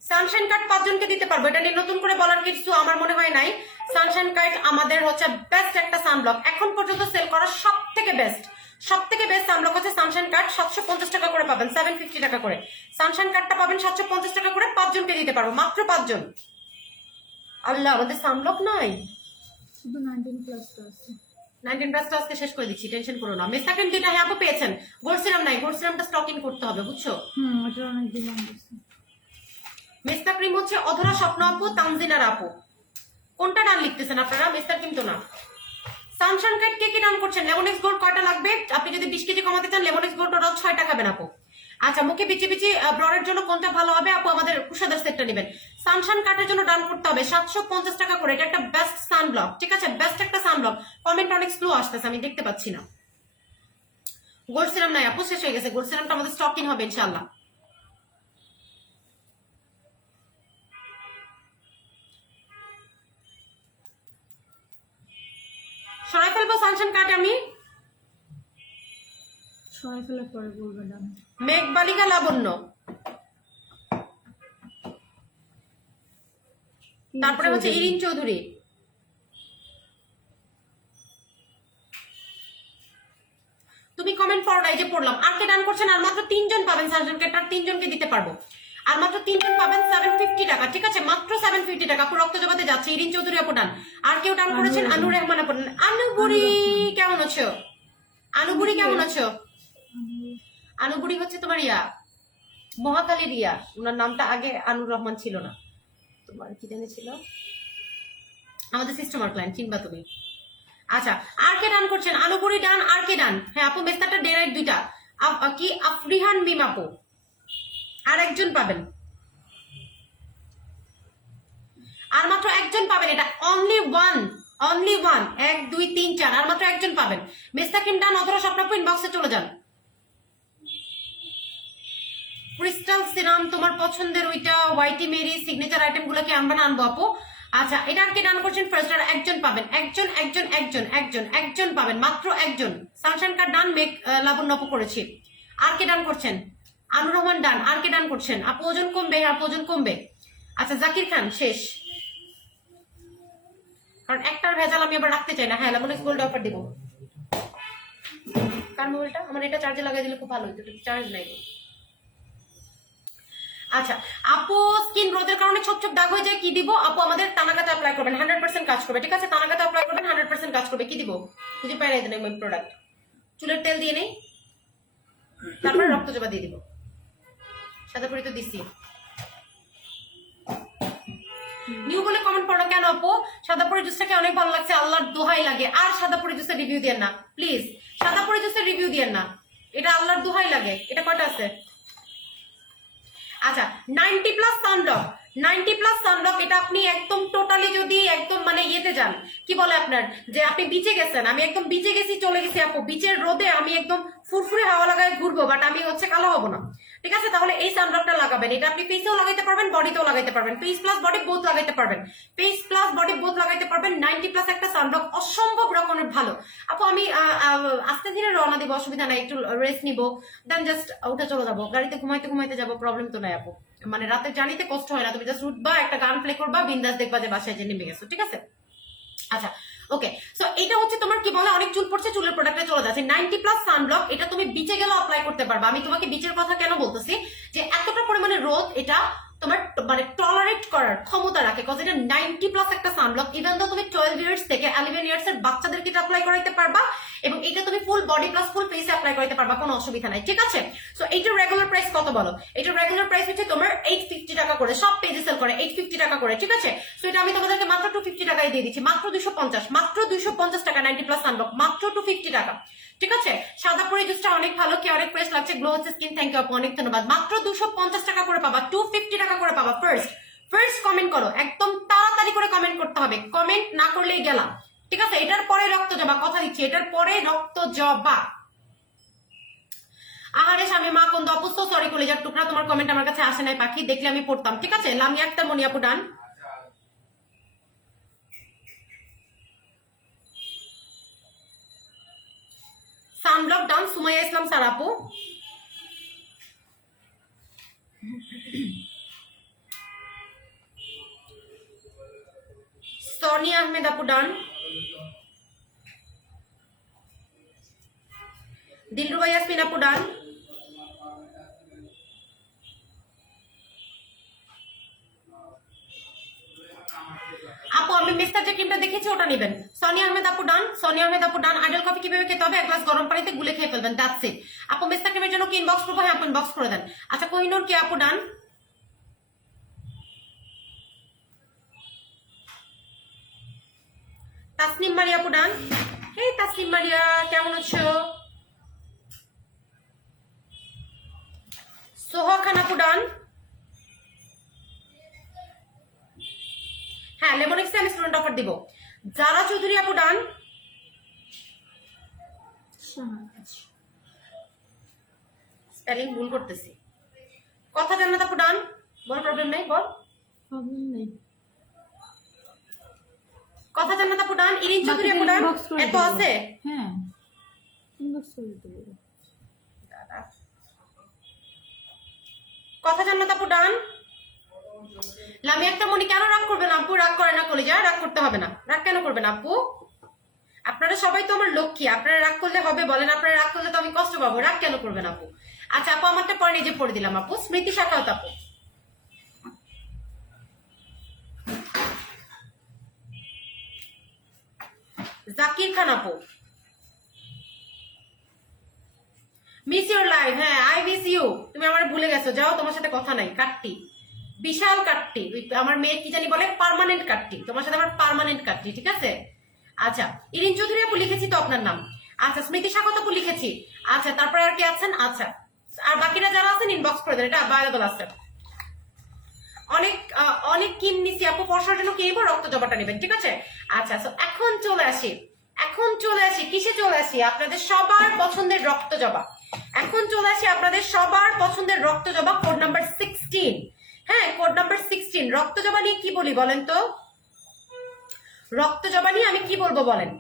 সানশাইন কার্ড 5 জনকে দিতে পারবো। এটা নিয়ে নতুন করে বলার কিছু আমার মনে হয় নাই। সানশাইন কার্ড আমাদের হচ্ছে বেস্ট একটা সানব্লক, এখন পর্যন্ত সেল করা সব থেকে বেস্ট সানব্লক হচ্ছে সানশাইন কার্ড। 750 টাকা করে পাবেন, 750 টাকা করে সানশাইন কার্ডটা পাবেন, 750 টাকা করে 5 জনকে দিতে পারবো, মাত্র 5 জন। আল্লাহ আমাদের সানব্লক নাই, শুধু 19+ আছে। 19+ আজকে শেষ করে দিচ্ছি, টেনশন করো না। মেস্তা ক্রিম 2টা হ্যাঁ আপু পেয়েছেন। গোল্ড সিরাম নাই, গোল্ড সিরামটা স্টক ইন করতে হবে বুঝছো। ওটা অনেক দিলাম আছে। মেস্তা ক্রিম হচ্ছে অধরা স্বপ্ন আপু, তানজিনার আপু। কোনটা ডান লিখতেছেন আপনারা? মেস্তা ক্রিম তো না। সানশাইন কার্ড কে ডান করছেন? লেমনেক্স গোল্ড কয়টা লাগবে? আপনি যদি 20 কেজি কমাতে চান লেমনেক্স গোল্ড টোটাল 6 টাকা খাবেন আপু। আচ্ছা মুখে বিচি ব্রনের জন্য কোনটা ভালো হবে আপু? আমাদের কুশাদার সেটটা নেবেন। সানশাইন কার্ডের জন্য ডান করতে হবে 750 টাকা করে। এটা একটা বেস্ট সানব্লক, ঠিক আছে, বেস্ট একটা সানব্লক। কমেন্ট অনেক স্লো আসতেছে, আমি দেখতে পাচ্ছি না। গোল্ড সিরাম নাই আপু, শেষ হয়ে গেছে। গোল্ড সিরামটা আমাদের স্টক ইন হবে ইনশাআল্লাহ। সরাই ফেলবো সানশাইন কার্ড আমি। সবাই ফেলে পরে বলবে ডান। মেঘ বালিকা লাবণ্য, তারপরে হচ্ছে ইরিন চৌধুরী। তুমি কমেন্ট কমেন্ট পড়ো নাই যে পড়লাম। আর কে ডান করছেন? আর মাত্র 3 জন পাবেন সার্জনকে, তার 3 জনকে দিতে পারবো। আর মাত্র 3 জন পাবেন 750 টাকা, ঠিক আছে? মাত্র 750 টাকা। আপু রক্ত জবাতে যাচ্ছে। ইরিন চৌধুরী আপু ডান। আর কেউ ডান করেছেন? আনুর রহমান আপু ডান। আনুবুড়ি কেমন আছো? আনুবুড়ি কেমন আছো? আনুবুড়ি হচ্ছে তোমার ইয়া মহাকালী রিয়া, ওনার নামটা আগে আনুর রহমান ছিল না, তোমার কি জানি ছিল, আমাদের সিস্টেমার ক্লায়েন্ট, চিনবা তুমি। আচ্ছা, আর কে ডান করছেন? আনুপুরি ডান। আর কে ডান? হ্যাঁ আপু, মেস্তারটা ডে নাইট 2টা। কি আফরিহান মিম আপু, আর একজন পাবেন, আর মাত্র একজন পাবেন। এটা অনলি ওয়ান, অনলি ওয়ান। 1 2 3 4, আর মাত্র একজন পাবেন। মেস্তাকিম ডান, অথবা স্বপ্নাপু ইনবক্সে চলে যান। ক্রিস্টাল সিরাম তোমার পছন্দের ওইটা, হোয়াইটি মেরি সিগনেচার আইটেম গুলোকে আমরা আনবো আপু। আচ্ছা, এটা আর কে ডান করছেন? ফার্স্ট আর একজন পাবেন, একজন একজন একজন একজন একজন পাবেন, মাত্র একজন। সানশাইন কার্ড ডান, মেক লাবণ্য আপু করেছি। আর কে ডান করছেন? আনুর রহমান ডান। আর কে ডান করছেন? আপু ওজন কমবে, আপু ওজন কমবে। আচ্ছা, জাকির খান শেষ, কারণ একটার ভেজাল আমি আবার রাখতে চাই না। হ্যাঁ, লাবণ্য গোল্ড অফার দিব। কার মোবাইলটা? আমার এটা চার্জে লাগাই দিলে খুব ভালো হইতো, চার্জ নাই। আচ্ছা আপু, স্কিন গ্রোথের কারণে ছোপ ছোপ দাগ হয়ে যায়, কি দিব আপু? আমাদের তানাকাতে অ্যাপ্লাই করবেন, 100% কাজ করবে, ঠিক আছে? তানাকাতে অ্যাপ্লাই করবেন, 100% কাজ করবে। কি দিব? খুঁজে পাই না এই প্রোডাক্ট। চুলের তেল দিয়ে নেই, তারপরে রক্ত জবা দিয়ে দিব। সাদা পরি তো দিছি। নিউ বলে কমেন্ট পড়ো কেন আপু? সাদা পরি জুসটাকে অনেক ভালো লাগছে, আল্লাহর দোহাই লাগে। আর সাদা পরি জুসের রিভিউ দিয়েন না প্লিজ, সাদা পরি জুসের রিভিউ দিয়েন না, এটা আল্লাহর দোহাই লাগে। এটা কয়টা আছে? আচ্ছা, 90+ সানব্লক, 90+ সানব্লক। এটা আপনি একদম টোটালি যদি একদম মানে ইয়েতে যান, কি বলে আপনার, যে আপনি বিচে গেছেন, আমি একদম বিচে গেছি, চলে গেছি আপু, বিচের রোদে আমি একদম ফুরফুরে হাওয়া লাগায় ঘুরবো, বাট আমি হচ্ছে কালো হবো না, ঠিক আছে? তাহলে এই সানব্লকটা লাগাবেন। এটা আপনি ফেসেও লাগাইতে পারবেন, বডিতেও লাগাইতে পারবেন, ফেস প্লাস বডি বোথ লাগাইতে পারবেন, ফেস প্লাস বডি বোথ লাগাইতে পারবেন। 90+ একটা সানব্লক, অসম্ভব রকমের ভালো আপু। আমি আস্তে ধীরে রওনা দিব, অসুবিধা নাই, একটু রেস্ট নিব, দেন জাস্ট উঠে চলে যাবো। গাড়িতে ঘুমাইতে ঘুমাইতে যাবো, প্রবলেম তো নাই আপু। মানে রাতে জানিতে কষ্ট হয় না, তুমি জাস্ট উঠবা, একটা গান প্লে করবা, বিন্দাস দেখবা যে বাসায় যে নেমে গেছো, ঠিক আছে? আচ্ছা ওকে, সো এটা হচ্ছে তোমার কি বলে, অনেক চুল পড়ছে, চুলের প্রোডাক্টে চলে যাচ্ছে। 90+ সানব্লক, এটা তুমি বিচে গেলেও অ্যাপ্লাই করতে পারবা। আমি তোমাকে বিচের কথা কেন বলতেছি, যে এতটা পরিমাণে রোদ এটা তোমার মানে টলারেট করার ক্ষমতা রাখে, কজ এটা 90+ একটা সানব্লক। ইভেন তো তুমি 12 ইয়ার্স থেকে 11 ইয়ার্স এর বাচ্চাদেরকে অ্যাপ্লাই করাইতে পারবা, এবং এটা তুমি ফুল বডি প্লাস ফুল ফেসে অ্যাপ্লাই করতে পারবা, কোনো অসুবিধা নাই, ঠিক আছে? সো এইটার রেগুলার প্রাইস কত বলো? এটার রেগুলার প্রাইস হচ্ছে তোমার 850 টাকা করে, সব পেজে সেল করে 850 টাকা করে, ঠিক আছে? সো এটা আমি তোমাদেরকে মাত্র 250 টাকায় দিয়ে দিচ্ছি, মাত্র 250, মাত্র 250 টাকা। 90+ সানব্লক মাত্র 250 টাকা, ঠিক আছে? সাদা পরি জুসটা অনেক ভালো, কি অনেক ফ্রেশ লাগছে, গ্লো হচ্ছে স্কিন। থ্যাংক ইউ আপু, অনেক ধন্যবাদ। মাত্র 250 টাকা করে পাবা, 250 টাকা করে পাবা। ফার্স্ট কমেন্ট করো, একদম তাড়াতাড়ি করে কমেন্ট করতে হবে, কমেন্ট না করলেই গেলাম, ঠিক আছে? এটার পরে রক্ত জবা, কথা দিচ্ছি, এটার পরে রক্ত জবা। আহারে স্বামী মা কোন আপু, সো সরি কলিজার টুকরা, তোমার কমেন্ট আমার কাছে আসে নাই পাখি, দেখলে আমি পড়তাম, ঠিক আছে? লামিয়া আক্তার মনি আপু ডান। সানব্লক ডান, সুমাইয়া ইসলাম স্যার আপু। সোনিয়া আহমেদ আপু ডান। দিলরুবা ইয়াসমিন আপু ডান। আপু আমি মিস্টার যে ক্রিমটা দেখেছি ওটা নেবেন। সোনিয়া আহমেদ আপু ডান, সোনিয়া আহমেদ আপু ডান। আইডল কফি কিভাবে খেতে হবে? 1 গ্লাস গরম পানিতে গুলে খেয়ে ফেলবেন, দ্যাটস ইট। আপু মিস্টার ক্রিমের জন্য কি ইনবক্স করবো? হ্যাঁ আপু ইনবক্স করে দেন। আচ্ছা, কোহিনুর কি আপু ডান? তাসনিম মারিয়া আপু ডান। হে তাসনিম মারিয়া, কেমন আছো? সোহা খান আপু ডান। হ্যাঁ, লেমনিক্সে আমি স্টুডেন্ট অফার দিব। জারা চৌধুরী আপু ডান। স্পেলিং ভুল করতেছি। কথা জান্নাত আপু ডান। বল, প্রবলেম নেই, বল। প্রবলেম নেই। কথা জান্নাত আপু ডান। ইরিন চৌধুরী আপু ডান। এত আছে? হ্যাঁ, ইনবক্স করে দিতে বলো। কথা জান্নাত আপু ডান। লামি একটা মনি কেন রাগ করবে না আপু? রাগ করে না কলিজা, রাগ করতে হবে না। রাগ কেন করবে না আপু? আপনারা সবাই তো আমার লক্ষ্মী, আপনারা রাগ করলে হবে বলেন? আপনারা রাগ করলে তো আমি কষ্ট পাবো, রাগ কেন করবেন আপু? আচ্ছা আপু আমারটা পরে নিজে পড়ে দিলাম আপু। স্মৃতি সাখাওয়াত আপু, জাকির খান আপু, মিস ইউর লাইভ। হ্যাঁ আই মিস ইউ, তুমি আমার ভুলে গেছো, যাও তোমার সাথে কথা নাই। কাটটি, বিশাল কাটটি, আমার মেয়ে কি জানি বলে পার্মানেন্ট কাটটি, তোমার সাথে আমার পার্মানেন্ট কাটটি, ঠিক আছে? আচ্ছা ইরিন চৌধুরী আপু লিখেছি তো আপনার নাম। আচ্ছা স্মৃতি স্বাগত আপু লিখেছি। আচ্ছা তারপরে আর কি আছেন? আচ্ছা আর বাকিরা যারা আছেন ইনবক্স করে দেন, এটা অ্যাভেলেবল আছে। অনেক অনেক কিম নিছি আপু, ফর্সার জন্য কিনবো, রক্ত জবাটা নেবেন, ঠিক আছে? আচ্ছা এখন চলে আসি, কিসে চলে আসি? আপনাদের সবার পছন্দের রক্ত জবা। এখন চলে আসি আপনাদের সবার পছন্দের রক্ত জবা, কোড নাম্বার 16। হ্যাঁ কোড নাম্বার 16। রক্ত জবা নিয়ে কি বলি বলেন তো? রক্ত জবা নিয়ে আমি কি বলবো বলেন?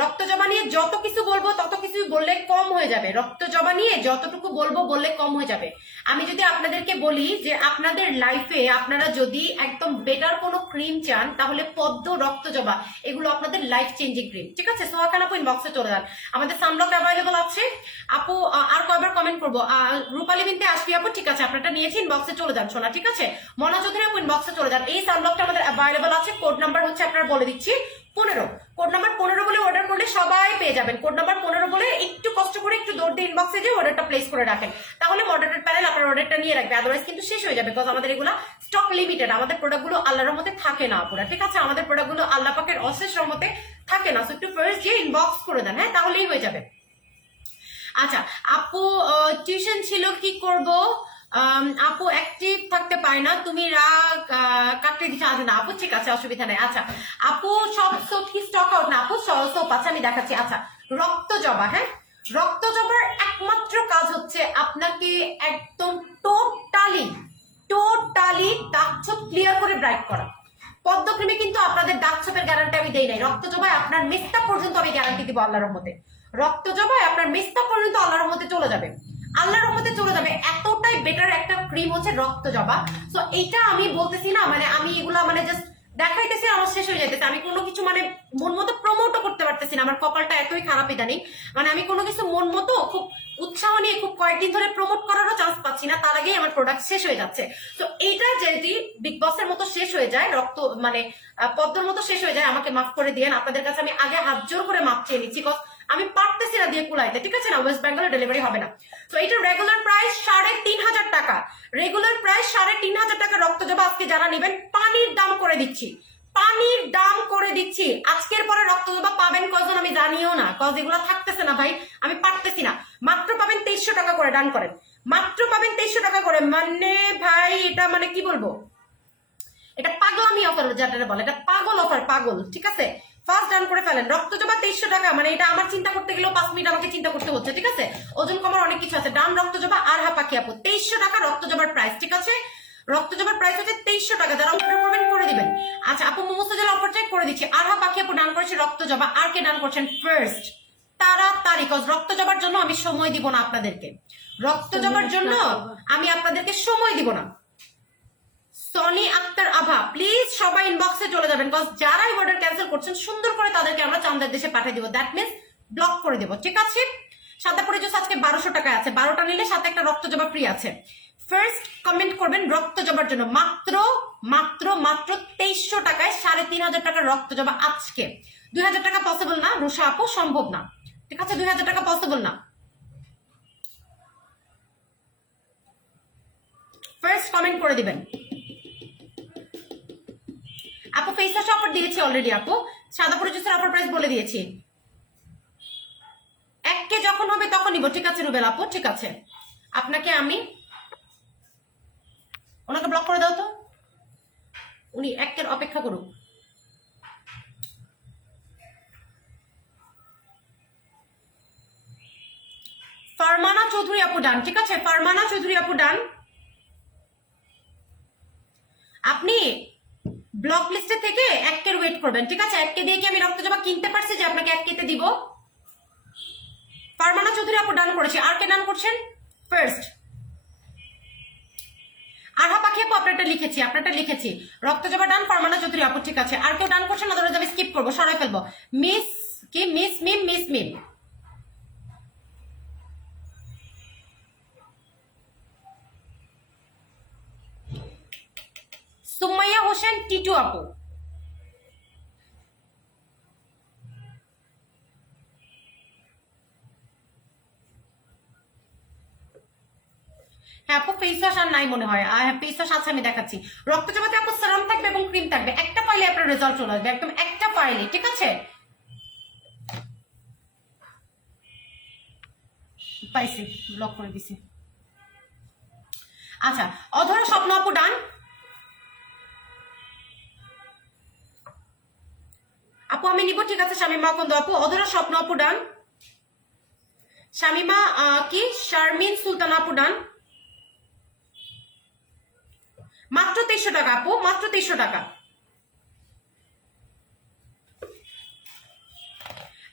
রক্ত জবা নিয়ে যত কিছু বলবো তত কিছু বললে কম হয়ে যাবে। রক্ত জবা নিয়ে যতটুকু বলবো বললে কম হয়ে যাবে। আমি যদি আপনাদেরকে বলি যে আপনাদের লাইফে আপনারা যদি একদম বেটার কোনো ক্রিম চান তাহলে পদ্ম, রক্ত জবা এগুলো আপনাদের লাইফ চেঞ্জিং ক্রিম, ঠিক আছে? সোহাখান আপু ইনবক্সে চলে যান, আমাদের সানব্লক অ্যাভেলেবল আছে আপু। আর কয়বার কমেন্ট করবো? রূপালী বিনতে আসবি আপু, ঠিক আছে আপনারটা নিয়েছি, ইনবক্সে চলে যান সোনা, ঠিক আছে? মনা চৌধুরী আপু ইনবক্সে চলে যান। এই সানব্লকটা আমাদের অ্যাভেলেবল আছে, কোড নাম্বার হচ্ছে আপনার বলে দিচ্ছি 15। কোড নাম্বার 15 বলে অর্ডার করলে সবাই পেয়ে যাবেন। কোড নাম্বার 15 বলে একটু কষ্ট করে একটু দৌড় দিয়ে ইনবক্সে যে অর্ডারটা প্লেস করে রাখেন, তাহলে মডারেটেড প্যানেল আপনার অর্ডারটা নিয়ে রাখবে, আদারওয়াইজ কিন্তু শেষ হয়ে যাবে। বিকজ আমাদের এগুলো স্টক লিমিটেড, আমাদের প্রোডাক্টগুলো আল্লাহর রহমতে থাকে না আপুরা, ঠিক আছে? আমাদের প্রোডাক্টগুলো আল্লাহ পাকের অশেষ রহমতে থাকে না। সো একটু ফার্স্ট যে ইনবক্স করে দেন, হ্যাঁ তাহলেই হয়ে যাবে। আচ্ছা আপু টিউশন ছিল কি করব? আপু অ্যাক্টিভ থাকতে পারে না, তুমি রাগ কাটতে দিচ্ছ। আচ্ছা না আপু ঠিক আছে, অসুবিধা নেই। আচ্ছা আপু সব সোপ কি স্টক আউট না আপু? সোপ আছে, আমি দেখাচ্ছি। আচ্ছা রক্ত জবা, হ্যাঁ রক্ত জবার একমাত্র কাজ হচ্ছে আপনাকে একদম টোটালি দাগ ছোপ ক্লিয়ার করে ব্রাইট করা। পদ্ম ক্রিমে কিন্তু আপনাদের দাগ ছোপের গ্যারান্টি আমি দেই নাই। রক্ত জবায় আপনার মেস্তা পর্যন্ত আমি গ্যারান্টি দিব আল্লাহর রহমতে। রক্ত জবায় আপনার মেস্তা পর্যন্ত আল্লাহর রহমতে চলে যাবে, আল্লাহর রহমতে চলে যাবে। এতটাই বেটার একটা ক্রিম হচ্ছে রক্ত জবা। সো এইটা আমি বলতেছি না মানে আমি এগুলা মানে জাস্ট দেখাইতেছি, আমার শেষ হয়ে যেতেছে। আমি কোনো কিছু মানে মন মতো প্রমোটও করতে পারতেছি না, আমার কপালটা এতই খারাপ ইদানিং। মানে আমি কোনো কিছু মন মতো খুব উৎসাহ নিয়ে খুব কয়েকদিন ধরে প্রমোট করারও চান্স পাচ্ছি না, তার আগেই আমার প্রোডাক্ট শেষ হয়ে যাচ্ছে। তো এইটা যদি বিগ বসের মতো শেষ হয়ে যায়, রক্ত মানে পদ্মর মতো শেষ হয়ে যায়, আমাকে মাফ করে দিয়েন। আপনাদের কাছে আমি আগে হাত জোর করে মাফ চেয়ে নিচ্ছি, আমি পারতেছি না দিয়ে কুলাইতে, ঠিক আছে না? ওয়েস্ট বেঙ্গলে ডেলিভারি হবে না। তো এটা রেগুলার প্রাইস 3,500 টাকা, রেগুলার প্রাইস 3,500 টাকা। রক্ত জবা আজকে যারা নেবেন পানির দাম করে দিচ্ছি, পানির দাম করে দিচ্ছি। আজকের পরে রক্ত জবা পাবেন কজন আমি জানিও না, কজ এগুলো থাকতেছে না ভাই, আমি পারতেছি না। মাত্র পাবেন 2300 টাকা করে, ডান করেন। মাত্র পাবেন 2300 টাকা করে, মানে ভাই এটা মানে কি বলবো, এটা পাগলামি অফার যেটা বলে, এটা পাগল অফার, পাগল, ঠিক আছে? ফার্স্ট ডান করে ফেলেন। রক্ত জবা 2300 টাকা, মানে এটা আমার চিন্তা করতে গেলেও 5 মিনিট আমাকে চিন্তা করতে হচ্ছে, ঠিক আছে? ওজন কমার অনেক কিছু আছে। ডান রক্ত জবা আর পাখি আপু 2300 টাকা রক্ত জবার প্রাইস, ঠিক আছে? রক্ত জবার প্রাইস হচ্ছে 2300 টাকা, যারা অর্ডার করবেন করে দিবেন। আচ্ছা আপু মোমোসোজেল অফার চেক করে দিচ্ছি। আর পাখি আপু ডান করেছে রক্ত জবা, আর কে ডান করছেন ফার্স্ট তাড়াতাড়ি, কজ রক্ত জবার জন্য আমি সময় দিব না আপনাদেরকে, রক্ত জবার জন্য আমি আপনাদেরকে সময় দিব না। সনি আক্তার আভা প্লিজ সবাই ইনবক্সে চলে যাবেন, কজ যারাই অর্ডার ক্যান্সেল করছেন সুন্দর করে তাদেরকে আমরা চান্দের দেশে পাঠিয়ে দিব, দ্যাট মিনস ব্লক করে দেব, ঠিক আছে? সাদাপুরি জুস আজকে 1200 টাকায় আছে, 12টা নিলে সাথে একটা রক্ত জবা ফ্রি আছে। ফার্স্ট কমেন্ট করবেন রক্ত জবার জন্য, মাত্র মাত্র মাত্র 2300 টাকায় 3,500 টাকার রক্ত জবা আজকে। 2,000 টাকা পসিবল না রুষা আপু, সম্ভব না, ঠিক আছে? 2,000 টাকা পসিবল না। ফার্স্ট কমেন্ট করে দিবেন আপু। ফেস ওয়াশ অফার দিয়েছি অলরেডি আপু, সাদাপুরি জুসের অফার প্রাইস বলে দিয়েছি। 1K যখন হবে তখন নিব, ঠিক আছে রুবেল আপু, ঠিক আছে? আপনাকে আমি, ওনাকে ব্লক করে দাও তো, উনি 1K অপেক্ষা করুক। ফারমানা চৌধুরী আপু ডান, ঠিক আছে? ফারমানা চৌধুরী আপু ডান। আপনি ব্লক লিস্টে থেকে 1K ওয়েট করবেন, ঠিক আছে? 1K দিয়ে কি আমি রক্ত জবা কিনতে পারছি যে আপনাকে 1K তে দিব? ফারমানা চৌধুরী আপু ডান করেছি, আর কে ডান করছেন ফার্স্ট? আরহা পাখি আপু আপনারটা লিখেছি, রক্ত জবা ডান, ফারমানা চৌধুরী আপু, ঠিক আছে? আর কেউ ডান করছেন? আদারওয়াইজ আমি স্কিপ করবো, সরাই ফেলবো। মিস কি মিস মিম মিস মিম সুমাইয়া হোসেন টিটু আপু, হ্যাঁ আপু ফেস ওয়াশ আর নাই মনে হয়। ফেস ওয়াশ আছে, আমি দেখাচ্ছি। রক্ত জমাতে আপু সেরাম থাকবে এবং ক্রিম থাকবে, একটা পাইলে আপনার রেজাল্ট চলে আসবে, একদম একটা পাইলে, ঠিক আছে? পাইছি, ব্লক করে দিছি। আচ্ছা, অধরা স্বপ্ন আপু ডান। আপু আমি নিব, ঠিক আছে। শামিমা কন্দ আপু, অধরা স্বপ্ন আপু ডান। শামিমা কি শারমিন সুলতানা আপু ডান। মাত্র 2300 টাকা আপু, মাত্র 2300 টাকা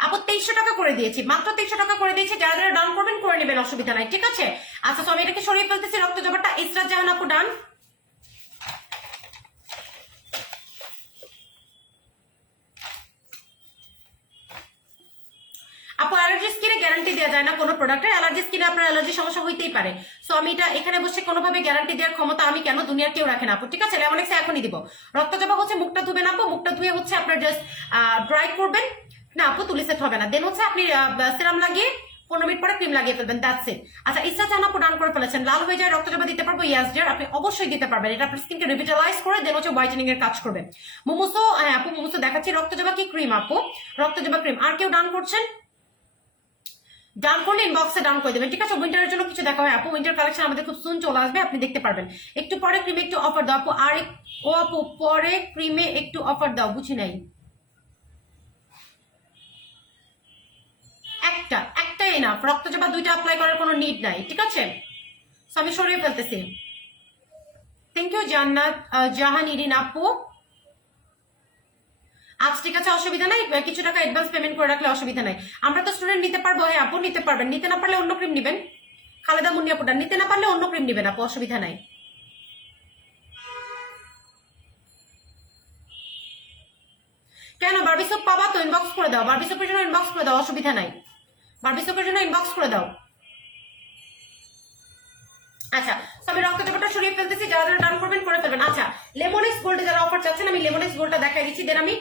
আপু, 2300 টাকা করে দিয়েছি, মাত্র 2300 টাকা করে দিয়েছি। যারা যারা ডান করবেন করে নেবেন, অসুবিধা নাই, ঠিক আছে? আচ্ছা, তো আমি এটাকে সরিয়ে ফেলতেছি। রক্ত জবাটা ইসরাত জাহান আপু ডান। আপু অ্যালার্জি স্কিনে গ্যারান্টি দেওয়া যায় না কোনো প্রোডাক্টের। অ্যালার্জি স্কিনে আপনার অ্যালার্জি সমস্যা হইতেই পারে। সো আমি এটা এখানে বসে কোনোভাবে গ্যারান্টি দেওয়ার ক্ষমতা আমি কেন, দুনিয়ার কেউ রাখে না আপু, ঠিক আছে? লেমনেক্স এখনই দিব। রক্তচাপা হচ্ছে মুখটা ধুবেন আপু, মুখটা ধুয়ে হচ্ছে আপনার জাস্ট ড্রাই করবেন না আপু, তুলি সেট হবে না। দেন হচ্ছে আপনি সিরাম লাগিয়ে 15 মিনিট পরে ক্রিম লাগিয়ে ফেলবেন, দ্যাটস ইট। আচ্ছা, ইচ্ছা চান আপু ডান করে ফেলেছেন। লাল হয়ে যায় রক্তচাপা দিতে পারবো? ইয়াস ডিয়ার, আপনি অবশ্যই দিতে পারবেন। এটা আপনার স্কিনকে রিভিটালাইজ করে দেন হচ্ছে হোয়াইটেনিং এর কাজ করবে। মোমোসো, হ্যাঁ আপু মোমোসো দেখাচ্ছি। রক্তচাপা কি ক্রিম আপু, রক্তচাপা ক্রিম। আর কেউ ডান করছেন? ডান করলে ইনবক্সে ডান করে দেবেন, ঠিক আছে? উইন্টারের জন্য কিছু দেখা হয় আপু, উইন্টার কালেকশন আমাদের খুব সুন চলে আসবে, আপনি দেখতে পারবেন। একটু পরে ক্রিমে একটু অফার দাও আপু। আর ও আপু পরে ক্রিমে একটু অফার দাও, বুঝি নাই। একটাই এনাফ, রক্তচাপা দুইটা অ্যাপ্লাই করার কোনো নিড নাই, ঠিক আছে? আমি সরিয়ে ফেলতেছি। থ্যাংক ইউ জান্নাত জাহান ইরিন আপু। আচ্ছা ঠিক আছে, অসুবিধা নাই, কিছু টাকা অ্যাডভান্স পেমেন্ট করে রাখলে অসুবিধা নাই। আমরা তো স্টুডেন্ট, নিতে পারবো। হ্যাঁ আপু নিতে পারবেন, নিতে না পারলে অন্য ক্রিম নিবেন। খালেদা মুন্নি আপুটা নিতে না পারলে অন্য ক্রিম নিবেন আপু, অসুবিধা নাই। কেন বারবি সোপ পাবা তো, ইনবক্স করে দাও। বারবি সোপের জন্য ইনবক্স করে দাও, অসুবিধা নাই। বারবি সোপের জন্য ইনবক্স করে দাও। আচ্ছা, আমি রক্তচাপাটা সরিয়ে ফেলতেছি। যারা যারা ডান করবেন করে ফেলবেন। আচ্ছা, লেমনেক্স গোল্ডে যারা অফার চাচ্ছেন, আমি লেমনেক্স গোল্ডটা দেখাই দিচ্ছি, দেন আমি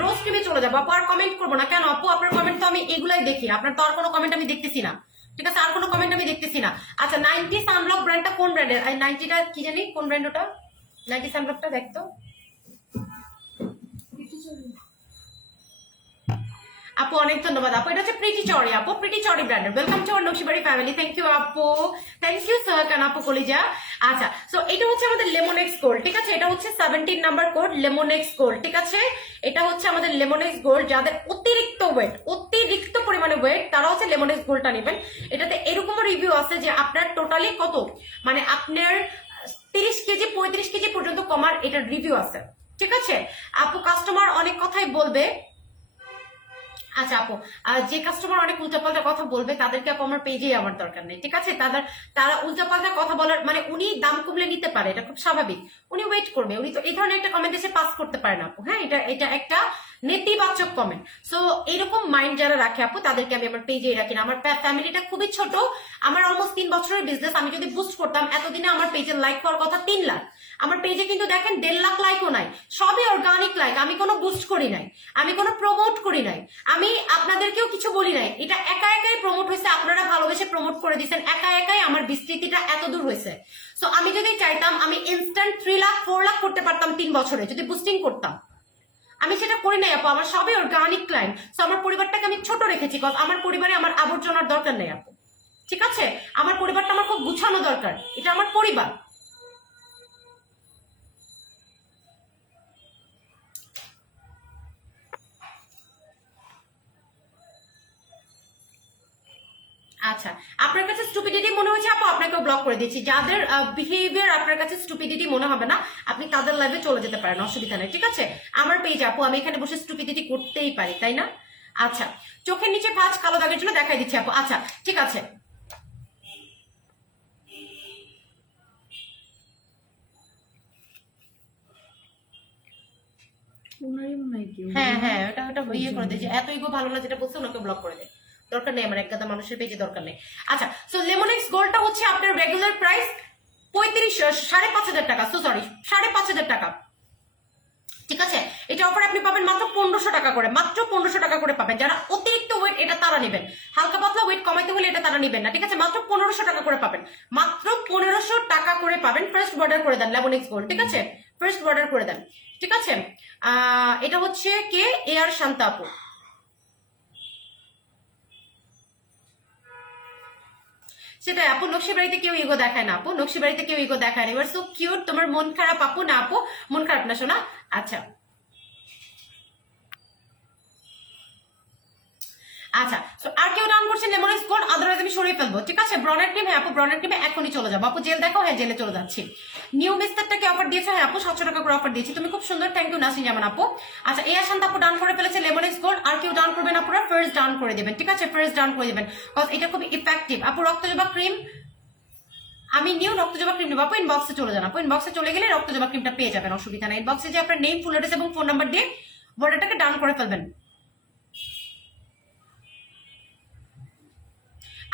রোজ ক্রিমে চলে যাবো আপু। আর কমেন্ট করবো না, কেন আপু? আপনার কমেন্ট তো আমি এগুলাই দেখি, আপনার তো আর কোনো কমেন্ট আমি দেখতেছি না, ঠিক আছে? আর কোনো কমেন্ট আমি দেখতেছি না। আচ্ছা, 90 সানব্লক ব্র্যান্ডটা কোন ব্র্যান্ডের? 90টা কি জানি কোন ব্র্যান্ড ওটা? 90 সানব্লকটা দেখতো আপু, অনেক ধন্যবাদ আপু। এটা হচ্ছে প্রিটি চরি আপু, প্রিটি চরি ব্র্যান্ডের। Welcome to our Nakshibari family. Thank you আপু, থ্যাংক ইউ সাহাকান আপু কলিজা। আচ্ছা, সো এটা হচ্ছে আমাদের লেমনেক্স গোল্ড, ঠিক আছে? এটা হচ্ছে 17 নাম্বার কোড লেমনেক্স গোল্ড, ঠিক আছে? এটা হচ্ছে আমাদের লেমনেক্স গোল্ড। যাদের অতিরিক্ত ওয়েট, অতিরিক্ত পরিমাণে ওয়েট, তারা হচ্ছে লেমনেক্স গোল্ডটা নেবেন। এটাতে এরকমও রিভিউ আছে যে আপনার টোটালি কত, মানে আপনার 30 কেজি 35 কেজি পর্যন্ত কমার এটার রিভিউ আছে, ঠিক আছে আপু? কাস্টমার অনেক কথাই বলবে। আচ্ছা আপু, যে কাস্টমার অনেক উল্টাপাল্টা কথা বলবে তাদেরকে আপু আমার পেজে আমার দরকার নেই, ঠিক আছে? তারা উল্টাপাল্টা কথা বলার মানে, উনি দাম কমলে নিতে পারে, এটা খুব স্বাভাবিক। উনি ওয়েট করবে, উনি তো এই ধরনের একটা কমেন্ট এসে পাস করতে পারে না আপু। হ্যাঁ, এটা একটা নেতিবাচক কমেন্ট। সো এরকম মাইন্ড যারা রাখে আপু, তাদেরকে আমি আমার পেজেই রাখি না। আমার ফ্যামিলিটা খুবই ছোট, আমার অলমোস্ট 3 বছরের বিজনেস। আমি যদি বুস্ট করতাম, এতদিনে আমার পেজের লাইক হওয়ার কথা 3 লাখ। আমার পেজে কিন্তু দেখেন 1.5 লাখ লাইকও নাই, সবই অর্গানিক লাইক। আমি কোনো বুস্ট করি নাই, আমি কোনো প্রমোট করি নাই, আমি আপনাদেরকেও কিছু বলি নাই। এটা একা একাই প্রমোট হয়েছে, আপনারা ভালোবেসে প্রমোট করে দিচ্ছেন। একা একাই আমার বিস্তৃতিটা এত দূর হয়েছে। সো আমি যদি চাইতাম, আমি ইনস্ট্যান্ট 3 লাখ 4 লাখ করতে পারতাম 3 বছরে, যদি বুস্টিং করতাম। আমি সেটা করি নাই আপু, আমার সবই অর্গানিক ক্লায়েন্ট। সো আমার পরিবারটাকে আমি ছোট রেখেছি, কজ আমার পরিবারে আমার আবর্জনার দরকার নেই আপু, ঠিক আছে? আমার পরিবারটা আমার খুব গুছানো দরকার, এটা আমার পরিবার। আচ্ছা, আপনার কাছে স্টুপিডিটি মনে হচ্ছে আপু, আপনাকেও ব্লক করে দিচ্ছি। যাদের বিহেভিয়ার আপনার কাছে স্টুপিডিটি মনে হবে না, আপনি তাদের লাইভে চলে যেতে পারেন, অসুবিধা নেই, ঠিক আছে? আমার পেজ আপু, আমি এখানে বসে স্টুপিডিটি করতেই পারি, তাই না? আচ্ছা, চোখের নিচে ভাঁজ কালো দাগের জন্য দেখাই দিচ্ছি আপু। আচ্ছা ঠিক আছে, ওনারই মনে হয় কেউ হ্যাঁ হ্যাঁ, ওটা ওটা ইয়ে করে দে, যে এত ইগো ভালো না যেটা বলছে ওনাকে ব্লক করে দে, দরকার নেই আমার, এক গাদা মানুষের পেজে দরকার নেই। আচ্ছা, সো লেমনেক্স গোল্ডটা হচ্ছে আপনার রেগুলার প্রাইস 5,500 টাকা, সো সরি 5,500 টাকা, ঠিক আছে? এটা অফার আপনি পাবেন মাত্র 1,500 টাকা করে, মাত্র 1,500 টাকা করে পাবেন। যারা অতিরিক্ত ওয়েট এটা তারা নেবেন, হালকা পাতলা ওয়েট কমাইতে হলে এটা তারা নেবেন না, ঠিক আছে? মাত্র 1,500 টাকা করে পাবেন, মাত্র 1,500 টাকা করে পাবেন। ফার্স্ট অর্ডার করে দেন লেমনেক্স গোল্ড, ঠিক আছে? ফার্স্ট অর্ডার করে দেন, ঠিক আছে? এটা হচ্ছে কে, এয়ার শান্তা আপু। সেটাই আপু, নকশি বাড়িতে কেউ ইগো দেখায় না আপু, নকশি বাড়িতে কেউ ইগো দেখায় না। You are so cute. তোমার মন খারাপ আপু? না আপু, মন খারাপ না শোনা। আচ্ছা আচ্ছা, তো আর কেউ ডাউন করছেন লেমনেক্স গোল্ড? আদারওয়াইজ আমি সরিয়ে ফেলবো, ঠিক আছে? ব্রনের ক্রিম, হ্যাঁ আপু ব্রনের ক্রিমে এখনই চলে যাবো আপু। জেল দেখো, হ্যাঁ জেলে চলে যাচ্ছি। নিউ মিস্টারটাকে অফার দিয়েছো? হ্যাঁ আপু 700 টাকা করে অফার দিয়েছি, তুমি খুব সুন্দর, থ্যাংক ইউ নাসিন জামান আপু। আচ্ছা, এয়ার শান্ত আপু ডাউন করে ফেলেছে লেমনেক্স গোল্ড। আর কেউ ডাউন করবেন আপুরা? ফার্স্ট ডাউন করে দেবেন, ঠিক আছে? ফার্স্ট ডাউন করে দেবেন, কজ এটা খুব ইফেক্টিভ আপু। রক্তজবা ক্রিম, আমি নিউ রক্তজবা ক্রিম নেবো আপু। ইনবক্সে চলে যান আপু, ইনবক্সে চলে গেলে রক্তজবা ক্রিমটা পেয়ে যাবেন, অসুবিধা নেই। ইনবক্সে যে আপনার নেম, ফুল অ্যাড্রেস এবং ফোন নাম্বার দিয়ে বর্ডারটাকে ডাউন করে ফেলবেন।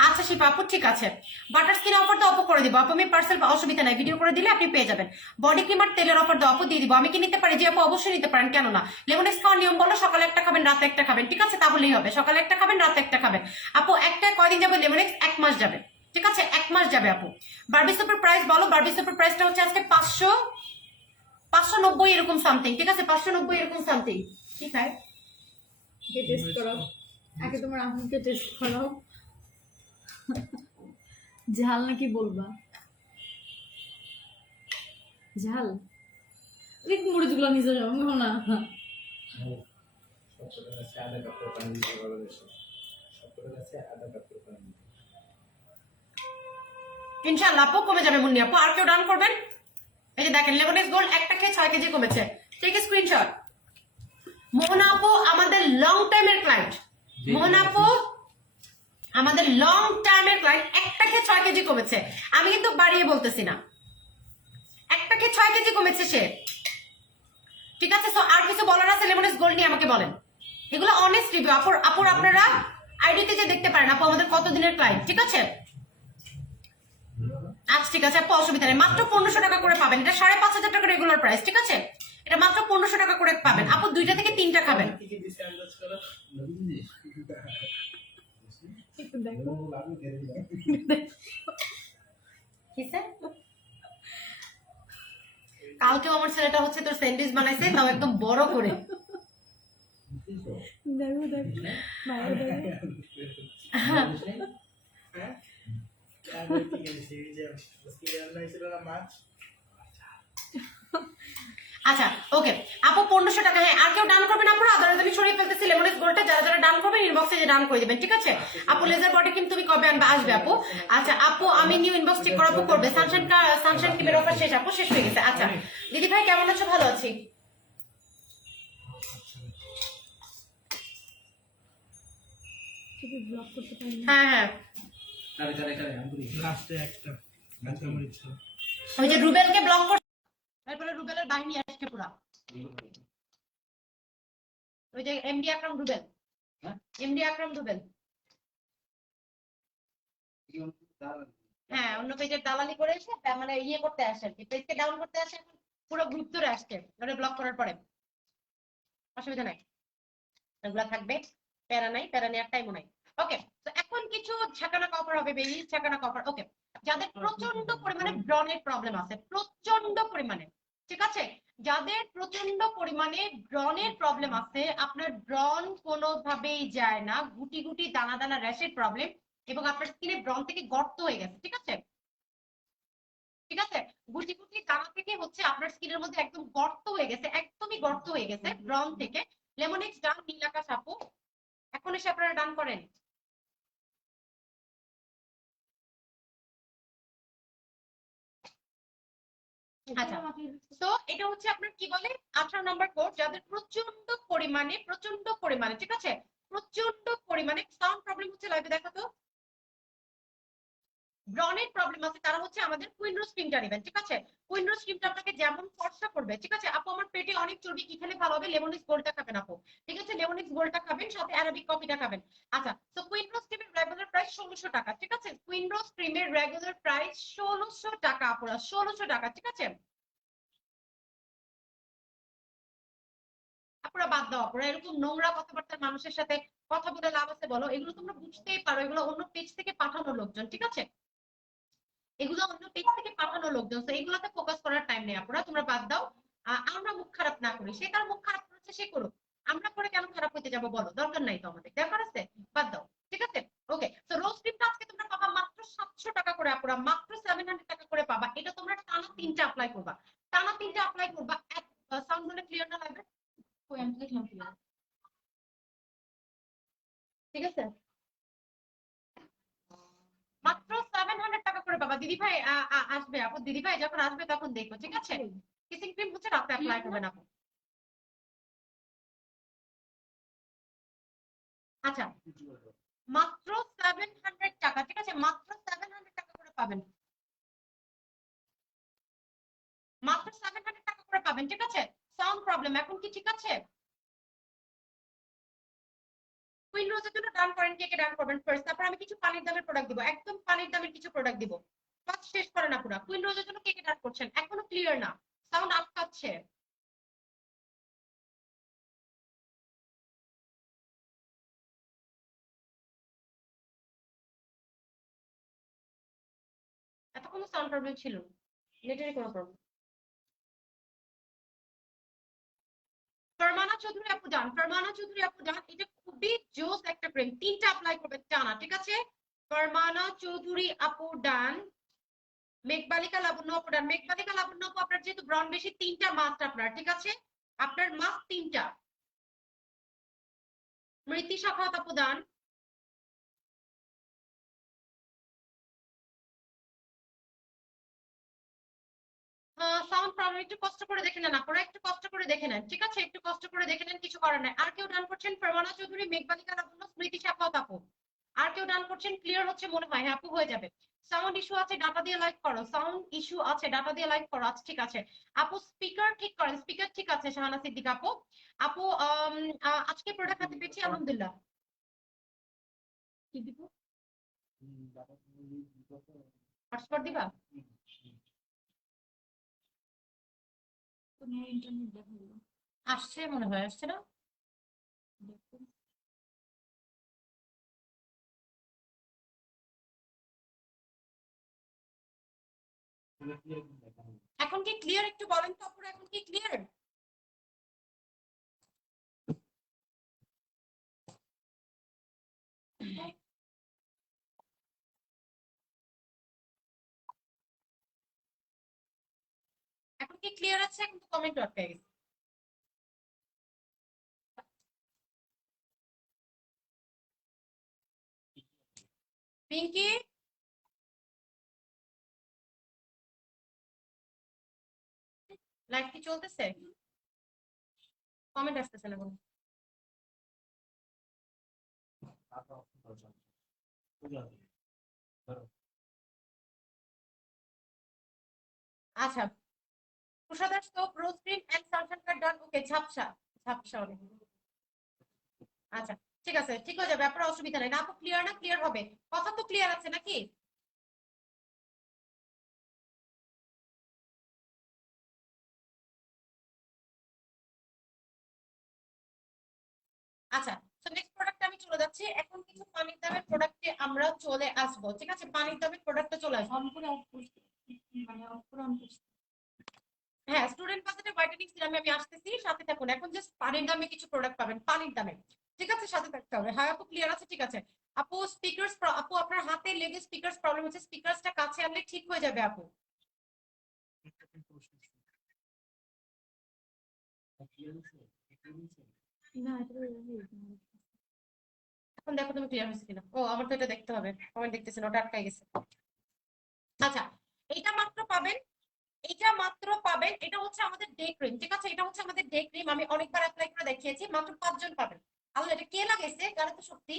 আচ্ছা শিপা আপু, ঠিক আছে। বাটার স্কিন অফার তো অফার করে দিব আপু, আমি পার্সেল, অসুবিধা নাই, ভিডিও করে দিলে আপনি পেয়ে যাবেন। বডি ক্রিম আর তেলের অফার দাও আপু, দিয়ে দিব। আমি কি নিতে পারি? যে আপু অবশ্যই নিতে পারেন, কেন না? লেমনেক্স খাওয়ার নিয়ম বলো, সকালে একটা খাবেন, রাতে একটা খাবেন, ঠিক আছে? তাহলেই হবে, সকালে একটা খাবেন, রাতে একটা খাবেন আপু। একটা কয়দিন যাবে লেমনেক্স? 1 মাস যাবে, ঠিক আছে? 1 মাস যাবে আপু। বারবি সোপের প্রাইস বলো, বারবি সোপের প্রাইসটা হচ্ছে আজকে 590 এরকম সামথিং, ঠিক আছে? 590 এরকম সামথিং, ঠিক আছে? টেস্ট করাও, আগে তোমার আম্মুকে টেস্ট করাও। ঝাল নাকি বলবা? ঝাল দেখ, মুড়িগুলো নিজে যাবো না। সবকটার কাছে আধা কাপ করে পানি দিতে বলা হয়েছে। সবকটার কাছে আধা কাপ করে পানি দিতে। ইনশাআল্লাহ আপু কমে যাবে মুন্নি আপু। আর কেউ ডান করবেন? এই যে দেখেন লেমনেক্স গোল্ড একটা খেয়ে 6 কেজি কমেছে, টেক স্ক্রিনশট। মোহনা আপু আমাদের লং টাইমের ক্লায়েন্ট, মোহনা আপু আমাদের লং টাইমের ক্লায়েন্ট, একটা খেয়ে 6 কেজি কমেছে। আমি কিন্তু বাড়িয়ে বলতেছি না, একটা খেয়ে 6 কেজি কমেছে সে, ঠিক আছে? সো আর কিছু বলার আছে লেমনেক্স গোল্ড নিয়ে আমাকে বলেন। এগুলো অনেস্ট রিভিউ আপুর, আপনারা আইডিতে যে দেখতে পারেন আপু আমাদের কত দিনের ক্লায়েন্ট, ঠিক আছে? আচ্ছা ঠিক আছে আপু, অসুবিধা নেই। মাত্র 1,500 টাকা করে পাবেন, এটা 5,500 টাকা রেগুলার প্রাইস, ঠিক আছে? এটা মাত্র 1,500 টাকা করে পাবেন আপু। 2টা থেকে 3টা খাবেন। একটু দেখো। কালকেও আমার ছেলেটা হচ্ছে তোর স্যান্ডউইচ বানাইছে, তাও একদম বড় করে। দেখো দেখো বাইরে দেখো। আচ্ছা ওকে আপু, 1,500 টাকা। হ্যাঁ আর কেউ ডান করবেন আপু? আদারওয়াইজ আমি সরিয়ে ফেলতেছি লেমনেক্স গোল্ডটা। যারা যারা ডান করবেন ইনবক্সে যে ডান করে দিবেন, ঠিক আছে আপু? লেজার বডি ক্রিম তুমি কবে আনবে? আসবে আপু। আচ্ছা আপু, আমি নিউ ইনবক্স চেক করাবো, করবে। সানশাইন ক্রিমের অফার শেষ আপু, শেষ হয়ে গেছে। আচ্ছা দিদি ভাই কেমন আছো? ভালো আছি। ঠিক ব্লক করতে পারি না। হ্যাঁ হ্যাঁ, লাস্টে একটা কাঁচামরিচ ছিল। ওই যে রুবেলকে ব্লক করছে, তারপরে রুবেলের বাহিনী আসছে পুরা। ওই যে এমডি আকরাম রুবেল, এমডি আকরাম রুবেল, হ্যাঁ অন্য পেজের দালালি করে এসে মানে ইয়ে করতে আসে আর কি, পেজকে ডাউন করতে আসে। এখন পুরো গ্রুপ ধরে আসছে ওটা ব্লক করার পরে। অসুবিধা নাই, এগুলা থাকবে, প্যারা নাই, প্যারা নেওয়ার টাইমও নাই। ওকে, তো এখন কিছু ছাকানা কভার হবে, বেবি ছাকানা কভার। ওকে, যাদের প্রচন্ড পরিমাণে ব্রনের প্রবলেম আছে, প্রচন্ড পরিমাণে, ঠিক আছে? যাদের প্রচন্ড পরিমাণে ব্রনের প্রবলেম আছে, আপনার ব্রন কোনোভাবেই যায় না, গুটি গুটি দানা দানা র্যাশের প্রবলেম, এবং আপনার স্কিনে ব্রন থেকে গর্ত হয়ে গেছে, ঠিক আছে? ঠিক আছে, গুটি গুটি দানা থেকে হচ্ছে আপনার স্কিনের মধ্যে একদম গর্ত হয়ে গেছে, একদমই গর্ত হয়ে গেছে ব্রন থেকে। লেমনেক্স ডান, নীল আকাশ আপু এখন এসে আপনারা ডান করেন। আচ্ছা, তো এটা হচ্ছে আপনার কি বলে 18 নম্বর কোড। যাদের প্রচন্ড পরিমাণে, ঠিক আছে, প্রচন্ড পরিমাণে সাউন্ড প্রবলেম হচ্ছে, লাইভে দেখা তো। ব্রনের প্রবলেম আছে তারা হচ্ছে আমাদের কুইন রোজ ক্রিমটা নেবেন, ঠিক আছে? কুইন রোজ ক্রিমটা আপনাকে যেমন ফর্সা করবে, ঠিক আছে? আপু আমার পেটে অনেক চর্বি, কি খেলে ভালো হবে? লেমনিক্স গোল্ডটা খাবেন আপু, ঠিক আছে? লেমনিক্স গোল্ডটা খাবেন, সাথে অ্যারাবিক কফিটা খাবেন। আচ্ছা, তো কুইন রোজ ক্রিমের রেগুলার প্রাইস 1600 টাকা, ঠিক আছে? কুইন রোজ ক্রিমের রেগুলার প্রাইস 1600 টাকা আপুরা, 1600 টাকা, ঠিক আছে? আপুরা বাদ দাও আপুরা, এরকম নোংরা কথাবার্তার মানুষের সাথে কথা বলে লাভ আছে বলো? এগুলো তোমরা বুঝতেই পারো, এগুলো অন্য পেজ থেকে পাঠানো লোকজন, ঠিক আছে? এগুলো অন্য পেজ থেকে পাঠানো লোকজন, তো এগুলোতে ফোকাস করার টাইম নেই আপুরা, তোমরা বাদ দাও। আমরা মুখ খারাপ না করি, সে তার মুখ খারাপ করেছে সে করুক, আমরা করে কেন খারাপ হইতে যাবো বলো? দরকার নাই তো আমাদের, দরকার আছে? বাদ দাও, ঠিক আছে? ওকে, তো রোজ ক্রিমটা আজকে তোমরা পাবা মাত্র 700 টাকা করে আপুরা, মাত্র 700 টাকা করে পাবা। এটা তোমরা টানা 3টা অ্যাপ্লাই করবা, টানা 3টা অ্যাপ্লাই করবা। সাউন্ড মনে ক্লিয়ার না লাগবে? ওই আমি দেখলাম ক্লিয়ার, ঠিক আছে? মাত্র 700 টাকা করে পাবা দিদি ভাই। আসবে আপু, দিদি ভাই যখন আসবে তখন দেখবো, ঠিক আছে? কিসিং ক্রিম হচ্ছে রাতে অ্যাপ্লাই করবেন আপু। আচ্ছা, মাত্র 700 টাকা, ঠিক আছে? মাত্র 700 টাকা করে পাবেন, মাত্র 700 টাকা করে পাবেন, ঠিক আছে? সাউন্ড প্রবলেম এখন কি ঠিক আছে? কুইন রোজের জন্য ডান করেন, কে কে ডান করবেন ফার্স্ট, তারপর আমি কিছু পানির দামের প্রোডাক্ট দিব, একদম পানির দামের কিছু প্রোডাক্ট দিব। কাজ শেষ করে না পুরা। কুইন রোজের জন্য কে কে ডান করছেন? এখনো ক্লিয়ার না, সাউন্ড আটকাচ্ছে। এত কোনো সাউন্ড প্রবলেম ছিল না, নেটের কোনো প্রবলেম। ফারমানা চৌধুরী আপু যান, ফারমানা চৌধুরী আপু যান, এটা খুবই জোস একটা ক্রিম, 3টা অ্যাপ্লাই করবেন টানা, ঠিক আছে? ফারমানা চৌধুরী আপু ডান। মেঘবালিকা লাবণ্য আপু ডান। মেঘবালিকা লাবণ্য আপু আপনার যেহেতু ব্রন বেশি, 3টা মাস্ট আপনার, ঠিক আছে? আপনার মাস্ট 3টা। মৃত্যু সাখাওয়াত আপু ডান। সাউন্ড প্রবলেম, একটু কষ্ট করে দেখে নেন আপনারা, একটু কষ্ট করে দেখে নেন, ঠিক আছে? একটু কষ্ট করে দেখে নেন, কিছু করার নাই। আর কেউ ডান করছেন? ফারমানা চৌধুরী, মেঘবালিকা লাবণ্য, স্মৃতি সাখাওয়াত আপু। আর কেউ ডান করছেন? ক্লিয়ার হচ্ছে মনে হয়, হ্যাঁ আপু হয়ে যাবে। সাউন্ড ইস্যু আছে, ডাটা দিয়ে লাইভ করো। সাউন্ড ইস্যু আছে, ডাটা দিয়ে লাইভ করো। আচ্ছা ঠিক আছে আপু, স্পিকার ঠিক করেন, স্পিকার ঠিক আছে। শাহানা সিদ্দিকা আপু, আপু আজকে প্রোডাক্ট হাতে পেয়েছি আলহামদুলিল্লাহ। কি দিব? হটস্পট দিবা? তুমি ইন্টারনেট দেখো, আসছে মনে হয়, আসছে না? দেখো। এখন কি ক্লিয়ার? একটু বলেন তো আপুরা, এখন কি ক্লিয়ার? এখন কি ক্লিয়ার আছে? এখন তো কমেন্ট আটকে গেছে। পিঙ্কি, লাইভ কি চলতেছে? কমেন্ট আসতেছে না কোনো। আচ্ছা, তুষাদার soap, rose cream and sunshine done. Okay, ঝাপসা, ঝাপসা অনেক। আচ্ছা ঠিক আছে, ঠিক হয়ে যাবে, আপনার অসুবিধা নেই। না আপু ক্লিয়ার না? ক্লিয়ার হবে, কথা তো ক্লিয়ার আছে নাকি? আচ্ছা, তো নেক্সট প্রোডাক্টে আমি চলে যাচ্ছি। এখন কিছু পানির দামের প্রোডাক্টে আমরা চলে আসবো, ঠিক আছে? পানির দামের প্রোডাক্টে চলে আসবো। অন করে অফ করছি, মানে অফ করে অন করছি। হ্যাঁ, স্টুডেন্ট বাজেটে হোয়াইটেনিং সিরামে আমি আসতেছি, সাথে থাকুন। এখন জাস্ট পানির দামে কিছু প্রোডাক্ট পাবেন, পানির দামে, ঠিক আছে? সাথে থাকতে হবে। হ্যাঁ আপু ক্লিয়ার আছে, ঠিক আছে? আপু স্পিকারস, আপু আপনার হাতে লেগে স্পিকারস প্রবলেম হচ্ছে, স্পিকারসটা কাছে আনলে ঠিক হয়ে যাবে আপু। না এটা এখন দেখো তুমি ক্লিয়ার হয়েছে কিনা। ও আমার তো এটা দেখতে হবে, কমেন্ট দেখতেছি না, ওটা আটকাই গেছে। আচ্ছা, এইটা মাত্র পাবেন, এটা মাত্র পাবেন। এটা হচ্ছে আমাদের ডে ক্রিম, ঠিক আছে? এটা হচ্ছে আমাদের ডে ক্রিম, আমি অনেকবার অ্যাপ্লাই করে দেখিয়েছি, মাত্র 5 জন পাবেন। আল্লাহ, এটা কে লাগাইছে গানে তো সত্যি?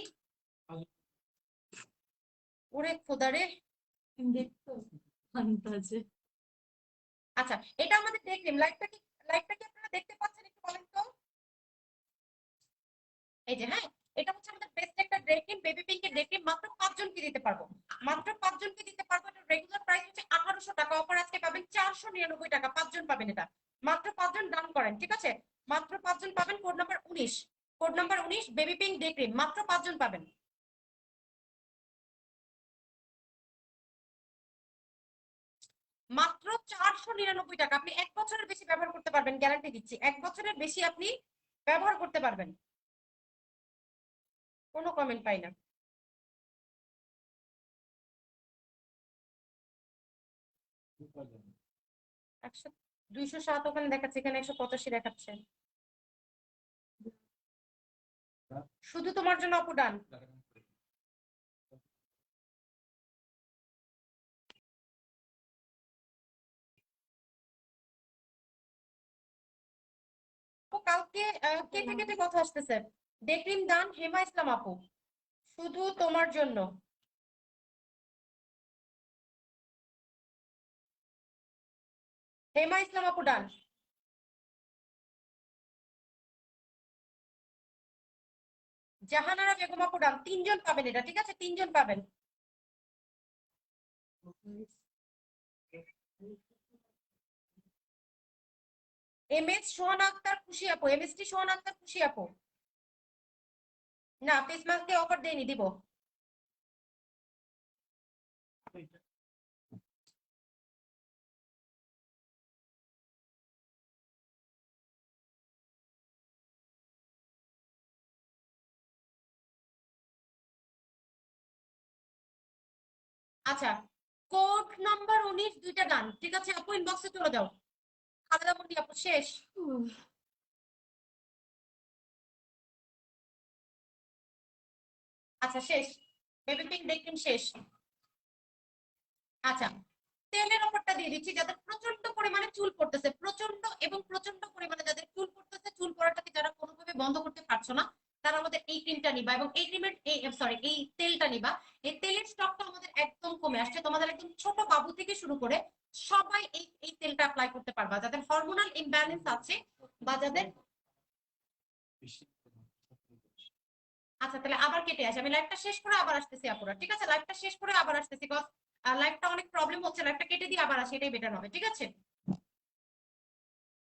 ওরে খোদা রে, দেখতো আন্দাজে। আচ্ছা, এটা আমাদের ডে ক্রিম। লাইটটা কি আপনারা দেখতে পাচ্ছেন একটু বলেন তো? এই যে, হ্যাঁ, এটা হচ্ছে আমাদের বেস্ট একটা ডে ক্রিম, বেবি পিঙ্কের ডে ক্রিম। মাত্র 5 জনকে দিতে পারবো, মাত্র 5 জনকে দিতে পারবো। এটা রেগুলার প্রাইস হচ্ছে 1800 টাকা, অফার আজকে পাবেন 499 টাকা। 5 জন পাবেন এটা, মাত্র 5 জন। ডান করেন, ঠিক আছে? মাত্র 5 জন পাবেন। Code number 19, code number 19 baby pink day cream, মাত্র 5 জন পাবেন। মাত্র 499 টাকা। আপনি 1 বছরের বেশি ব্যবহার করতে পারবেন, গ্যারান্টি দিচ্ছি। 1 বছরের বেশি আপনি ব্যবহার করতে পারবেন। কোনো কমেন্ট পাই না। 207 ওখানে দেখাচ্ছে, এখানে 185 দেখাচ্ছে। শুধু তোমার জন্য আপু, ডান। আপু কালকে কেটে কেটে কথা আসতেছে। ডে ক্রিম ডান, হেমা ইসলাম আপু, শুধু তোমার জন্য। হেমা ইসলাম আপু ডান। জাহানারা বেগম আপু ডান। 3 জন পাবেন এটা, ঠিক আছে? 3 জন পাবেন। এমএস সোহানা আক্তার খুশি আপু, এমএসটি সোহানা আক্তার খুশি আপু। না, ফেস মাস্কে অফার দেয়নি, দিব। আচ্ছা, কোড নাম্বার 19 দুইটা ডান, ঠিক আছে আপু? ইনবক্সে চলে যাও। খালেদা মুন্নি আপু শেষ। আচ্ছা শেষ, বেবি পিঙ্ক ডে ক্রিম শেষ। আচ্ছা, তেলের অফারটা দিয়ে দিচ্ছি। যাদের প্রচন্ড পরিমাণে চুল পড়তেছে, প্রচন্ড এবং প্রচন্ড পরিমাণে যাদের চুল পড়তেছে, চুল পড়াটাকে যারা কোনোভাবে বন্ধ করতে পারছো না, তারা আমাদের এই ক্রিমটা নিবা এবং এই ক্রিমের এই তেলটা নিবা। এই তেলের স্টকটা আমাদের একদম কমে আসছে। তোমাদের একদম ছোট বাবু থেকে শুরু করে সবাই এই তেলটা অ্যাপ্লাই করতে পারবা, যাদের হরমোনাল ইমব্যালেন্স আছে বা যাদের। আচ্ছা, তাহলে আবার কেটে আসি। আমি লাইভটা শেষ করে আবার আসতেছি আপুরা, ঠিক আছে? লাইভটা শেষ করে আবার আসতেছি, বিকজ লাইভটা অনেক প্রবলেম হচ্ছে। লাইভটা কেটে দিয়ে আবার আসি, এটাই বেটার হবে, ঠিক আছে?